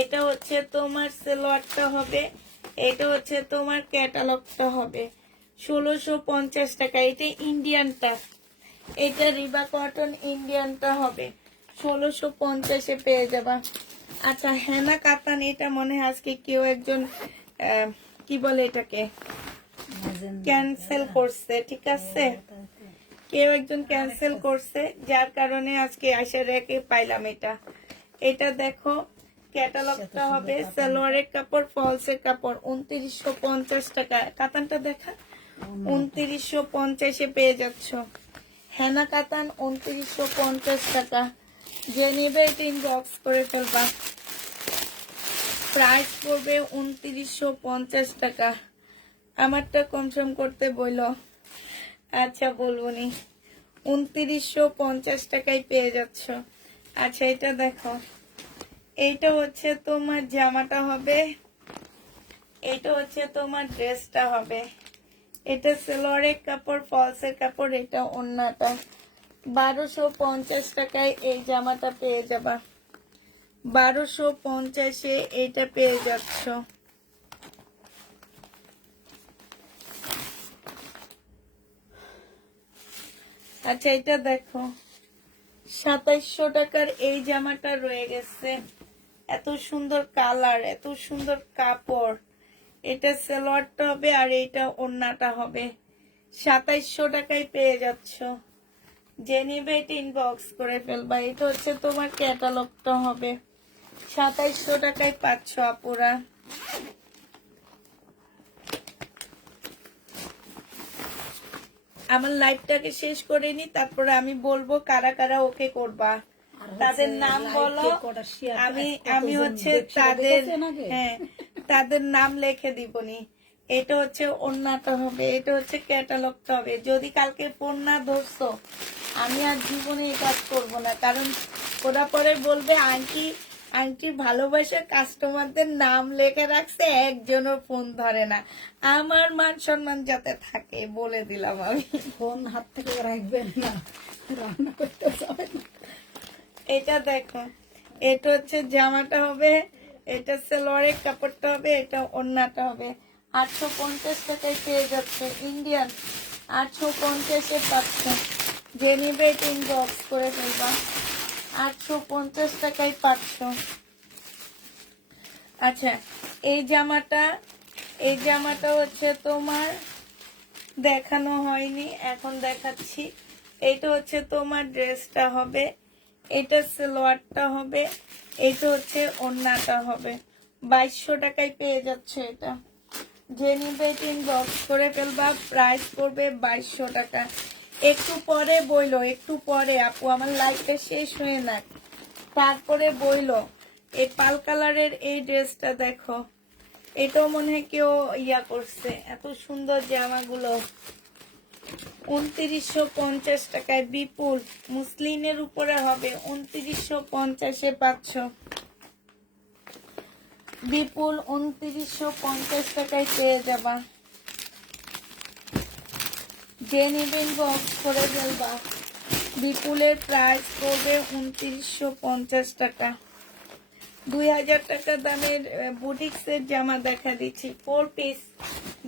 এটা হচ্ছে তোমার সালোয়ারটা হবে, এটা হচ্ছে তোমার ক্যাটালগটা হবে। 1650 টাকা। এটা ইন্ডিয়ানটা, এটা রিবা কটন ইন্ডিয়ানটা হবে। 1650-এ পেয়ে যাবা। আচ্ছা, হেনা কাতান, এটা মনে হয় আজকে কেউ একজন কি বলে এটাকে ক্যান্সেল করছে। ঠিক আছে, কেউ একজন ক্যান্সেল করছে, যার কারণে আজকে আশা রেখে পাইলাম এটা। এটা দেখো, ক্যাটালগটা হবে, সালোয়ারের কাপড়, ফলসের কাপড়। 2950 টাকা। কাতানটা দেখা, 2950-এ পেয়ে যাচ্ছ। হেনা কাতান 2950 টাকা। যে নেবে এটা ইনবক্স করে ফেলবা। প্রাইস পড়বে 2950 টাকা। আমারটা কনফার্ম করতে বললো। আচ্ছা বলবো নি। 2950 টাকায় পেয়ে যাচ্ছ। আচ্ছা, এটা দেখো, এইটা হচ্ছে তোমার জামাটা হবে, এটা হচ্ছে তোমার ড্রেসটা হবে। এটা সালোয়ারের কাপড়, ফলসের কাপড়, এটা ওড়নাটা। 1250 টাকায় এই জামাটা পেয়ে যাবা। 1250-এ এইটা পেয়ে যাচ্ছ। আচ্ছা, এটা দেখো, 2700 টাকার এই জামাটা রয়ে গেছে। এত সুন্দর কালার, এত সুন্দর কাপড়। এটা সালোয়ারটা হবে আর এইটা ওড়নাটা হবে। 2700 টাকায় পেয়ে যাচ্ছ। যে নিবে এটা ইনবক্স করে ফেলবা। এটা হচ্ছে তোমার ক্যাটালগটা হবে। 2700 টাকায় পাচ্ছ আপুরা। আমার লাইভটাকে শেষ করে নি, তারপরে আমি বলবো কারা কারা ওকে করবা, তাদের নাম বলো। আমি হচ্ছে তাদের, হ্যাঁ, তাদের নাম লিখে দিবনি। এটা হচ্ছে ওড়নাটা হবে, এটা হচ্ছে ক্যাটালগটা হবে। যদি কালকে ফোন না ধরছো, আমি আর জীবনে এই কাজ করবো না, কারণ ওরা পরে বলবে আন্টি ভালোবাসার কাস্টমারদের নাম লেখে রাখছে, একজনও ফোন ধরে না। আমার মান সম্মান যাতে থাকে, বলে দিলাম আমি। ফোন হাত থেকে রাখবেন না, রান্না করতে যাবেন। এটা দেখো, এটা হচ্ছে জামাটা হবে, এটা সালোয়ারের কাপড়টা হবে, এটা ওড়নাটা হবে। 850 টাকায় পেয়ে যাচ্ছে। ইন্ডিয়ান 850-এ পাচ্ছে। যে নিবে এটা ইনবক্স করে ফেলবা। 850 টাকায় পাচ্ছ। আচ্ছা, এই জামাটা হচ্ছে তোমার দেখানো হয়নি, এখন দেখাচ্ছি। এটা হচ্ছে তোমার ড্রেসটা হবে, এটা সালোয়ারটা হবে, এটা হচ্ছে ওড়নাটা হবে 2200 টাকায় পেয়ে যাচ্ছে এটা। যে নিবে ইনবক্স করে ফেলবা, প্রাইস পড়বে 2200 টাকা। একটু পরে বইলো, একটু পরে আপু আমার লাইফটা শেষ হয়ে না, তারপরে বইলো। এই পাল কালারের এই ড্রেসটা দেখো, এটাও মনে হয় কেউ ইয়া করছে, এত সুন্দর জামাগুলো। 2950 টাকায় বিপুল মুসলিনের উপরে হবে, 2950-এ পাচ্ছ। বিপুল 2950 টাকায় পেয়ে যাবা। যে নিবেন বক্স করে ফেলবা। বিপুলের প্রাইস পড়বে 2950 টাকা। 2000 টাকা দামের বুটিক্সের জামা দেখা দিচ্ছি, 4 পিস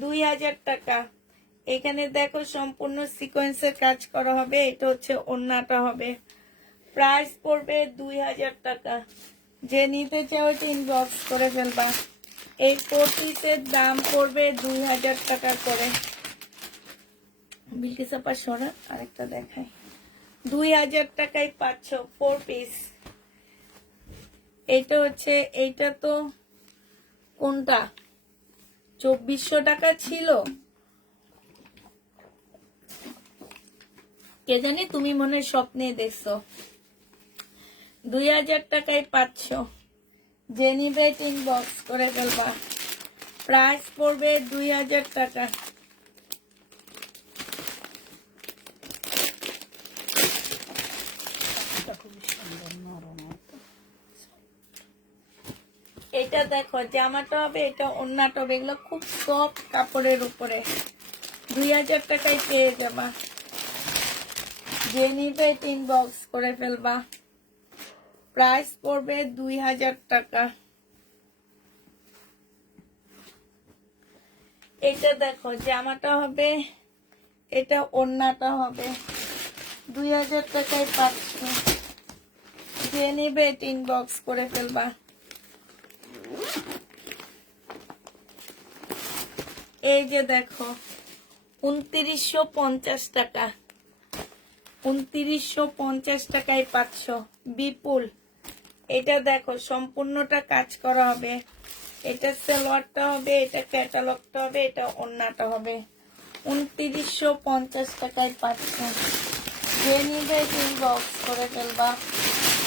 2000 টাকা। এখানে দেখো সম্পূর্ণ সিকোয়েন্সের কাজ করা হবে, এটা হচ্ছে ওড়নাটা হবে। প্রাইস পড়বে 2000 টাকা। যে নিতে চাও এটা ইনবক্স করে ফেলবা। এই 4 পিসের দাম পড়বে 2000 টাকা করে। বিলকিসাপা সরা আরেকটা দেখাই, 2000 টাকায় পাচ্ছ 4 পিস। এইটা হচ্ছে, এইটা তো কোনটা 2400 টাকা ছিল, কে জানি, তুমি মনে হয় স্বপ্নে দেখছো। 2000 টাকায় পাচ্ছ। যে নিবে ইনবক্স করে ফেলবা। প্রাইস পড়বে 2000 টাকা। এটা খুবই সুন্দর, নরম একটা। এটা দেখো জামাটা হবে, এটা ওড়নাটা হবে, এগুলো খুব সফট কাপড়ের উপরে। 2000 টাকায় পেয়ে যাবা। যে নিবে ইনবক্স করে ফেলবা। প্রাইস পড়বে 2000 টাকা। এটা দেখো জামাটা হবে, এটা ওড়নাটা হবে, 2000 টাকায় পাচ্ছ। যে নিবে ইনবক্স করে ফেলবা। এই যে দেখো 2950 টাকা, 2950 টাকায় পাচ্ছ বিপুল। এটা দেখো সম্পূর্ণটা কাজ করা হবে, এটা সালোয়ারটা হবে, এটা ক্যাটালগটা হবে, এটা ওড়নাটা হবে। 2950 টাকায় পাচ্ছ। যে নিবে ইনবক্স করে ফেলবা।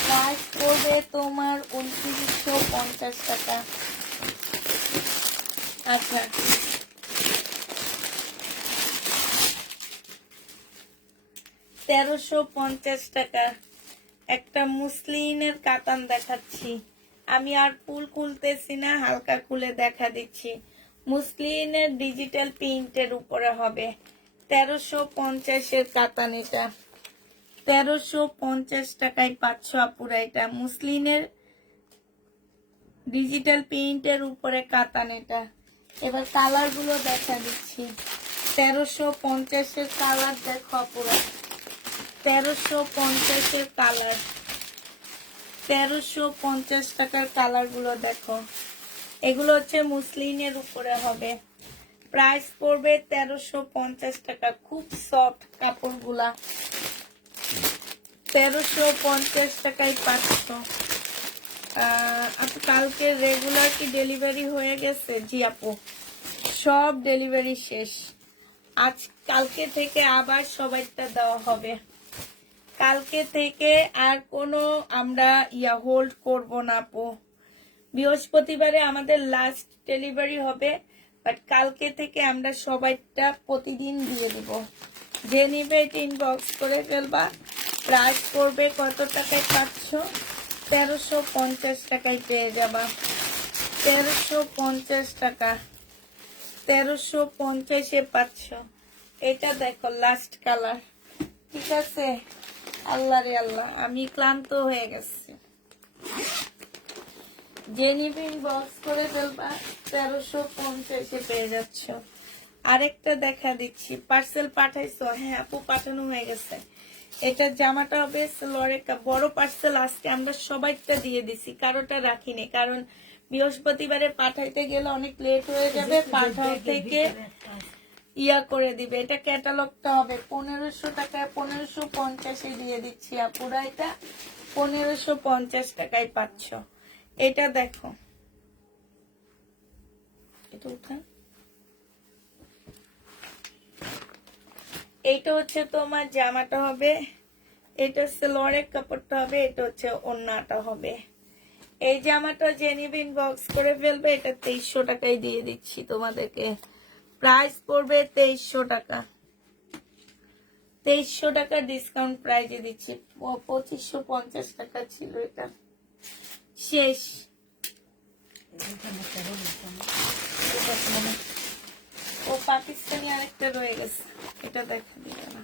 প্রাইস পড়বে তোমার 2950 টাকা। আচ্ছা, 1350 টাকা একটা মুসলিনের কাতান দেখাচ্ছি। আমি আর ফুল খুলতেছি না, হালকা খুলে দেখা দিচ্ছি। মুসলিনের ডিজিটাল প্রিন্টের উপরে হবে, 1350-এর কাতান। এটা 1350 টাকায় পাচ্ছ আপুরা। এটা মুসলিনের ডিজিটাল প্রিন্টের উপরে কাতান এটা। এবার কালার গুলো দেখা দিচ্ছি। 1350-এর কালার দেখো আপুরা, 1350-এর কালার, 1350 টাকার কালার গুলো দেখো। এগুলো হচ্ছে মুসলিনের উপরে হবে। প্রাইস পড়বে 1350 টাকা। খুব সফট কাপড়গুলা, 1350 টাকায় পাচ্ছ। আপু কালকে রেগুলার কি ডেলিভারি হয়ে গেছে? জি আপু, সব ডেলিভারি শেষ। আজ কালকে থেকে আবার সবাইটা দেওয়া হবে। কালকে থেকে আর কোনো আমরা হোল্ড করব না আপু। বৃহস্পতিবারে আমাদের লাস্ট ডেলিভারি হবে, বাট কালকে থেকে আমরা সবাইটা প্রতিদিন দিয়ে দিব। যে নিবে ইনবক্স করে ফেলবা। প্রাইস করবে কত টাকায় পাচ্ছ? 1350 টাকায় পেয়ে যাবা। 1350 টাকা, 1350-এ পাচ্ছ। এটা দেখো লাস্ট কালার। ঠিক আছে, আল্লাহ রে আল্লাহ, আমি ক্লান্ত হয়ে গেছি। জেনিভিন বক্স করে ফেলবা, 1350-এ পেয়ে যাচ্ছ। আরেকটা দেখা দিচ্ছি, পার্সেল পাঠাইছো? হ্যাঁ আপু, পাঠানো হয়ে গেছে। এটা জামাটা হবে সালোয়ারের বড় পার্সেল। আজকে আমরা সবাইটা দিয়ে দিছি, কারোটা রাখিনি, কারণ বৃহস্পতিবারে পাঠাইতে গেলে অনেক লেট হয়ে যাবে। পাঠাও থেকে ইয়া করে দিবে। এটা ক্যাটালগটা হবে 1500 টাকায়, 1550-এ দিয়ে দিচ্ছি আপুরা। এটা 1550 টাকায় পাচ্ছ। এটা দেখো, এটা উঠা, এইটা হচ্ছে তোমার জামাটা হবে, এটা সালোয়ারের কাপড়টা হবে, এটা হচ্ছে ওড়নাটা হবে। এই জামাটা যে নিবে ইনবক্স করে ফেলবে, এটা 2300 টাকায় দিয়ে দিচ্ছি তোমাদেরকে। প্রাইস পড়বে 2300 টাকা, 2300 টাকা ডিসকাউন্ট প্রাইজে দিচ্ছি। 2550 টাকা ছিল এটা, শেষ। ও পাকিস্তানি আরেকটা রয়ে গেছে, এটা দেখা দিবে না,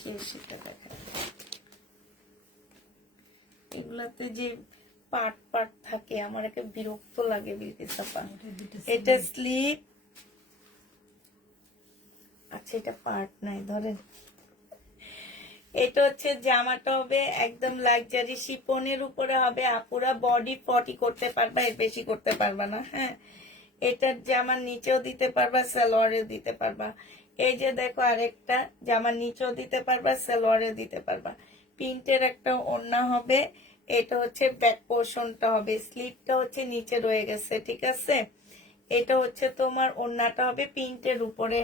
শেষ। এটা দেখা, এগুলাতে যে পাট পাট থাকে আমার একে বিরক্ত লাগে বিলকিস আপা। এটা স্লিপ, আচ্ছা এটা পার্ট নাই ধরেন। এটা হচ্ছে জামাটা হবে একদম লাক্সারি শিপনের উপরে হবে, আপুরা বডি 40 করতে পারবা, এর বেশি করতে পারবা না। হ্যাঁ, এটার জামার নিচেও দিতে পারবা, সালোয়ারেও দিতে পারবা। এই যে দেখো আরেকটা, জামার নিচেও দিতে পারবা, সালোয়ারেও দিতে পারবা। প্রিন্টের একটা ওড়না হবে, এটা হচ্ছে ব্যাক পোর্শনটা হবে, স্লিপটা হচ্ছে নিচে রয়ে গেছে, ঠিক আছে। এটা হচ্ছে তোমার ওড়নাটা হবে প্রিন্টের উপরে।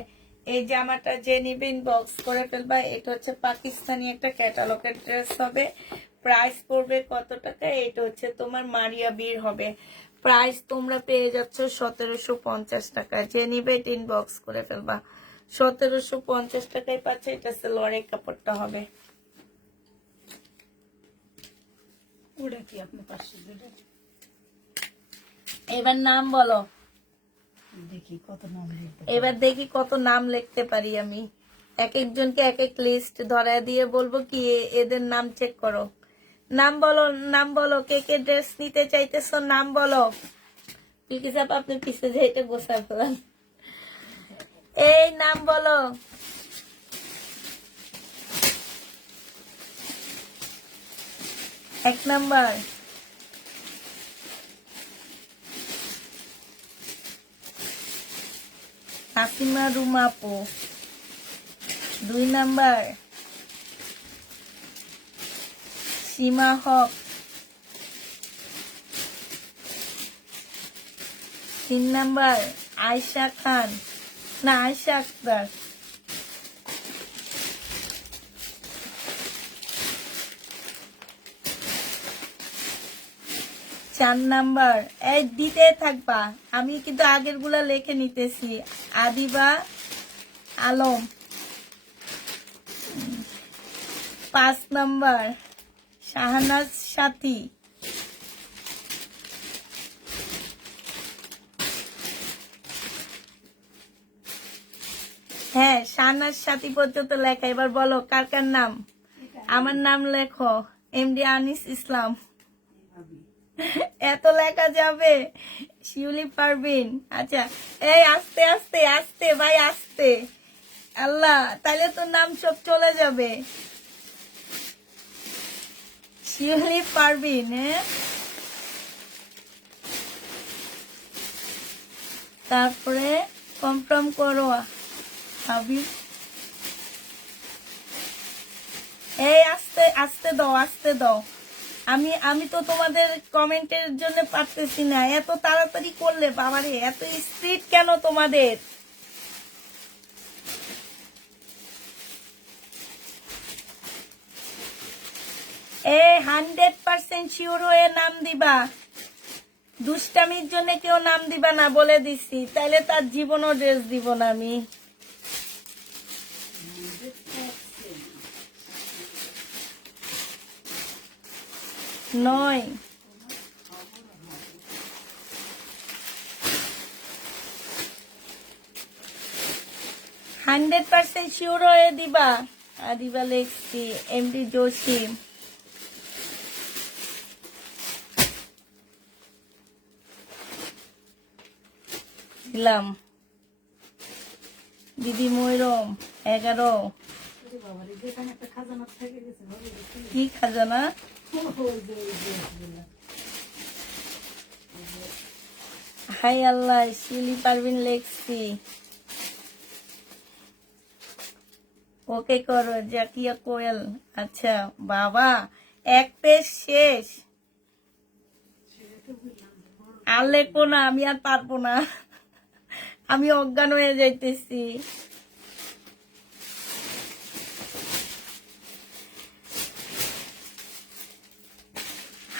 এই জামাটা যে নিবে ইনবক্স করে ফেলবা। এটা হচ্ছে পাকিস্তানি একটা ক্যাটালগের ড্রেস হবে। প্রাইস পড়বে কত টাকা? এটা হচ্ছে তোমার মারিয়া বীর হবে। প্রাইস তোমরা পেয়ে যাচ্ছ 1750 টাকা। যে নিবে এটা ইনবক্স করে ফেলবা। 1750 টাকায় পাচ্ছে। এটা সালোয়ারের কাপড়টা হবে। ওটা কি আপনি 500 দিলেন? এবার নাম বলো। দেখি কত নাম লিখতে এবার দেখি কত নাম লিখতে পারি আমি। এক একজনকে এক এক লিস্ট ধরায় দিয়ে বলবো কি এদের নাম চেক করো। নাম বলো, নাম বলো। কে কে ড্রেস নিতে চাইতেছো নাম বলো। প্লিজ আপনি পিছিয়ে যাইতে গোসা ফেলান। এই নাম বলো। এক নাম্বার হাসিমা রুমা আপু। 2 নাম্বার সীমা হক। 3 নাম্বার আয়শা খান, না আয়শা আক্তার। 4 নাম্বার, এই দিতে থাকবা, আমি কিন্তু আগের গুলা লিখে নিতেছি। আদিবা আলম। 5 নাম্বার শাহনাজ সাথী। হ্যাঁ, শাহনাজ সাথী পর্যন্ত লেখা। এবার বলো কার কার নাম। আমার নাম লেখো, এমডি আনিস ইসলাম। এত লেখা যাবে? শিউলি পারবিন। আচ্ছা, এই আস্তে আস্তে আস্তে ভাই আস্তে। আল্লাহ, তাহলে তো নাম সব চলে যাবে। শিউলি পারবিন। হ্যাঁ, তারপরে কনফার্ম করো হাবিব। এই আস্তে আস্তে দাও, আস্তে দাও। আমি তো তোমাদের কমেন্টের জন্য পারতেছি না। এত তাড়াতাড়ি করলে বাবারে, এত স্পিড কেন তোমাদের? এ 100% শিওর হয়ে নাম দিবা। দুষ্টামির জন্য কেউ নাম দিবা না, বলে দিছি। তাইলে তার জীবনও ড্রেস দিব না আমি। 9 100% শিওর হয়ে দিবা। দিবা লেখছি। এমডি জসিম দিলাম। দিদি ময়রম 11। বাবারে, যেখানে একটা খাজানা থেকে গেছে ভাবে। কি খাজানা? হাই আল্লাহ, শিউলি পারভিন লেখছি। ওকে করো জাকিয়া কোয়েল। আচ্ছা বাবা, এক পেজ শেষ। আর লেখবো না, আমি আর পারবো না, আমি অজ্ঞান হয়ে যাইতেছি।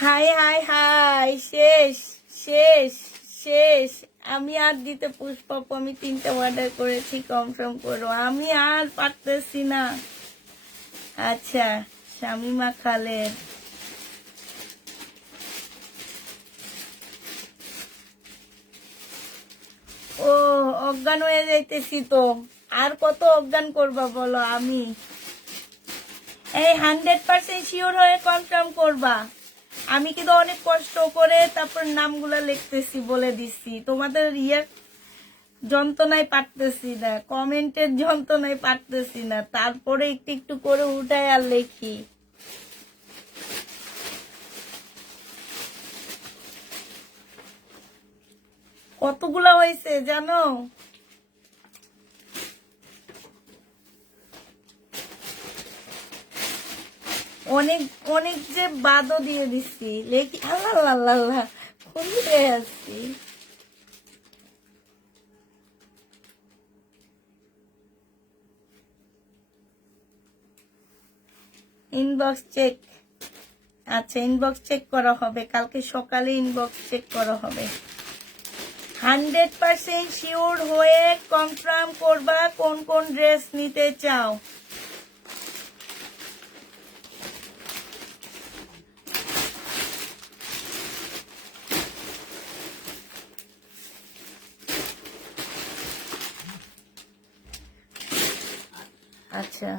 হাই হাই হাই, শেষ শেষ শেষ। আমি আর দিতে পুষ্পাপু, আমি 3টা অর্ডার করেছি, কনফার্ম করো, আমি আর পারতেছি না। আচ্ছা, শামিমা খালেদ, ও অজ্ঞান হয়ে যাইতেছি তো, আর কত অজ্ঞান করবা বলো। আমি এই 100% শিওর হয়ে কনফার্ম করবা। আমি কিন্তু অনেক কষ্ট করে তারপর নামগুলা লিখতেছি, বলে দিচ্ছি। তোমাদের যন্ত্রণায় পারতেছি না, কমেন্টের যন্ত্রণায় পারতেছি না, তারপরে একটু একটু করে উঠাই আর লেখি। কতগুলা হয়েছে জানো? অনেক অনেক যে বাদও দিয়ে দিচ্ছি, লেখি। আল্লাহ আল্লাহ আল্লাহ, কোন জায়গায় আছি? Inbox check. আচ্ছা, ইনবক্স চেক করা হবে কালকে সকালে, ইনবক্স চেক করা হবে। 100% শিওর হয়ে কনফার্ম করবা কোন কোন ড্রেস নিতে চাও। আচ্ছা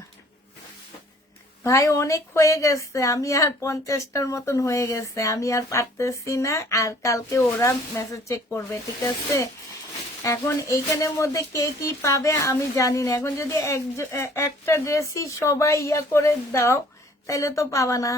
ভাই, অনেক হয়ে গেছে, আমি আর 50টার মতন হয়ে গেছে, আমি আর পারতেছি না। আর কালকে ওরা মেসেজ চেক করবে, ঠিক আছে? এখন এইখানের মধ্যে কে কি পাবে আমি জানি না। এখন যদি একটা ড্রেসই সবাই ইয়া করে দাও, তাহলে তো পাবা না।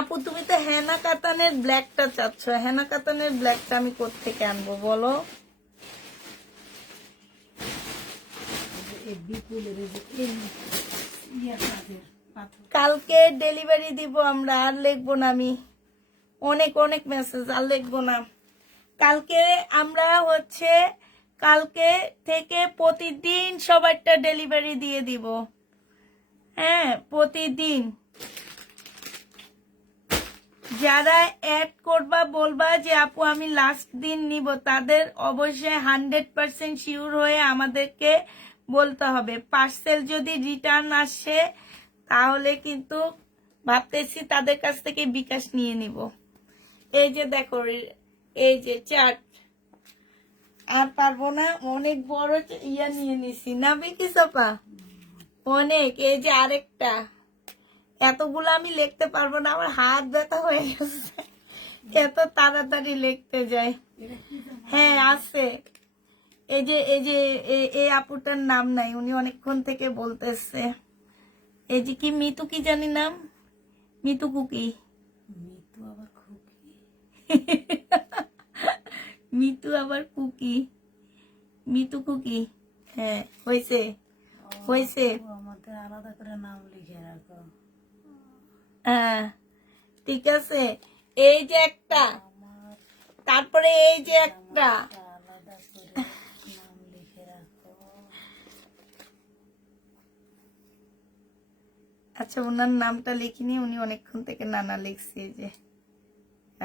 আপু, তুমি তো হেনা কাতানের ব্ল্যাকটা চাচ্ছ, হেনা কাতানের ব্ল্যাকটা আমি কোত্থেকে আনবো বলো? কালকে ডেলিভারি দিব আমরা, আর লিখবো না আমি। অনেক অনেক মেসেজ, আর লিখবো না। কালকে আমরা কালকে থেকে প্রতিদিন সবারটা ডেলিভারি দিয়ে দিব। হ্যাঁ, প্রতিদিন। যারা অ্যাড করবা বলবা যে আপু আমি লাস্ট দিন নিব, তাদের অবশ্যই 100% শিওর হয়ে আমাদেরকে বলতে হবে। পার্সেল যদি রিটার্ন আসে তাহলে কিন্তু ভাবতেছি তাদের কাছ থেকে বিকাশ নিয়ে নিব। এই যে দেখো, এই যে চার্ট, আর পারবো না, অনেক বড় ইয়া নিয়ে নিছি না বিকি চাপা, অনেক। এই যে আরেকটা, এতগুলো আমি লিখতে পারবো না, আমার হাত ব্যথা হয়ে গেছে, এত তাড়াতাড়ি লিখতে যাই। হ্যাঁ আছে, এই আপুটার নাম নাই, উনি অনেকক্ষণ থেকে বলতেছে। এই যে কি মিতু, কি জানি নাম, মিতু কুকি, মিতু আবার খুকি, মিতু আবার কুকি, মিতু কুকি। হ্যাঁ হয়েছে হয়েছে। আমাদের আলাদা করে নাম লিখে রাখো। হ্যাঁ ঠিক আছে। এই যে একটা, তারপরে এই যে একটা, আলাদা করে নাম লিখে রাখো। আচ্ছা, ওনার নামটা লিখিনি, উনি অনেকক্ষণ থেকে নানা লিখছি। এই যে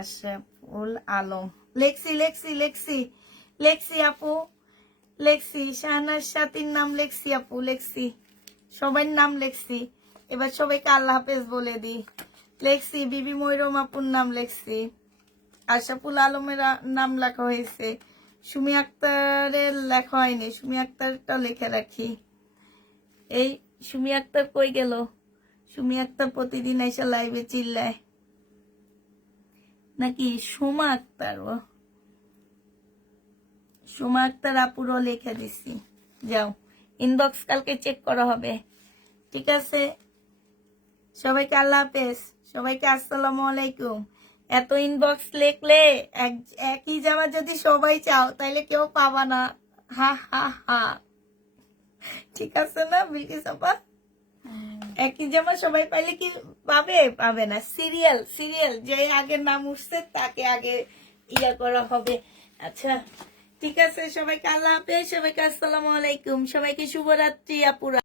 আশরাফুল আলম, লেখছি লেখছি লেখছি লেখছি আপু, লেখছি। শাহনাজ সাথীর নাম লেখছি আপু, লেখছি। সবার নাম লেখছি। এবার সবাইকে আল্লাহ হাফেজ বলে দি। লেখছি বিবি ময়রম আপুর নাম লেখছি। আশরাফুল আলমের নাম লেখা হয়েছে, সুমি আক্তারের লেখা হয়নি, সুমি আক্তারটা লিখে রাখি। এই সুমি আক্তার কই গেল? সুমি আক্তার প্রতিদিন এসে লাইভে চিল্লায় নাকি? সোমা আক্তার, ও সোমা আক্তার আপুরও লিখে দিছি। যাও, ইনবক্স কালকে চেক করা হবে, ঠিক আছে? সবাইকে আল্লাহ হাফেজ, সবাইকে আসসালামু আলাইকুম। এত ইনবক্স লিখলে একই জামা যদি সবাই চাও তাইলে কেউ পাবা না। হা হা হা, ঠিক আছে না বিলকিস আপা? একই জামা সবাই পাইলে কি পাবে? পাবে না। সিরিয়াল সিরিয়াল, যে আগে নাম উঠছে তাকে আগে ইয়া করা হবে। আচ্ছা ঠিক আছে, সবাইকে আল্লাহ হাফেজ, সবাইকে আসসালামু আলাইকুম, সবাইকে শুভরাত্রি আপুরা।